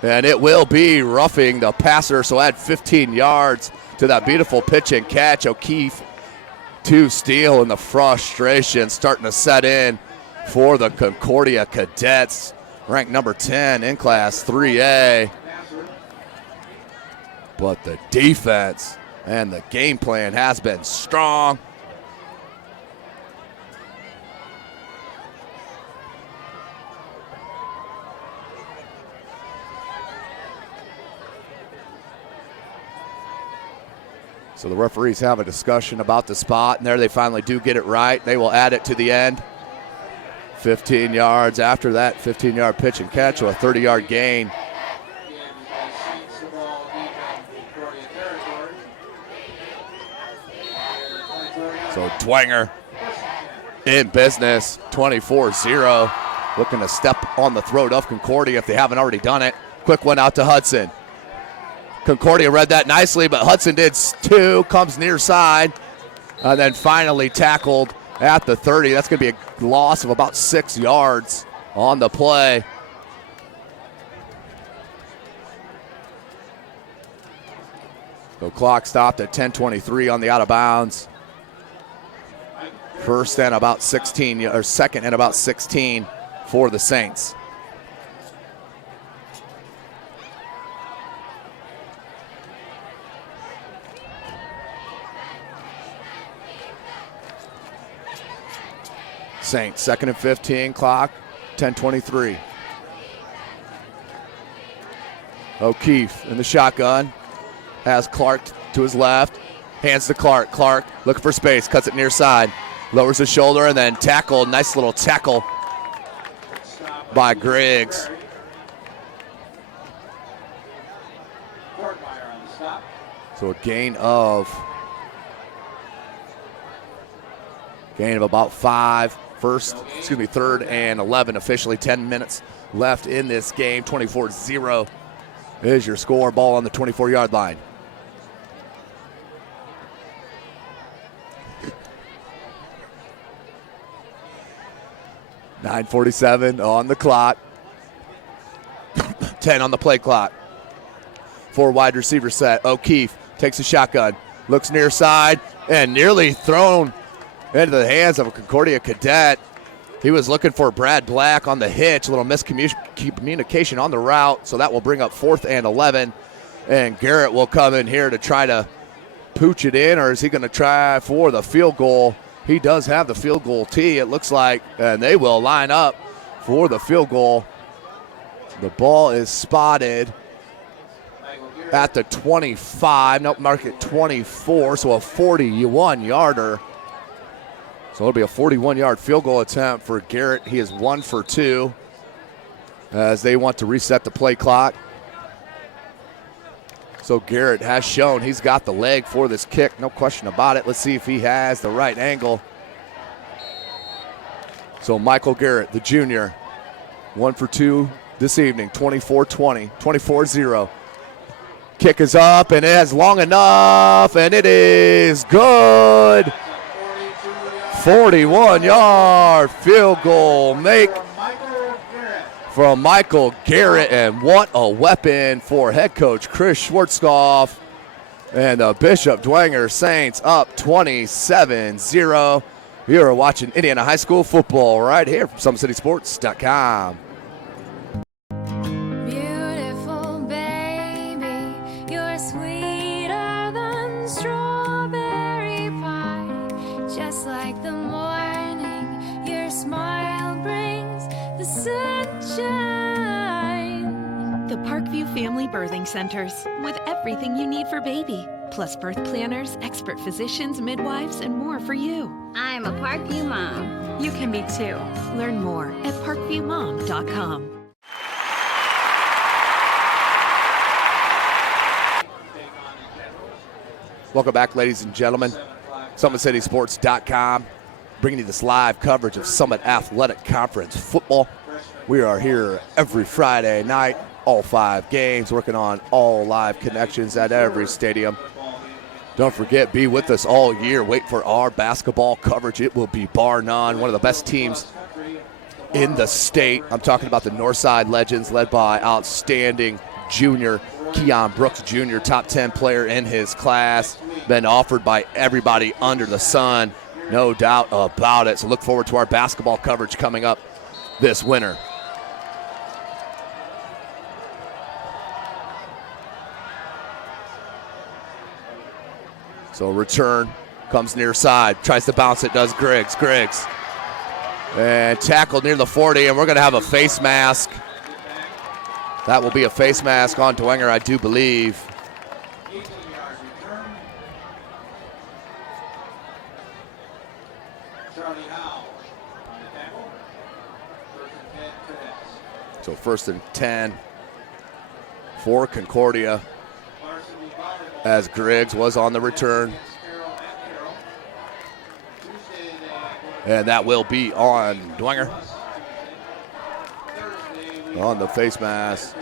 And it will be roughing the passer, so add 15 yards to that beautiful pitch and catch. O'Keefe to Steele, and the frustration starting to set in for the Concordia Cadets, ranked number 10 in Class 3A. But the defense and the game plan has been strong. So the referees have a discussion about the spot, and there they finally do get it right. They will add it to the end. 15 yards after that 15-yard pitch and catch, or a 30-yard gain. So Dwenger in business, 24-0. Looking to step on the throat of Concordia if they haven't already done it. Quick one out to Hudson. Concordia read that nicely, but Hudson did too. Comes near side, and then finally tackled at the 30. That's going to be a loss of about 6 yards on the play. So clock stopped at 10:23 on the out of bounds. First and about 16, or second and about 16 for the Saints. Saints, second and 15, clock, 10:23. O'Keefe in the shotgun. Has Clark to his left. Hands to Clark. Clark looking for space. Cuts it near side. Lowers his shoulder and then tackle. Nice little tackle by Griggs. So a gain of about 5. Third and 11 officially. 10 minutes left in this game. 24-0 is your score. Ball on the 24-yard line. .9:47 on the clock. 10 on the play clock. 4 wide receiver set. O'Keefe takes a shotgun, looks near side, and nearly thrown into the hands of a Concordia cadet. He was looking for Brad Black on the hitch. A little miscommunication on the route, so that will bring up 4th and 11. And Garrett will come in here to try to pooch it in, or is he going to try for the field goal? He does have the field goal tee, it looks like, and they will line up for the field goal. The ball is spotted at the 25. Nope, mark it 24, so a 41-yarder. So it'll be a 41-yard field goal attempt for Garrett. He is 1 for 2 as they want to reset the play clock. So Garrett has shown he's got the leg for this kick, no question about it. Let's see if he has the right angle. So Michael Garrett, the junior, 1 for 2 this evening, 24-20, 24-0. Kick is up, and it is long enough, and it is good. 41-yard field goal make from Michael Garrett, and what a weapon for head coach Chris Schwarzkopf. And the Bishop Dwenger Saints up 27-0. You are watching Indiana High School football right here from SummitCitySports.com. Beautiful baby, you're sweeter than strawberry pie. Just like the morning, your smile brings the sunshine. The Parkview Family Birthing Centers, with everything you need for baby, plus birth planners, expert physicians, midwives, and more for you. I'm a Parkview mom. You can be too. Learn more at parkviewmom.com. Welcome back, ladies and gentlemen. SummitCitySports.com, bringing you this live coverage of Summit Athletic Conference football. We are here every Friday night, all 5 games, working on all live connections at every stadium. Don't forget, be with us all year. Wait for our basketball coverage. It will be bar none. One of the best teams in the state. I'm talking about the Northside Legends, led by outstanding junior Keon Brooks Jr., top 10 player in his class. Been offered by everybody under the sun, no doubt about it. So look forward to our basketball coverage coming up this winter. So return comes near side, tries to bounce it, does Griggs. And tackled near the 40, and we're going to have a face mask. That will be a face mask on Dwenger, I do believe. So 1st and 10 for Concordia, as Griggs was on the return. And that will be on Dwenger. On the face mask.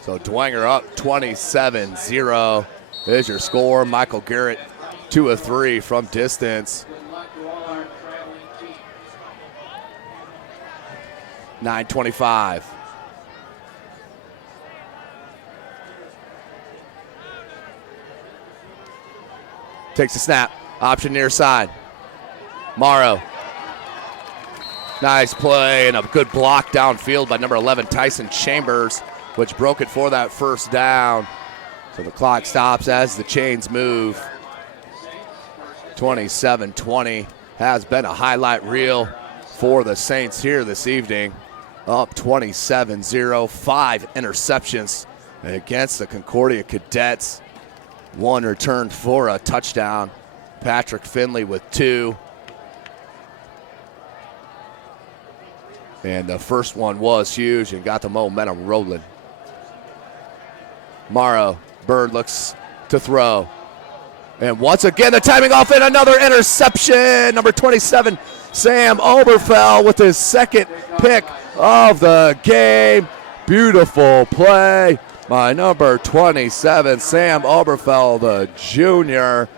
So Dwenger up 27-0 is your score. Michael Garrett 2 of 3 from distance. 9:25. Takes a snap. Option near side. Morrow. Nice play and a good block downfield by number 11, Tyson Chambers, which broke it for that first down. So the clock stops as the chains move. 27-20 has been a highlight reel for the Saints here this evening. Up 27-0, 5 interceptions against the Concordia Cadets. 1 returned for a touchdown. Patrick Finley with 2. And the first one was huge and got the momentum rolling. Morrow, Bird looks to throw. And once again, the timing off and another interception. Number 27, Sam Oberfell with his second pick of the game. Beautiful play by number 27, Sam Oberfell, the junior.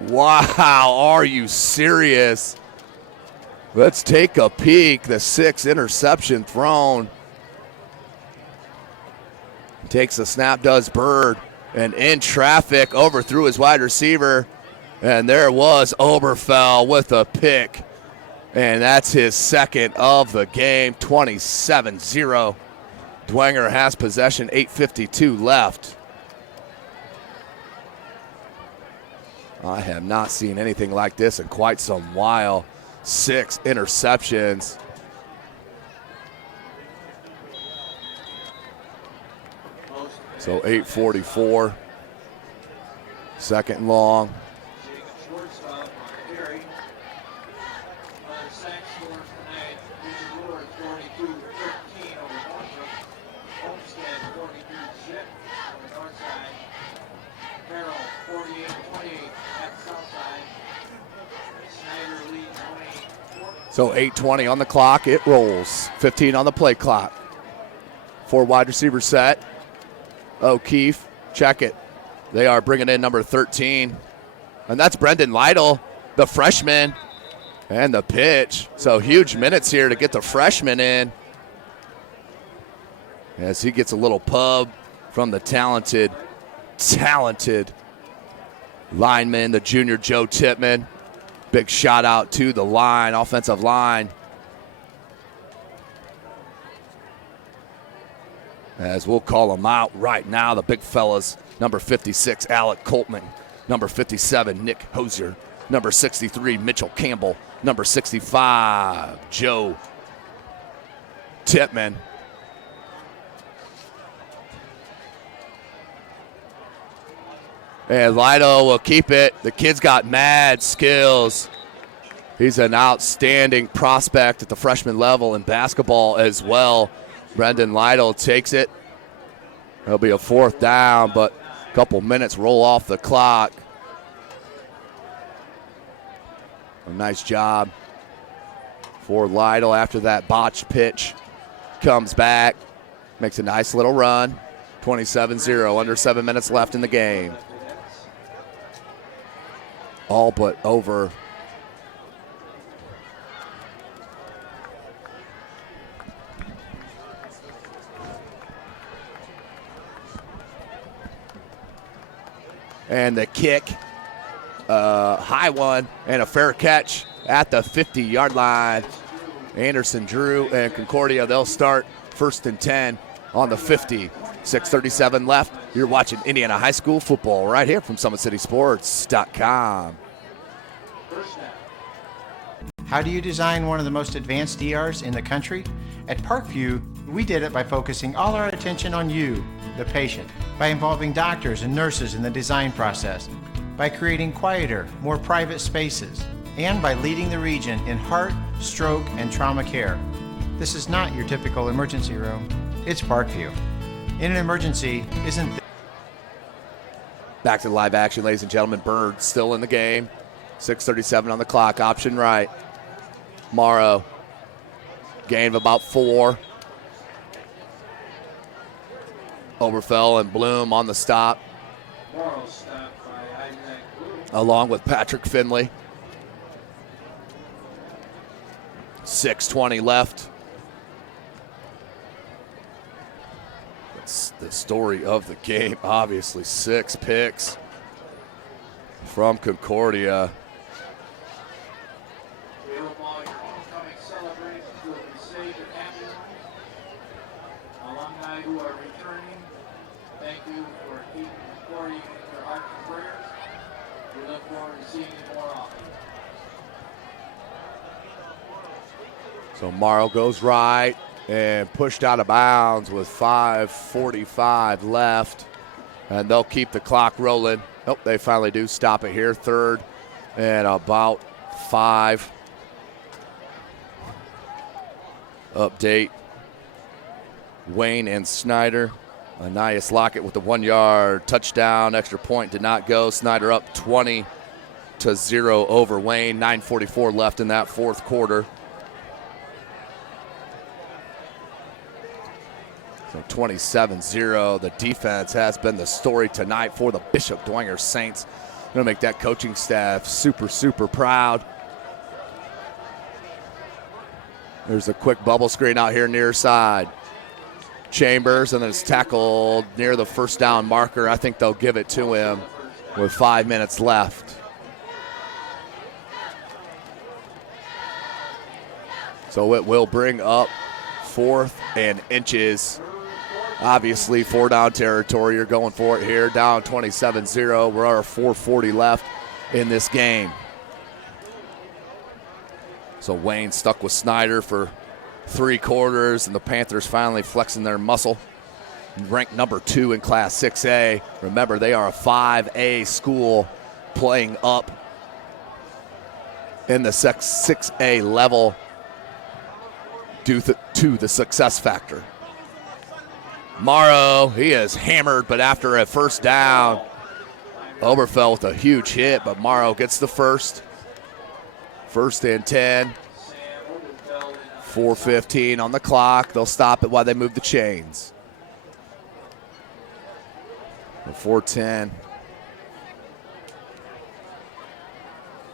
Wow, are you serious? Let's take a peek. The 6th interception thrown. Takes the snap, does Bird, and in traffic, overthrew his wide receiver. And there was Oberfell with a pick. And that's his second of the game, 27-0. Dwenger has possession, 8:52 left. I have not seen anything like this in quite some while. 6 interceptions. So 8:44. Second and long. So 8:20 on the clock, it rolls. 15 on the play clock. 4 wide receiver set. O'Keefe, check it. They are bringing in number 13. And that's Brendan Lytle, the freshman, and the pitch. So huge minutes here to get the freshman in. As he gets a little pub from the talented lineman, the junior Joe Tippmann. Big shout out to the line, offensive line. As we'll call them out right now, the big fellas. Number 56, Alec Coltman. Number 57, Nick Hosier. Number 63, Mitchell Campbell. Number 65, Joe Tippmann. And Lido will keep it. The kid's got mad skills. He's an outstanding prospect at the freshman level in basketball as well. Brendan Lytle takes it. It'll be a 4th down, but a couple minutes roll off the clock. A nice job for Lytle after that botched pitch. Comes back, makes a nice little run. 27-0, under 7 minutes left in the game. All but over. And the kick, high one, and a fair catch at the 50-yard line. Anderson, Drew, and Concordia, they'll start 1st and 10 on the 50. 6:37 left. You're watching Indiana High School football right here from SummitCitySports.com. How do you design one of the most advanced ERs in the country? At Parkview, we did it by focusing all our attention on you, the patient, by involving doctors and nurses in the design process, by creating quieter, more private spaces, and by leading the region in heart, stroke, and trauma care. This is not your typical emergency room. It's Parkview. In an emergency, isn't this? Back to the live action, ladies and gentlemen. Bird still in the game. 6:37 on the clock. Option right. Morrow. Gain of about 4. Oberfell and Bloom on the stop. Morrow stopped by Isaac Bloom. Along with Patrick Finley. 6:20 left. It's the story of the game, obviously. 6 picks from Concordia. We hope all your homecoming celebrations will be safe and happy. Alumni who are returning, thank you for keeping Concordia in your hearts and prayers. We look forward to seeing you more often. So Morrow goes right and pushed out of bounds with 5:45 left. And they'll keep the clock rolling. Oh, they finally do stop it here. 3rd and about 5. Update. Wayne and Snyder. Anias Lockett with the 1-yard touchdown. Extra point did not go. Snyder up 20-0 over Wayne. 9:44 left in that 4th quarter. So 27-0. The defense has been the story tonight for the Bishop Dwenger Saints. Going to make that coaching staff super, super proud. There's a quick bubble screen out here near side. Chambers, and then it's tackled near the first down marker. I think they'll give it to him with 5 minutes left. So it will bring up 4th and inches. Obviously, 4-down territory. You're going for it here. Down 27-0. We're at 4:40 left in this game. So Wayne stuck with Snyder for 3 quarters, and the Panthers finally flexing their muscle. Ranked number 2 in Class 6A. Remember, they are a 5A school playing up in the 6A level due to the success factor. Morrow, he is hammered, but after a first down, Oberfell with a huge hit, but Morrow gets the first. 1st and 10. 4:15 on the clock. They'll stop it while they move the chains. 4:10.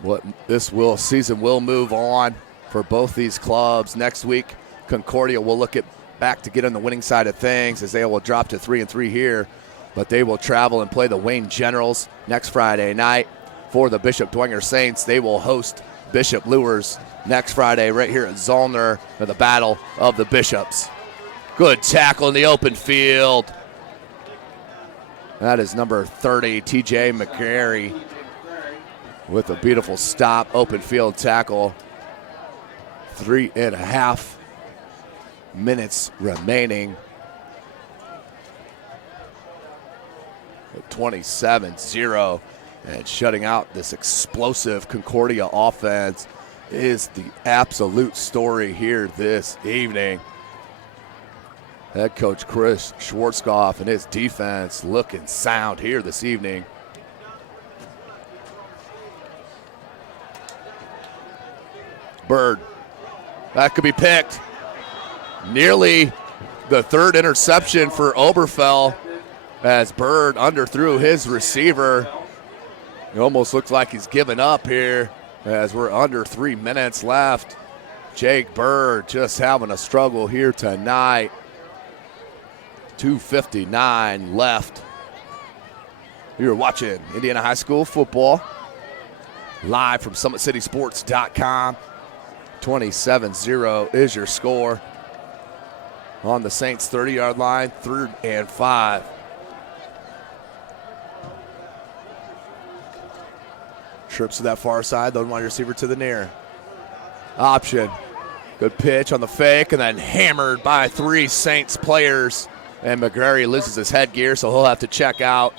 What this season will move on for both these clubs. Next week, Concordia will look back to get on the winning side of things as they will drop to 3-3 here, but they will travel and play the Wayne Generals next Friday night. For the Bishop Dwenger Saints, they will host Bishop Lures next Friday right here at Zollner for the Battle of the Bishops. Good tackle in the open field. That is number 30, TJ McGarry, with a beautiful stop, open field tackle. 3.5 minutes remaining. 27-0, and shutting out this explosive Concordia offense is the absolute story here this evening. Head coach Chris Schwarzkopf and his defense looking sound here this evening. Bird, that could be picked. Nearly the 3rd interception for Oberfell as Bird underthrew his receiver. It almost looks like he's given up here as we're under 3 minutes left. Jake Bird just having a struggle here tonight. 2:59 left. You're watching Indiana High School football live from SummitCitySports.com. 27-0 is your score on the Saints 30-yard line, 3rd and 5. Trips to that far side, the wide receiver to the near. Option. Good pitch on the fake, and then hammered by 3 Saints players. And McGarry loses his headgear, so he'll have to check out.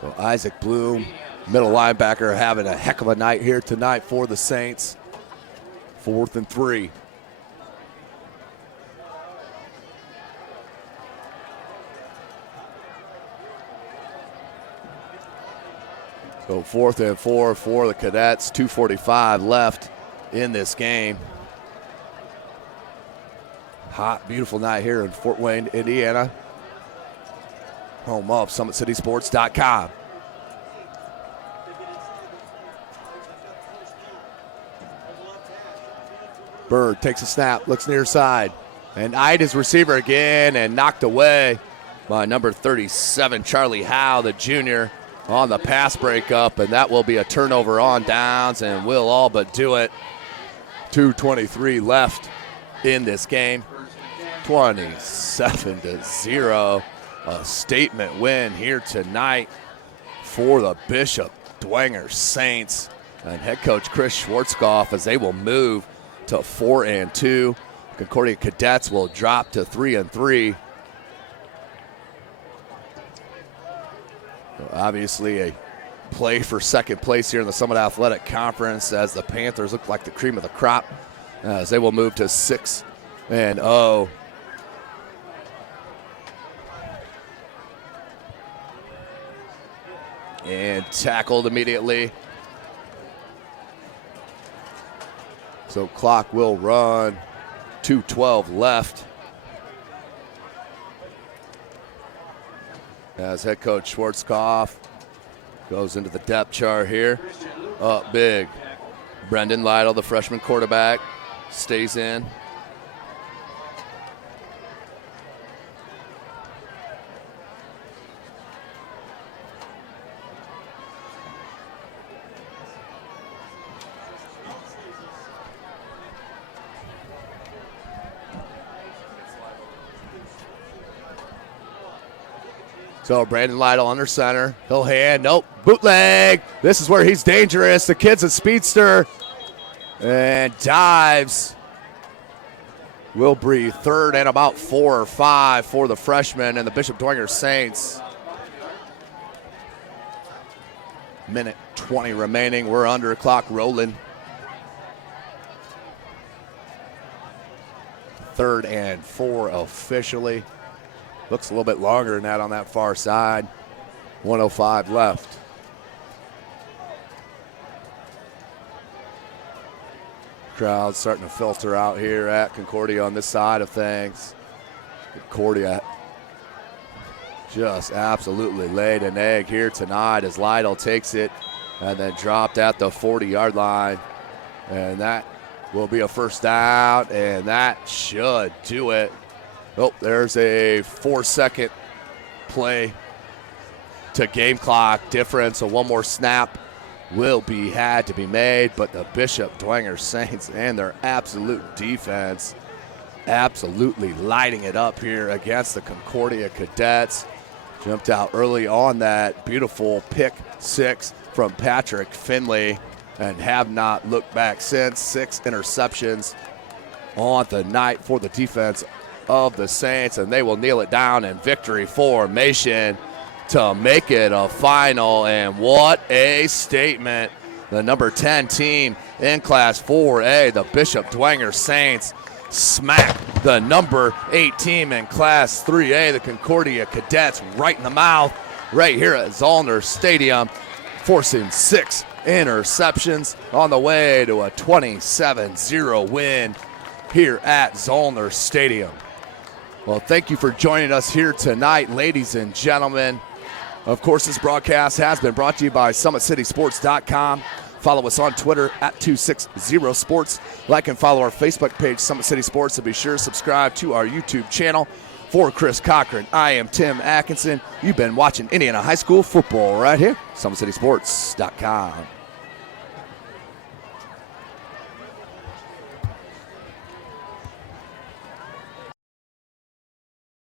So Isaac Bloom, middle linebacker, having a heck of a night here tonight for the Saints. 4th and 3. So 4th and 4 for the Cadets. 2:45 left in this game. Hot, beautiful night here in Fort Wayne, Indiana. Home of SummitCitySports.com. Bird takes a snap, looks near side, and eyed his receiver again and knocked away by number 37, Charlie Howe, the junior, on the pass breakup, and that will be a turnover on downs, and will all but do it. 2:23 left in this game. 27-0. A statement win here tonight for the Bishop Dwenger Saints. And head coach Chris Schwarzkopf, as they will move to 4-2. Concordia Cadets will drop to 3-3. So obviously a play for second place here in the Summit Athletic Conference, as the Panthers look like the cream of the crop, as they will move to 6-0. And tackled immediately. So clock will run. 2:12 left. As head coach Schwarzkopf goes into the depth chart here. Up big. Brendan Lytle, the freshman quarterback, stays in. So Brandon Lytle under center. He'll hand. Nope. Bootleg. This is where he's dangerous. The kid's a speedster. And dives. Will breathe third and about 4 or 5 for the freshman and the Bishop Dwenger Saints. Minute 20 remaining. We're under, clock rolling. 3rd and 4 officially. Looks a little bit longer than that on that far side. 1:05 left. Crowd starting to filter out here at Concordia on this side of things. Concordia just absolutely laid an egg here tonight as Lytle takes it and then dropped at the 40-yard line. And that will be a first down, and that should do it. Oh, there's a 4-second play to game clock difference, so one more snap had to be made, but the Bishop Dwenger Saints and their absolute defense absolutely lighting it up here against the Concordia Cadets. Jumped out early on that beautiful pick 6 from Patrick Finley and have not looked back since. 6 interceptions on the night for the defense of the Saints, and they will kneel it down in victory formation to make it a final. And what a statement. The number 10 team in Class 4A, the Bishop Dwenger Saints, smack the number 8 team in Class 3A, the Concordia Cadets, right in the mouth right here at Zollner Stadium, forcing 6 interceptions on the way to a 27-0 win here at Zollner Stadium. Well, thank you for joining us here tonight, ladies and gentlemen. Of course, this broadcast has been brought to you by SummitCitySports.com. Follow us on Twitter at 260sports. Like and follow our Facebook page, Summit City Sports, and be sure to subscribe to our YouTube channel. For Chris Cochran, I am Tim Atkinson. You've been watching Indiana High School football right here, SummitCitySports.com.